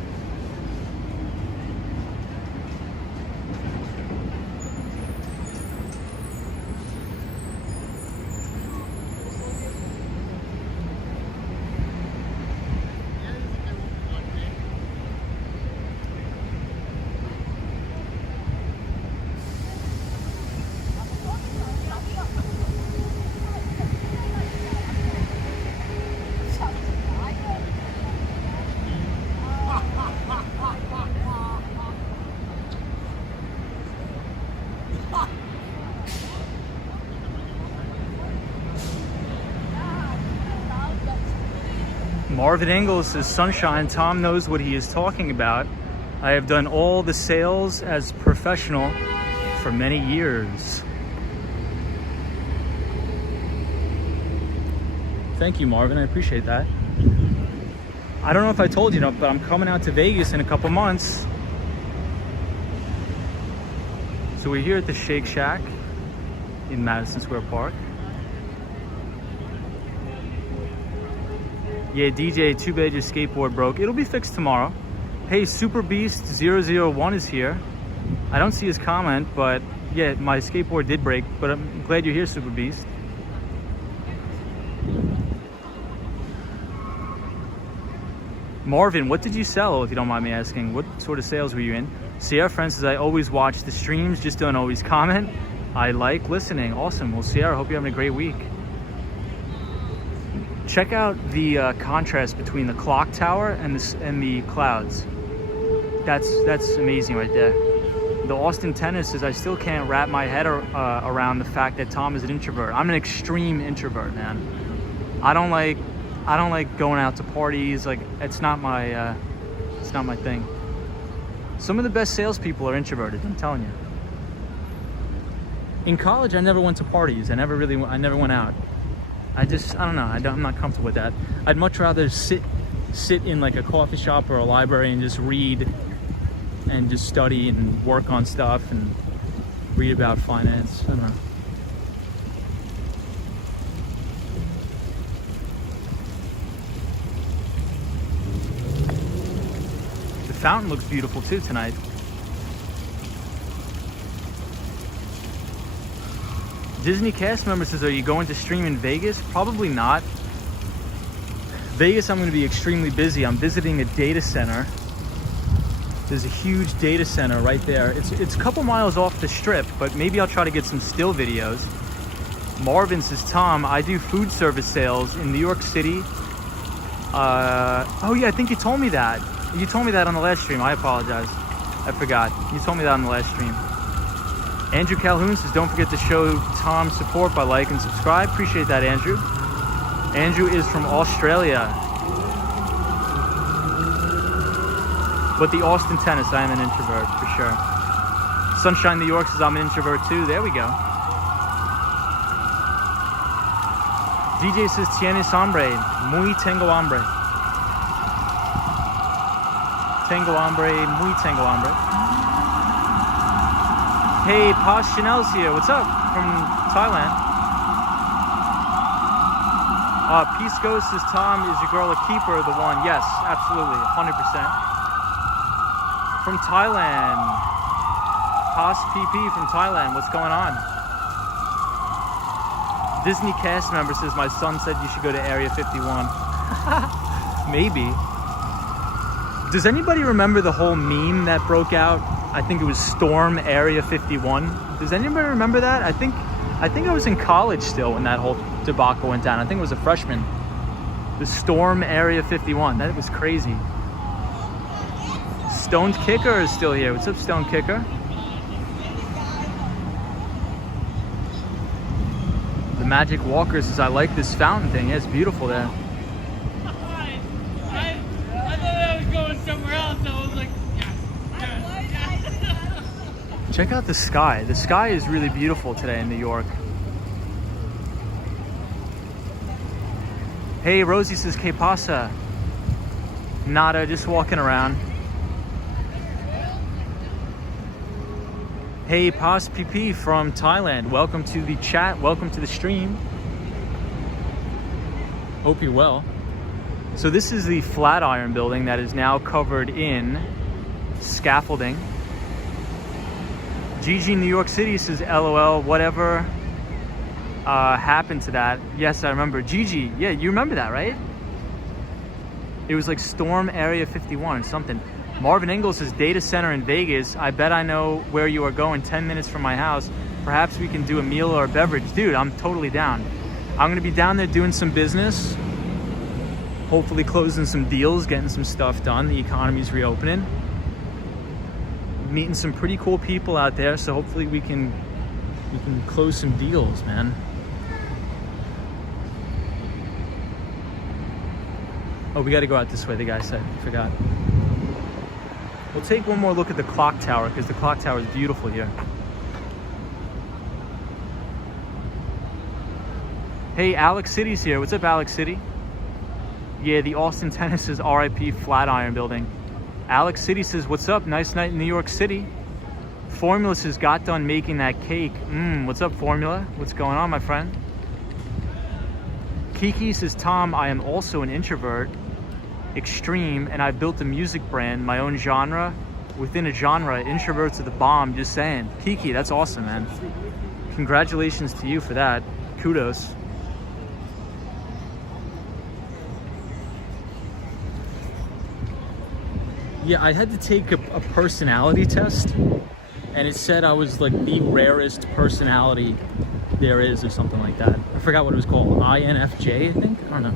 Marvin Engels says, sunshine, Tom knows what he is talking about. I have done all the sales as professional for many years. Thank you, Marvin. I appreciate that. I don't know if I told you, but I'm coming out to Vegas in a couple months. So we're here at the Shake Shack in Madison Square Park. Yeah, DJ, too bad your skateboard broke. It'll be fixed tomorrow. Hey, Super Beast 001 is here. I don't see his comment, but yeah, my skateboard did break, but I'm glad you're here, Super Beast. Marvin, what did you sell, if you don't mind me asking? What sort of sales were you in? Sierra Friend says, I always watch the streams, just don't always comment. I like listening. Awesome. Well, Sierra, hope you're having a great week. Check out the contrast between the clock tower and the clouds. That's amazing right there. The Austin Tennis says, I still can't wrap my head around the fact that Tom is an introvert. I'm an extreme introvert, man. I don't like going out to parties. Like, it's not my thing. Some of the best salespeople are introverted, I'm telling you. In college, I never went to parties. I never went out. I don't know. I'm not comfortable with that. I'd much rather sit in like a coffee shop or a library and just read and just study and work on stuff and read about finance. I don't know. The fountain looks beautiful too tonight. Disney cast member says, are you going to stream in Vegas? Probably not. Vegas, I'm going to be extremely busy. I'm visiting a data center. There's a huge data center right there. It's a couple miles off the strip, but maybe I'll try to get some still videos. Marvin says, Tom, I do food service sales in New York City. Oh yeah, I think you told me that. You told me that on the last stream. I apologize. I forgot. You told me that on the last stream. Andrew Calhoun says, don't forget to show Tom support by like and subscribe. Appreciate that, Andrew. Andrew is from Australia. But the Austin Tennis, I am an introvert for sure. Sunshine New York says, I'm an introvert too. There we go. DJ says, tienes hambre. Muy tengo hambre. Tengo hambre, muy tengo hambre. Hey, Posh Chanel's here. What's up? From Thailand. Peace Ghost says, Tom, is your girl a keeper or the one? Yes, absolutely, 100%. From Thailand. Posh PP from Thailand. What's going on? Disney cast member says, my son said you should go to Area 51. Maybe. Does anybody remember the whole meme that broke out? I think it was Storm Area 51. Does anybody remember that? I think I was in college still when that whole debacle went down. I think it was a freshman. The Storm Area 51. That was crazy. Stoned Kicker is still here. What's up, Stoned Kicker? The Magic Walker says, I like this fountain thing. Yeah, it's beautiful there. I thought I was going somewhere else. I was like, yeah. Check out the sky. The sky is really beautiful today in New York. Hey, Rosie says, ¿Qué pasa? Nada, just walking around. Hey, Pas PP from Thailand. Welcome to the chat. Welcome to the stream. Hope you're well. So this is the Flatiron building that is now covered in scaffolding. Gigi New York City says, LOL, whatever happened to that. Yes, I remember. Gigi, yeah, you remember that, right? It was like Storm Area 51 or something. Marvin Ingalls says, data center in Vegas. I bet I know where you are going, 10 minutes from my house. Perhaps we can do a meal or a beverage. Dude, I'm totally down. I'm gonna be down there doing some business. Hopefully closing some deals, getting some stuff done. The economy's reopening. Meeting some pretty cool people out there, so hopefully we can close some deals, man. Oh, we gotta go out this way, the guy said. Forgot. We'll take one more look at the clock tower, because the clock tower is beautiful here. Hey, Alex City's here. What's up, Alex City? Yeah, the Austin Tennis is RIP Flatiron building. Alex City says, what's up? Nice night in New York City. Formula says, got done making that cake. What's up, Formula? What's going on, my friend? Kiki says, Tom, I am also an introvert, extreme, and I built a music brand, my own genre. Within a genre, introverts are the bomb, just saying. Kiki, that's awesome, man. Congratulations to you for that. Kudos. Yeah, I had to take a personality test, and it said I was like the rarest personality there is, or something like that. I forgot what it was called. INFJ, I think? I don't know.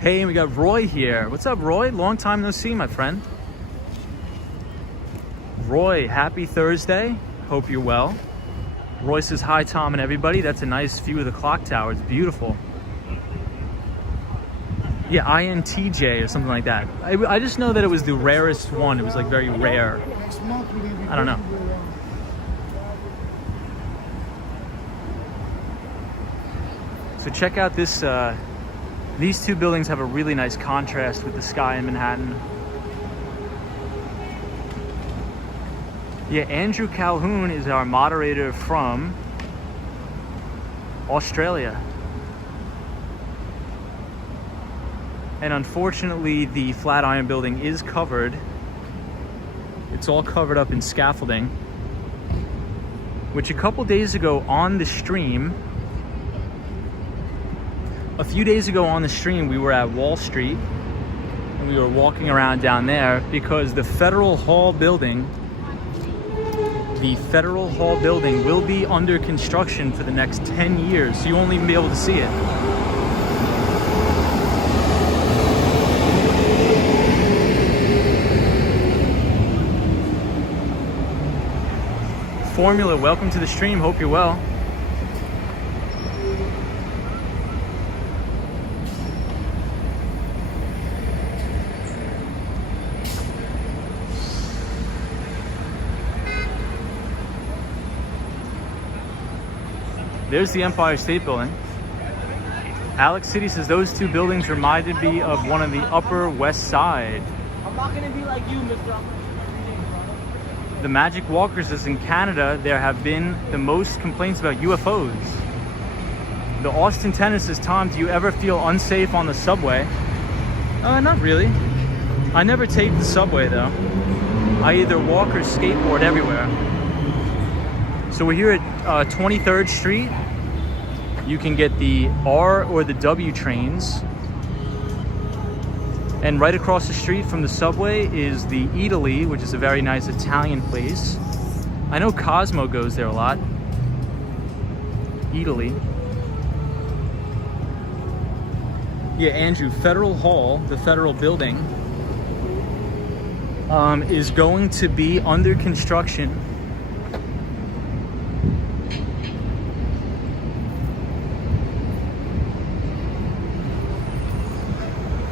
Hey, we got Roy here. What's up, Roy? Long time no see, my friend. Roy, happy Thursday. Hope you're well. Roy says, hi, Tom and everybody. That's a nice view of the clock tower. It's beautiful. Yeah, INTJ or something like that. I just know that it was the rarest one. It was like very rare. I don't know. So check out this. These two buildings have a really nice contrast with the sky in Manhattan. Yeah, Andrew Calhoun is our moderator from Australia. And unfortunately, the Flatiron building is covered. It's all covered up in scaffolding, which a couple days ago on the stream, we were at Wall Street and we were walking around down there because the Federal Hall building will be under construction for the next 10 years. So you won't even be able to see it. Formula, welcome to the stream. Hope you're well. There's the Empire State Building. Alex City says those two buildings reminded me of one on the Upper West Side. I'm not gonna be like you, Mr. The Magic Walker says in Canada there have been the most complaints about UFOs. The Austin Tennis says, Tom, do you ever feel unsafe on the subway? Not really. I never take the subway though. I either walk or skateboard everywhere. So we're here at 23rd Street. You can get the R or the W trains. And right across the street from the subway is the Italy, which is a very nice Italian place. I know Cosmo goes there a lot. Italy. Yeah, Andrew, Federal Hall, the federal building, is going to be under construction.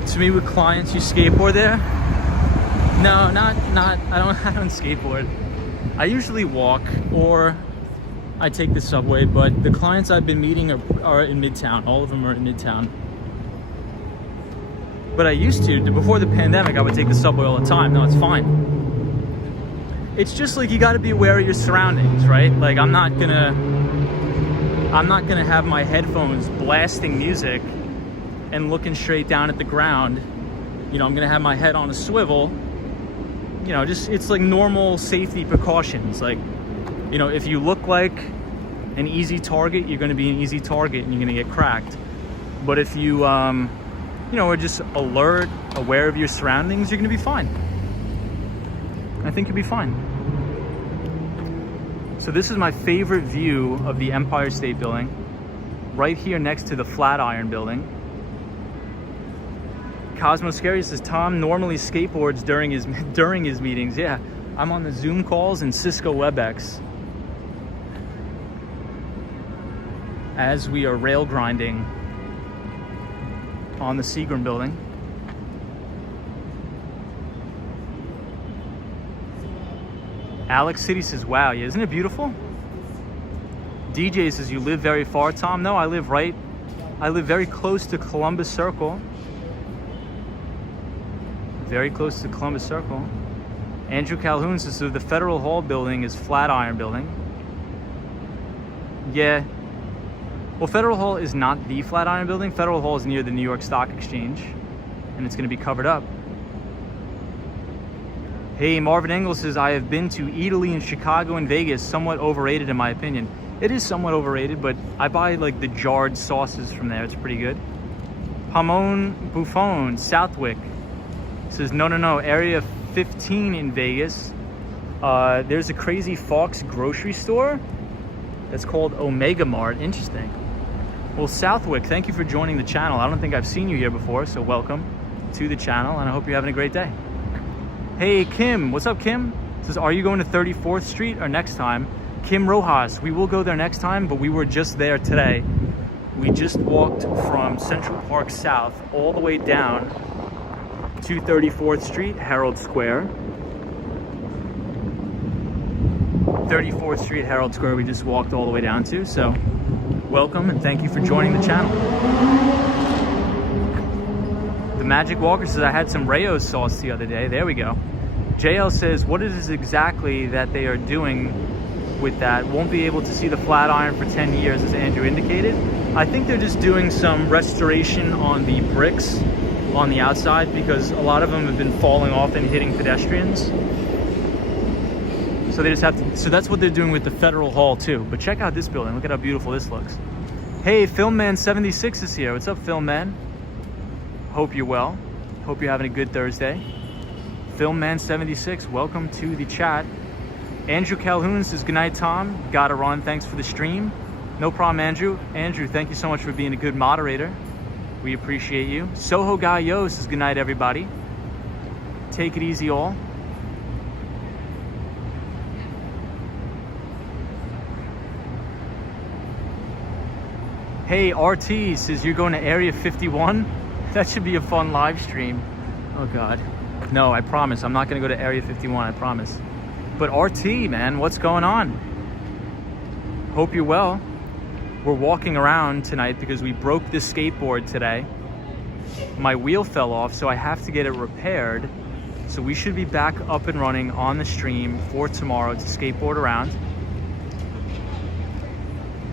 To meet with clients, you skateboard there? No, not. I don't skateboard. I usually walk or I take the subway, but the clients I've been meeting are in Midtown. All of them are in Midtown. But I used to, before the pandemic, I would take the subway all the time. No, it's fine. It's just like you got to be aware of your surroundings, right? Like I'm not gonna have my headphones blasting music and looking straight down at the ground. You know, I'm gonna have my head on a swivel. You know, just it's like normal safety precautions. Like, you know, if you look like an easy target, you're gonna be an easy target and you're gonna get cracked. But if you, you know, are just alert, aware of your surroundings, you're gonna be fine. I think you'll be fine. So this is my favorite view of the Empire State Building, right here next to the Flatiron Building. Cosmo Scary says, Tom normally skateboards during his meetings. Yeah, I'm on the Zoom calls and Cisco WebEx as we are rail grinding on the Seagram Building. Alex City says, wow, yeah, isn't it beautiful? DJ says, you live very far, Tom? No, I live very close to Columbus Circle. Very close to Columbus Circle. Andrew Calhoun says, so the Federal Hall building is Flatiron Building. Yeah. Well, Federal Hall is not the Flatiron Building. Federal Hall is near the New York Stock Exchange, and it's going to be covered up. Hey, Marvin Engel says, I have been to Italy and Chicago and Vegas. Somewhat overrated in my opinion. It is somewhat overrated, but I buy like the jarred sauces from there. It's pretty good. Hamon Buffon, Southwick says, no, Area 15 in Vegas. There's a crazy Fox grocery store that's called Omega Mart. Interesting. Well, Southwick, thank you for joining the channel. I don't think I've seen you here before, so welcome to the channel, and I hope you're having a great day. Hey, Kim, what's up, Kim? Says, are you going to 34th Street or next time? Kim Rojas, we will go there next time, but we were just there today. We just walked from Central Park South all the way down to 34th Street, Herald Square. 34th Street, Herald Square, we just walked all the way down to. So, welcome and thank you for joining the channel. The Magic Walker says, I had some Rayo's sauce the other day. There we go. JL says, what is it exactly that they are doing with that? Won't be able to see the Flatiron for 10 years, as Andrew indicated. I think they're just doing some restoration on the bricks on the outside because a lot of them have been falling off and hitting pedestrians. So they just have to, so that's what they're doing with the Federal Hall too. But check out this building. Look at how beautiful this looks. Hey, Filmman76 is here. What's up, Filmman? Hope you're well. Hope you're having a good Thursday. Filmman76, welcome to the chat. Andrew Calhoun says, good night, Tom. Gotta run. Thanks for the stream. No problem, Andrew. Andrew, thank you so much for being a good moderator. We appreciate you. Soho Guy Yo says, good night, everybody. Take it easy, all. Hey, RT says, you're going to Area 51? That should be a fun live stream. Oh, God. No, I promise. I'm not going to go to Area 51, I promise. But RT, man, what's going on? Hope you're well. We're walking around tonight because we broke the skateboard today. My wheel fell off, so I have to get it repaired. So we should be back up and running on the stream for tomorrow to skateboard around.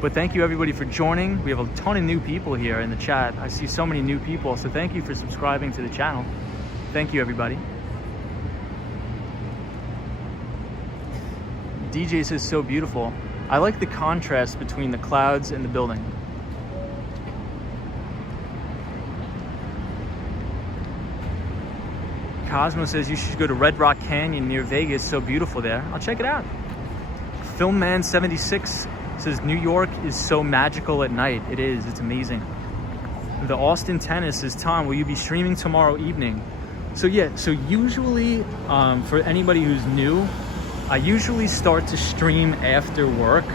But thank you everybody for joining. We have a ton of new people here in the chat. I see so many new people, so thank you for subscribing to the channel. Thank you, everybody. DJ says, so beautiful. I like the contrast between the clouds and the building. Cosmo says, you should go to Red Rock Canyon near Vegas. So beautiful there. I'll check it out. Filmman76 It says New York is so magical at night. It is. It's amazing. The Austin Tennis says, Tom, will you be streaming tomorrow evening? So yeah, so usually for anybody who's new, I usually start to stream after work,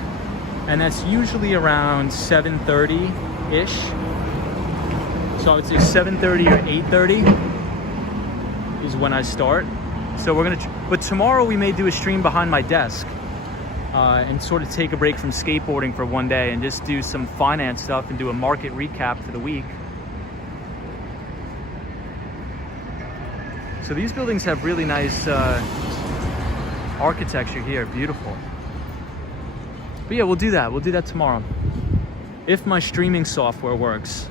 and that's usually around 7:30-ish. So I would say 7:30 or 8:30 is when I start. So we're gonna, but tomorrow we may do a stream behind my desk and sort of take a break from skateboarding for one day and just do some finance stuff and do a market recap for the week. So these buildings have really nice architecture here, beautiful. But yeah, we'll do that. We'll do that tomorrow. If my streaming software works,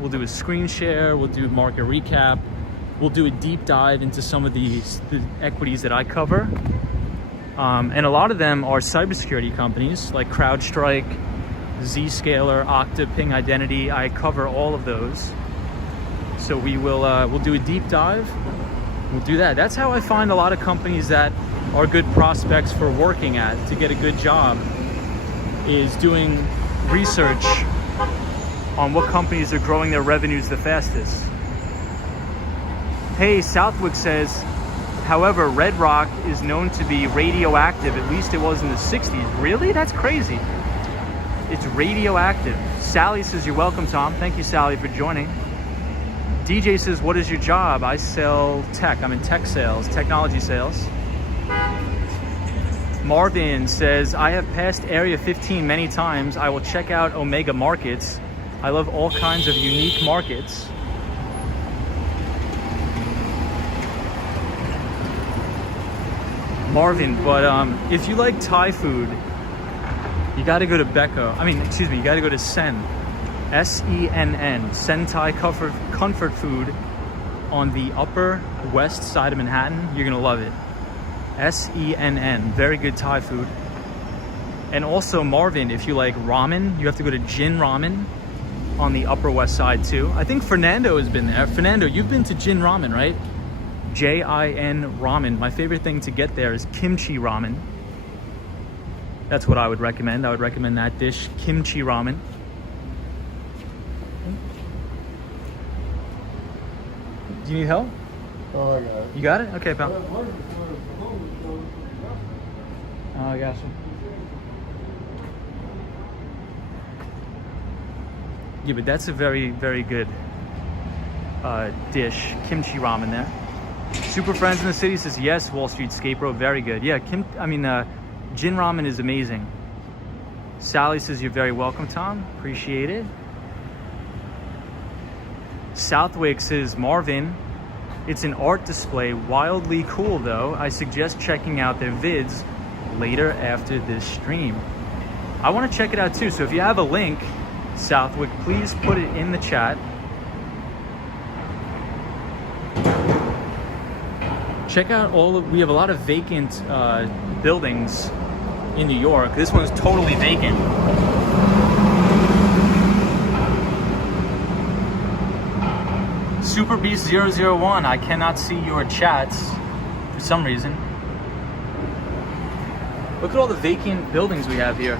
we'll do a screen share, we'll do a market recap, we'll do a deep dive into some of the equities that I cover. And a lot of them are cybersecurity companies like CrowdStrike, Zscaler, Okta, Ping Identity. I cover all of those. So we will we'll do a deep dive. We'll do that. That's how I find a lot of companies that are good prospects for working at to get a good job, is doing research on what companies are growing their revenues the fastest. Hey, Southwick says, however, Red Rock is known to be radioactive. At least it was in the 60s. Really? That's crazy. It's radioactive. Sally says, you're welcome, Tom. Thank you, Sally, for joining. DJ says, what is your job? I sell tech. I'm in tech sales, technology sales. Marvin says, I have passed Area 15 many times. I will check out Omega Markets. I love all kinds of unique markets. Marvin, but if you like Thai food, you got to go to Becco. You got to go to Sen. S-E-N-N. Sen Thai comfort food on the Upper West Side of Manhattan. You're going to love it. S-E-N-N. Very good Thai food. And also Marvin, if you like ramen, you have to go to Jin Ramen on the Upper West Side too. I think Fernando has been there. Fernando, you've been to Jin Ramen, right? J-I-N Ramen. My favorite thing to get there is kimchi ramen. That's what I would recommend. I would recommend that dish, kimchi ramen. Do you need help? Oh, I got it. You got it? Okay, pal. Oh, I got you. Yeah, but that's a very, very good dish. Kimchi ramen there. Super Friends in the City says, yes, Wall Street Skate Bro, very good. Yeah, Jin Ramen is amazing. Sally says, you're very welcome, Tom. Appreciate it. Southwick says, Marvin, it's an art display, wildly cool though. I suggest checking out their vids later after this stream. I want to check it out too, so if you have a link, Southwick, please put it in the chat. Check out we have a lot of vacant buildings in New York. This one's totally vacant. Super Beast 001, I cannot see your chats for some reason. Look at all the vacant buildings we have here.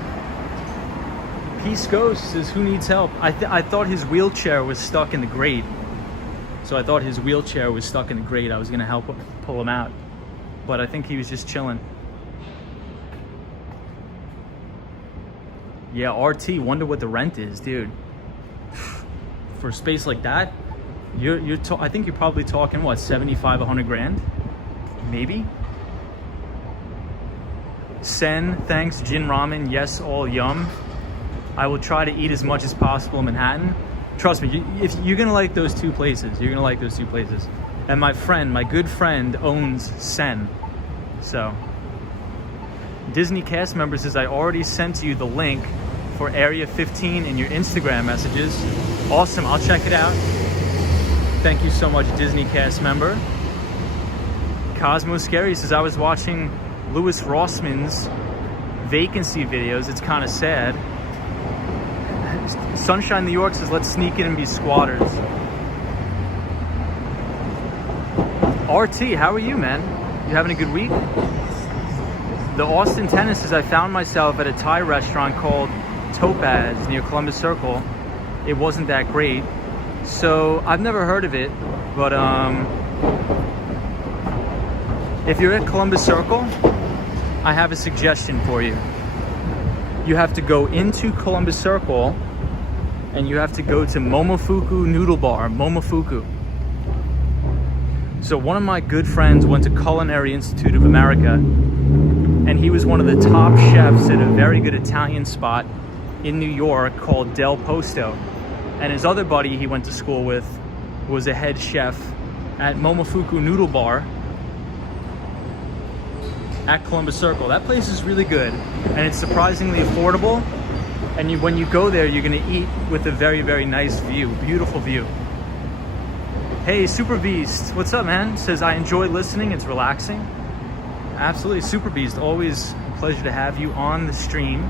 Peace Ghost says, who needs help? I thought his wheelchair was stuck in the grate. So I thought his wheelchair was stuck in the grate. I was gonna help pull him out, but I think he was just chilling. Yeah, RT, wonder what the rent is, dude. For a space like that, I think you're probably talking, what, 75, 100 grand? Maybe? Sen, thanks, Jin Ramen, yes, all yum. I will try to eat as much as possible in Manhattan. Trust me, if you're gonna like those two places, you're gonna like those two places. And my good friend owns Sen. So, Disney cast member says, I already sent you the link for Area 15 in your Instagram messages. Awesome, I'll check it out. Thank you so much, Disney cast member. Cosmo Scary says, I was watching Louis Rossman's vacancy videos. It's kind of sad. Sunshine New York says, let's sneak in and be squatters. RT, how are you, man? You having a good week? The Austin, Tennessee, I found myself at a Thai restaurant called Topaz near Columbus Circle. It wasn't that great, so I've never heard of it, but if you're at Columbus Circle, I have a suggestion for you. You have to go into Columbus Circle and you have to go to Momofuku Noodle Bar, Momofuku. So one of my good friends went to Culinary Institute of America, and he was one of the top chefs at a very good Italian spot in New York called Del Posto. And his other buddy he went to school with was a head chef at Momofuku Noodle Bar at Columbus Circle. That place is really good, and it's surprisingly affordable. And when you go there, you're gonna eat with a very, very nice view, beautiful view. Hey, Super Beast, what's up, man? Says, I enjoy listening, it's relaxing. Absolutely, Super Beast, always a pleasure to have you on the stream.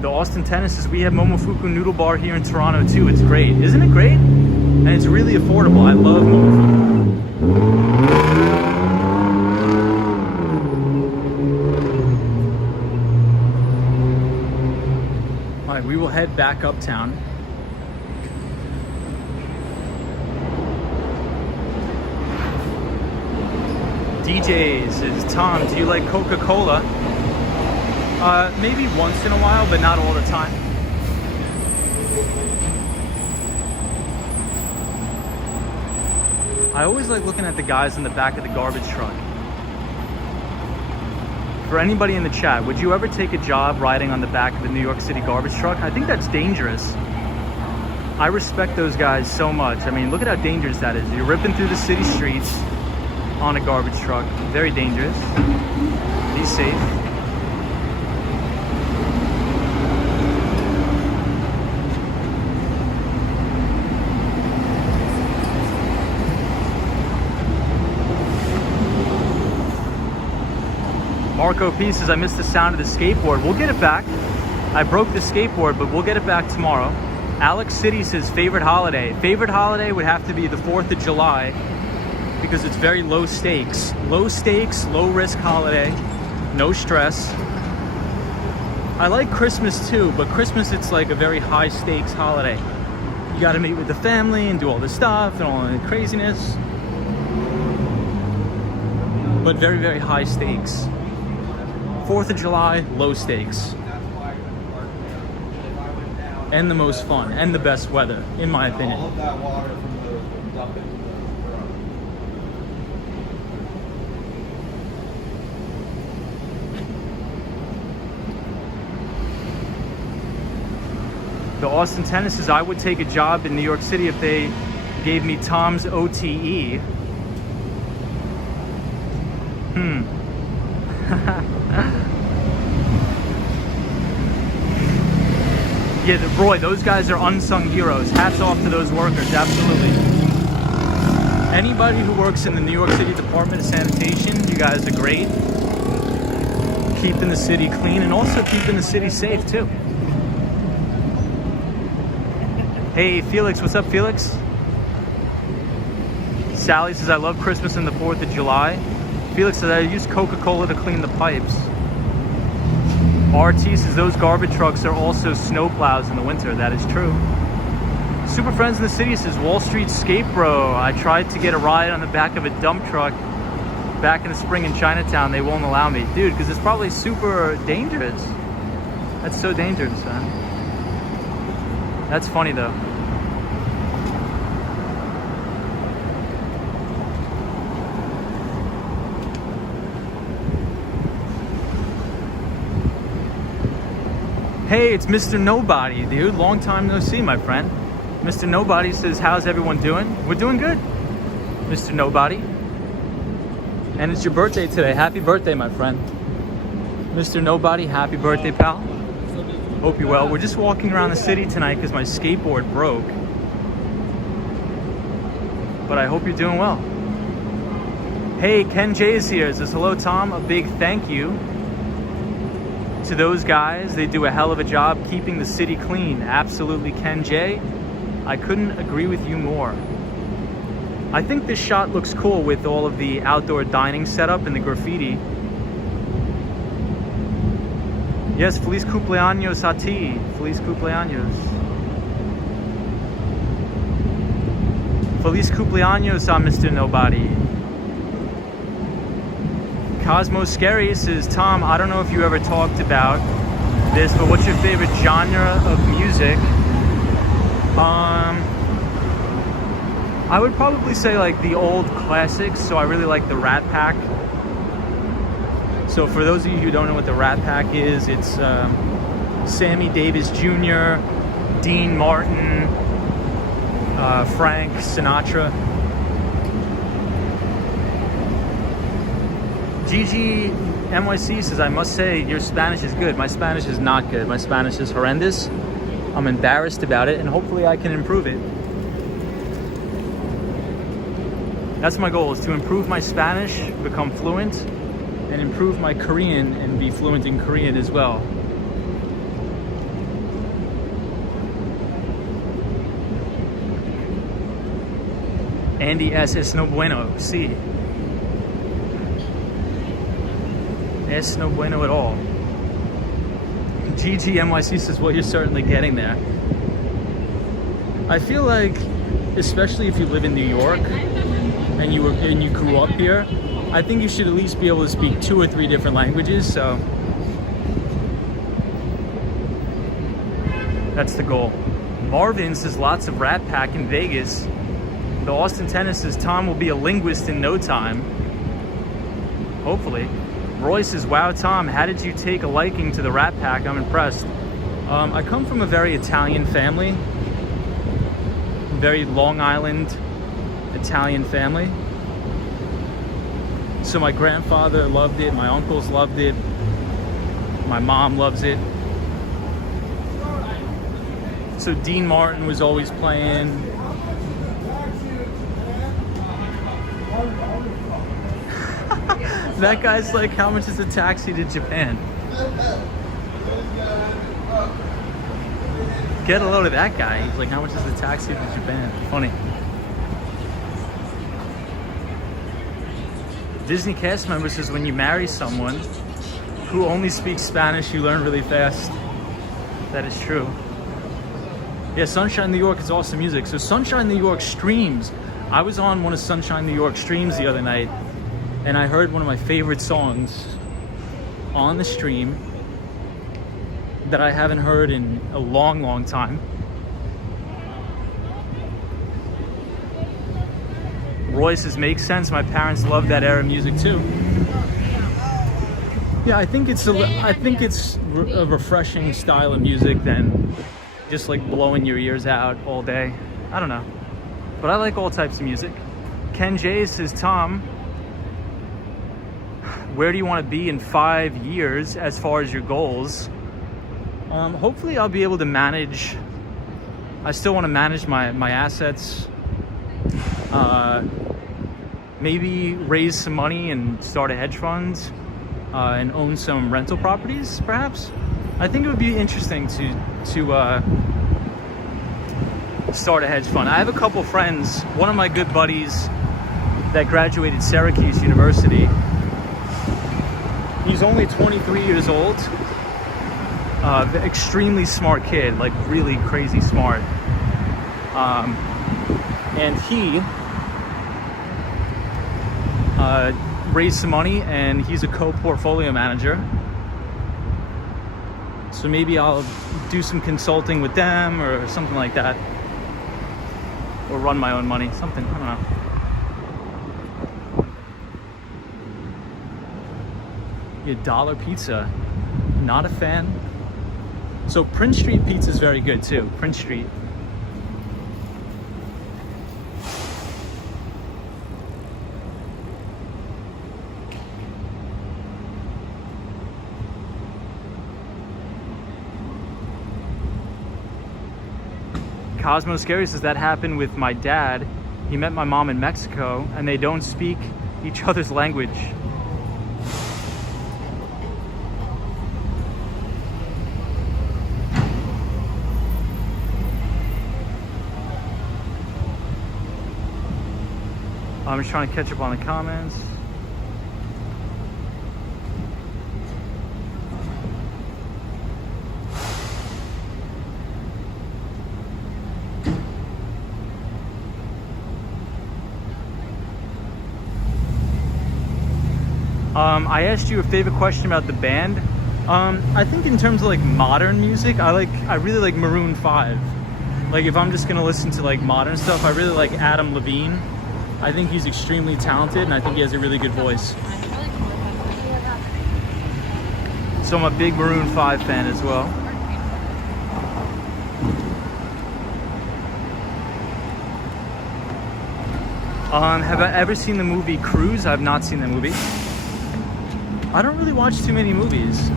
The Austin, Tennessee, we have Momofuku Noodle Bar here in Toronto too. It's great, isn't it great? And it's really affordable. I love Momofuku. All right, we will head back uptown. DJ says, Tom, do you like Coca-Cola? Maybe once in a while, but not all the time. I always like looking at the guys in the back of the garbage truck. For anybody in the chat, would you ever take a job riding on the back of the New York City garbage truck? I think that's dangerous. I respect those guys so much. I mean, look at how dangerous that is. You're ripping through the city streets on a garbage truck. Very dangerous. Be safe. Marco P says, I missed the sound of the skateboard. We'll get it back. I broke the skateboard, but we'll get it back tomorrow. Alex City says, favorite holiday. Favorite holiday would have to be the 4th of July, because it's very low stakes. Low stakes, low risk holiday, no stress. I like Christmas too, but Christmas, it's like a very high stakes holiday. You gotta meet with the family and do all this stuff and all the craziness. But very, very high stakes. 4th of July, low stakes. And the most fun, and the best weather, in my opinion. The Austin, Tennessee says, I would take a job in New York City if they gave me Tom's OTE. Yeah, Roy, those guys are unsung heroes. Hats off to those workers, absolutely. Anybody who works in the New York City Department of Sanitation, you guys are great. Keeping the city clean and also keeping the city safe too. Hey, Felix, what's up, Felix? Sally says, I love Christmas and the 4th of July. Felix says, I use Coca-Cola to clean the pipes. RT says, those garbage trucks are also snow plows in the winter. That is true. Super Friends in the City says, Wall Street Skate Bro. I tried to get a ride on the back of a dump truck back in the spring in Chinatown. They won't allow me. Dude, because it's probably super dangerous. That's so dangerous, man. That's funny, though. Hey, it's Mr. Nobody, dude. Long time no see, my friend. Mr. Nobody says, how's everyone doing? We're doing good, Mr. Nobody. And it's your birthday today. Happy birthday, my friend. Mr. Nobody, happy birthday, pal. Hope you're well. We're just walking around the city tonight because my skateboard broke. But I hope you're doing well. Hey, Ken J is here. Says, hello, Tom. A big thank you to those guys. They do a hell of a job keeping the city clean. Absolutely, Ken J. I couldn't agree with you more. I think this shot looks cool with all of the outdoor dining setup and the graffiti. Yes, feliz cumpleaños a ti. Feliz cumpleaños. Feliz cumpleaños a Mr. Nobody. Cosmo Scary says, Tom, I don't know if you ever talked about this, but what's your favorite genre of music? I would probably say like the old classics. So I really like the Rat Pack. So for those of you who don't know what the Rat Pack is, it's Sammy Davis Jr., Dean Martin, Frank Sinatra. Gigi NYC says, I must say your Spanish is good. My Spanish is not good. My Spanish is horrendous. I'm embarrassed about it, and hopefully I can improve it. That's my goal, is to improve my Spanish, become fluent, and improve my Korean and be fluent in Korean as well. Andy S. Es no bueno. Sí. Es no bueno at all. GGMYC says, well, you're certainly getting there. I feel like, especially if you live in New York and you grew up here, I think you should at least be able to speak 2 or 3 different languages, so that's the goal. Marvin says, lots of Rat Pack in Vegas. The Austin Tennis says, Tom will be a linguist in no time. Hopefully. Roy says, wow, Tom, how did you take a liking to the Rat Pack? I'm impressed. I come from a very Italian family. Very Long Island Italian family. So my grandfather loved it, my uncles loved it, my mom loves it. So Dean Martin was always playing. That guy's like, how much is a taxi to Japan? Get a load of that guy. He's like, how much is a taxi to Japan? Funny. Disney cast member says, when you marry someone who only speaks Spanish, you learn really fast. That is true. Yeah, Sunshine New York is awesome music. So Sunshine New York streams. I was on one of Sunshine New York streams the other night, and I heard one of my favorite songs on the stream that I haven't heard in a long, long time. Roy says, makes sense. My parents love that era of music too. Yeah, I think it's a refreshing style of music than just like blowing your ears out all day. I don't know, but I like all types of music. Ken J says, Tom, where do you want to be in 5 years as far as your goals? Hopefully I'll be able to manage. I still want to manage my assets. Maybe raise some money and start a hedge fund and own some rental properties, perhaps. I think it would be interesting to start a hedge fund. I have a couple friends. One of my good buddies that graduated Syracuse University. He's only 23 years old. Extremely smart kid, like really crazy smart. And he raised some money, and he's a co-portfolio manager. So maybe I'll do some consulting with them or something like that, or run my own money, something, I don't know. Yeah, Dollar Pizza, not a fan. So Prince Street Pizza is very good too. Prince Street. Cosmo Scary says, that happened with my dad. He met my mom in Mexico and they don't speak each other's language. I'm just trying to catch up on the comments. . I asked you a favorite question about the band. I think in terms of like modern music, I really like Maroon 5. Like if I'm just gonna listen to like modern stuff, I really like Adam Levine. I think he's extremely talented and I think he has a really good voice. So I'm a big Maroon 5 fan as well. Have I ever seen the movie Cruise? I've not seen the movie. I don't really watch too many movies.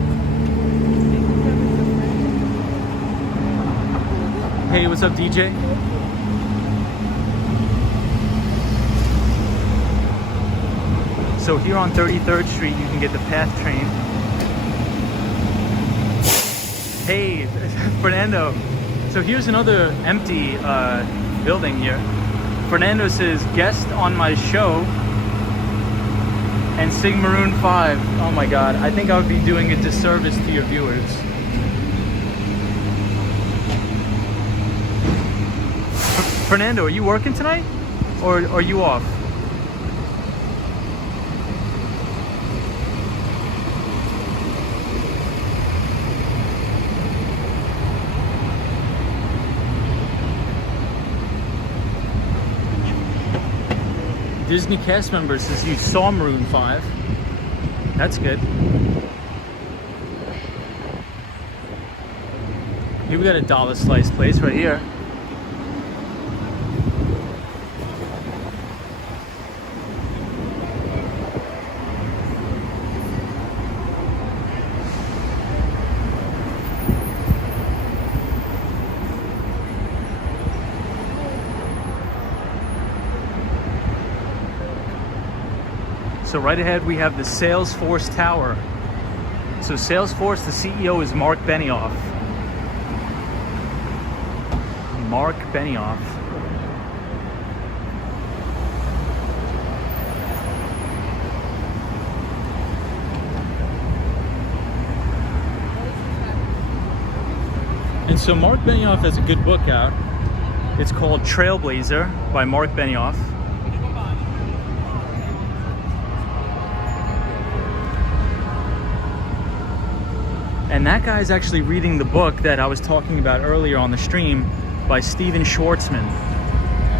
Hey, what's up, DJ? So here on 33rd Street, you can get the PATH train. Hey, Fernando. So here's another empty building here. Fernando says, guest on my show and sing Maroon 5. Oh my God, I think I would be doing a disservice to your viewers. Fernando, are you working tonight? Or are you off? Disney cast member says you saw Maroon 5. That's good. Here we got a dollar slice place right here. So right ahead we have the Salesforce Tower. So Salesforce, the CEO is Mark Benioff. Mark Benioff. And so Mark Benioff has a good book out. It's called Trailblazer by Mark Benioff. And that guy's actually reading the book that I was talking about earlier on the stream by Steven Schwartzman.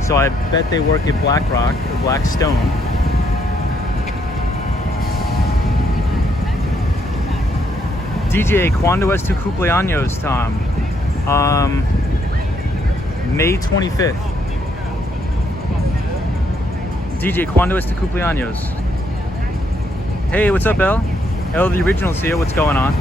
So I bet they work at BlackRock or Blackstone. DJ, ¿cuándo es tu cumpleaños, Tom? May 25th. DJ, ¿cuándo es tu cumpleaños? Hey, what's up, El? El, the original's here. What's going on?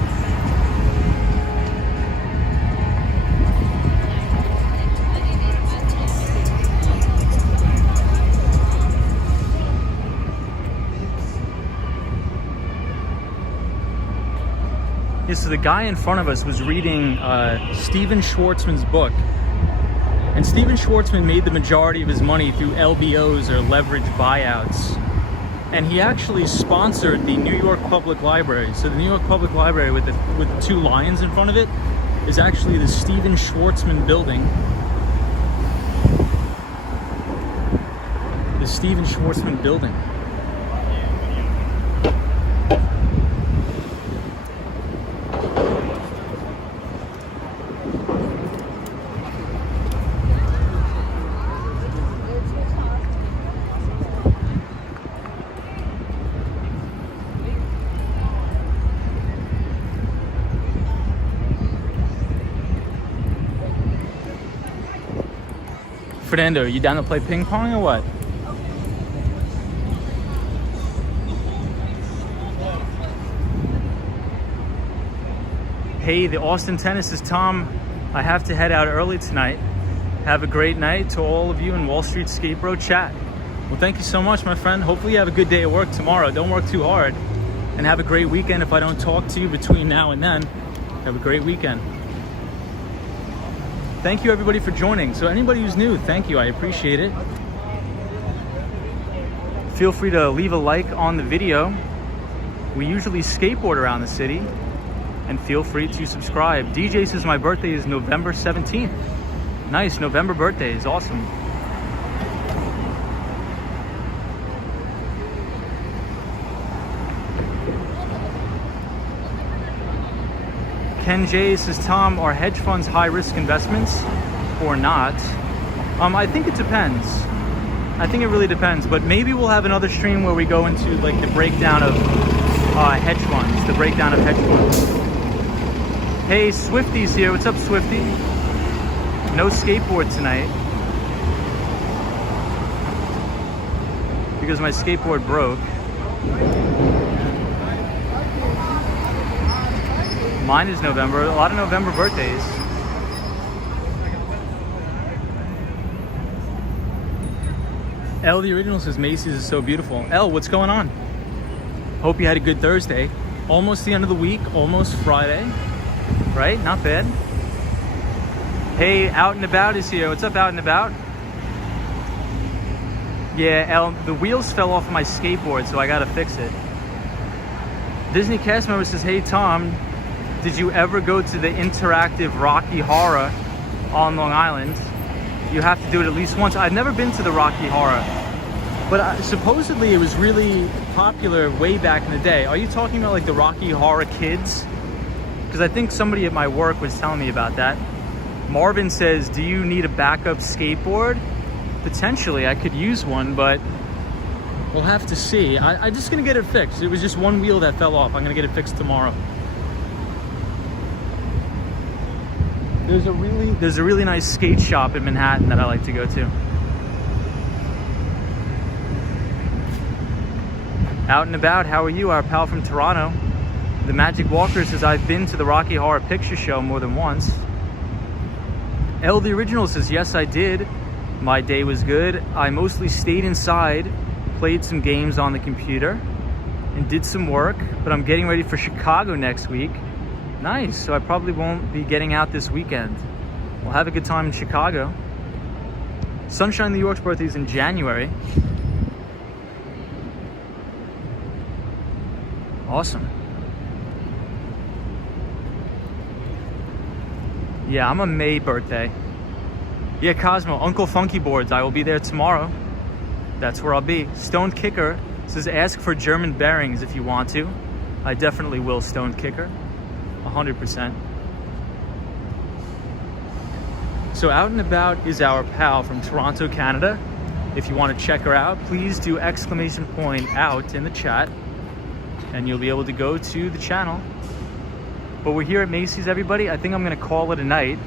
Yeah, so the guy in front of us was reading Steven Schwartzman's book. And Steven Schwartzman made the majority of his money through LBOs or leveraged buyouts. And he actually sponsored the New York Public Library. So the New York Public Library with the two lions in front of it is actually the Steven Schwartzman building. The Steven Schwartzman building. Fernando, you down to play ping pong or what? Hey, the Austin Tennis is Tom. I have to head out early tonight. Have a great night to all of you in Wall Street Skate Bro chat. Well, thank you so much, my friend. Hopefully you have a good day at work tomorrow. Don't work too hard. And have a great weekend if I don't talk to you between now and then. Have a great weekend. Thank you everybody for joining. So anybody who's new, thank you, I appreciate it. Feel free to leave a like on the video. We usually skateboard around the city. And feel free to subscribe. DJ says my birthday is November 17th. Nice, November birthday is awesome. Ken J says, Tom, are hedge funds high-risk investments or not? I think it depends. I think it really depends, but maybe we'll have another stream where we go into like the breakdown of hedge funds, the breakdown of hedge funds. Hey, Swifty's here. What's up, Swifty? No skateboard tonight because my skateboard broke. Mine is November. A lot of November birthdays. L, the original says Macy's is so beautiful. L, what's going on? Hope you had a good Thursday. Almost the end of the week, almost Friday. Right? Not bad. Hey, Out and About is here. What's up, Out and About? Yeah, L, the wheels fell off my skateboard, so I gotta fix it. Disney cast member says, hey Tom, did you ever go to the interactive Rocky Horror on Long Island? You have to do it at least once. I've never been to the Rocky Horror, but supposedly it was really popular way back in the day. Are you talking about like the Rocky Horror Kids? Because I think somebody at my work was telling me about that. Marvin says, do you need a backup skateboard? Potentially, I could use one, but we'll have to see. I'm just gonna get it fixed. It was just one wheel that fell off. I'm gonna get it fixed tomorrow. There's a really nice skate shop in Manhattan that I like to go to. Out and About, how are you? Our pal from Toronto. The Magic Walker says, I've been to the Rocky Horror Picture Show more than once. L, the original says, yes, I did. My day was good. I mostly stayed inside, played some games on the computer, and did some work, but I'm getting ready for Chicago next week. Nice, so I probably won't be getting out this weekend. We'll have a good time in Chicago. Sunshine New York's birthday is in January. Awesome. Yeah, I'm a May birthday. Yeah, Cosmo, Uncle Funky Boards, I will be there tomorrow. That's where I'll be. Stone Kicker says, ask for German bearings if you want to. I definitely will, Stone Kicker. 100%. So Out and About is our pal from Toronto, Canada. If you want to check her out, please do !out in the chat and you'll be able to go to the channel. But we're here at Macy's, everybody. I think I'm going to call it a night.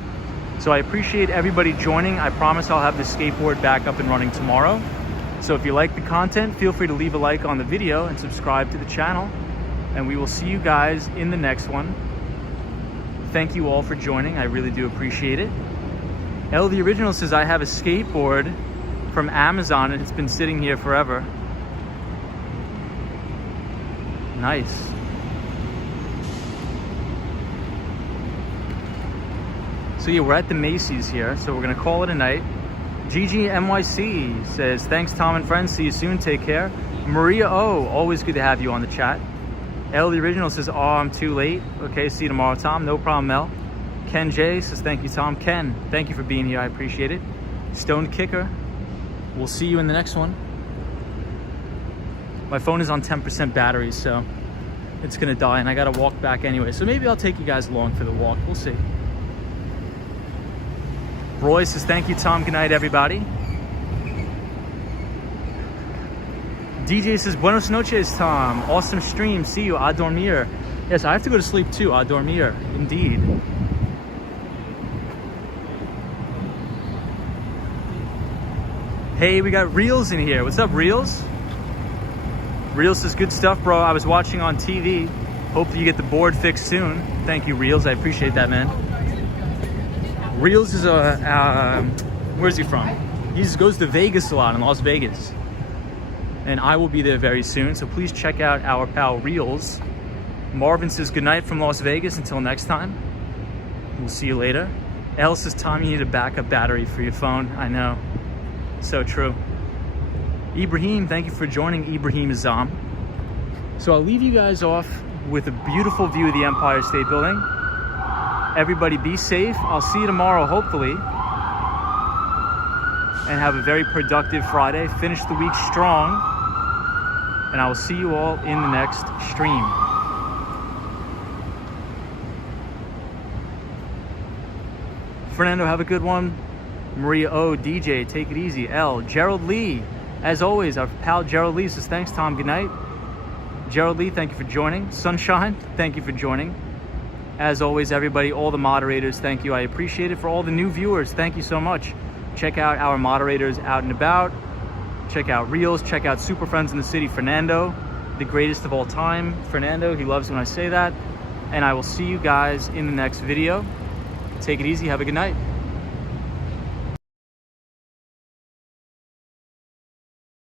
So I appreciate everybody joining. I promise I'll have the skateboard back up and running tomorrow. So if you like the content, feel free to leave a like on the video and subscribe to the channel. And we will see you guys in the next one. Thank you all for joining. I really do appreciate it. L, the original says, I have a skateboard from Amazon and it's been sitting here forever. Nice. So yeah, we're at the Macy's here, so we're gonna call it a night. GGMYC says, thanks Tom and friends, see you soon, take care. Maria O, always good to have you on the chat. L, the original says, oh, I'm too late. Okay, see you tomorrow, Tom. No problem, Mel. Ken J says, thank you, Tom. Ken, thank you for being here. I appreciate it. Stone Kicker, we'll see you in the next one. My phone is on 10% battery, so it's gonna die, and I gotta walk back anyway. So maybe I'll take you guys along for the walk. We'll see. Roy says, thank you, Tom. Good night, everybody. DJ says, buenos noches, Tom. Awesome stream. See you. A dormir. Yes, I have to go to sleep too. A dormir. Indeed. Hey, we got Reels in here. What's up, Reels? Reels says, good stuff, bro. I was watching on TV. Hope you get the board fixed soon. Thank you, Reels. I appreciate that, man. Reels is where's he from? He goes to Vegas a lot, in Las Vegas. And I will be there very soon, so please check out our pal Reels. Marvin says, good night from Las Vegas. Until next time. We'll see you later. Elle says, Tom, you need a backup battery for your phone. I know. So true. Ibrahim, thank you for joining, Ibrahim Azam. So I'll leave you guys off with a beautiful view of the Empire State Building. Everybody be safe. I'll see you tomorrow, hopefully. And have a very productive Friday. Finish the week strong. And I will see you all in the next stream. Fernando, have a good one. Maria O, DJ, take it easy. L, Gerald Lee, as always, our pal Gerald Lee says, thanks, Tom, good night. Gerald Lee, thank you for joining. Sunshine, thank you for joining. As always, everybody, all the moderators, thank you. I appreciate it. For all the new viewers, thank you so much. Check out our moderators out and about. Check out Reels, check out Super Friends in the City, Fernando, the greatest of all time. Fernando, he loves when I say that. And I will see you guys in the next video. Take it easy, have a good night.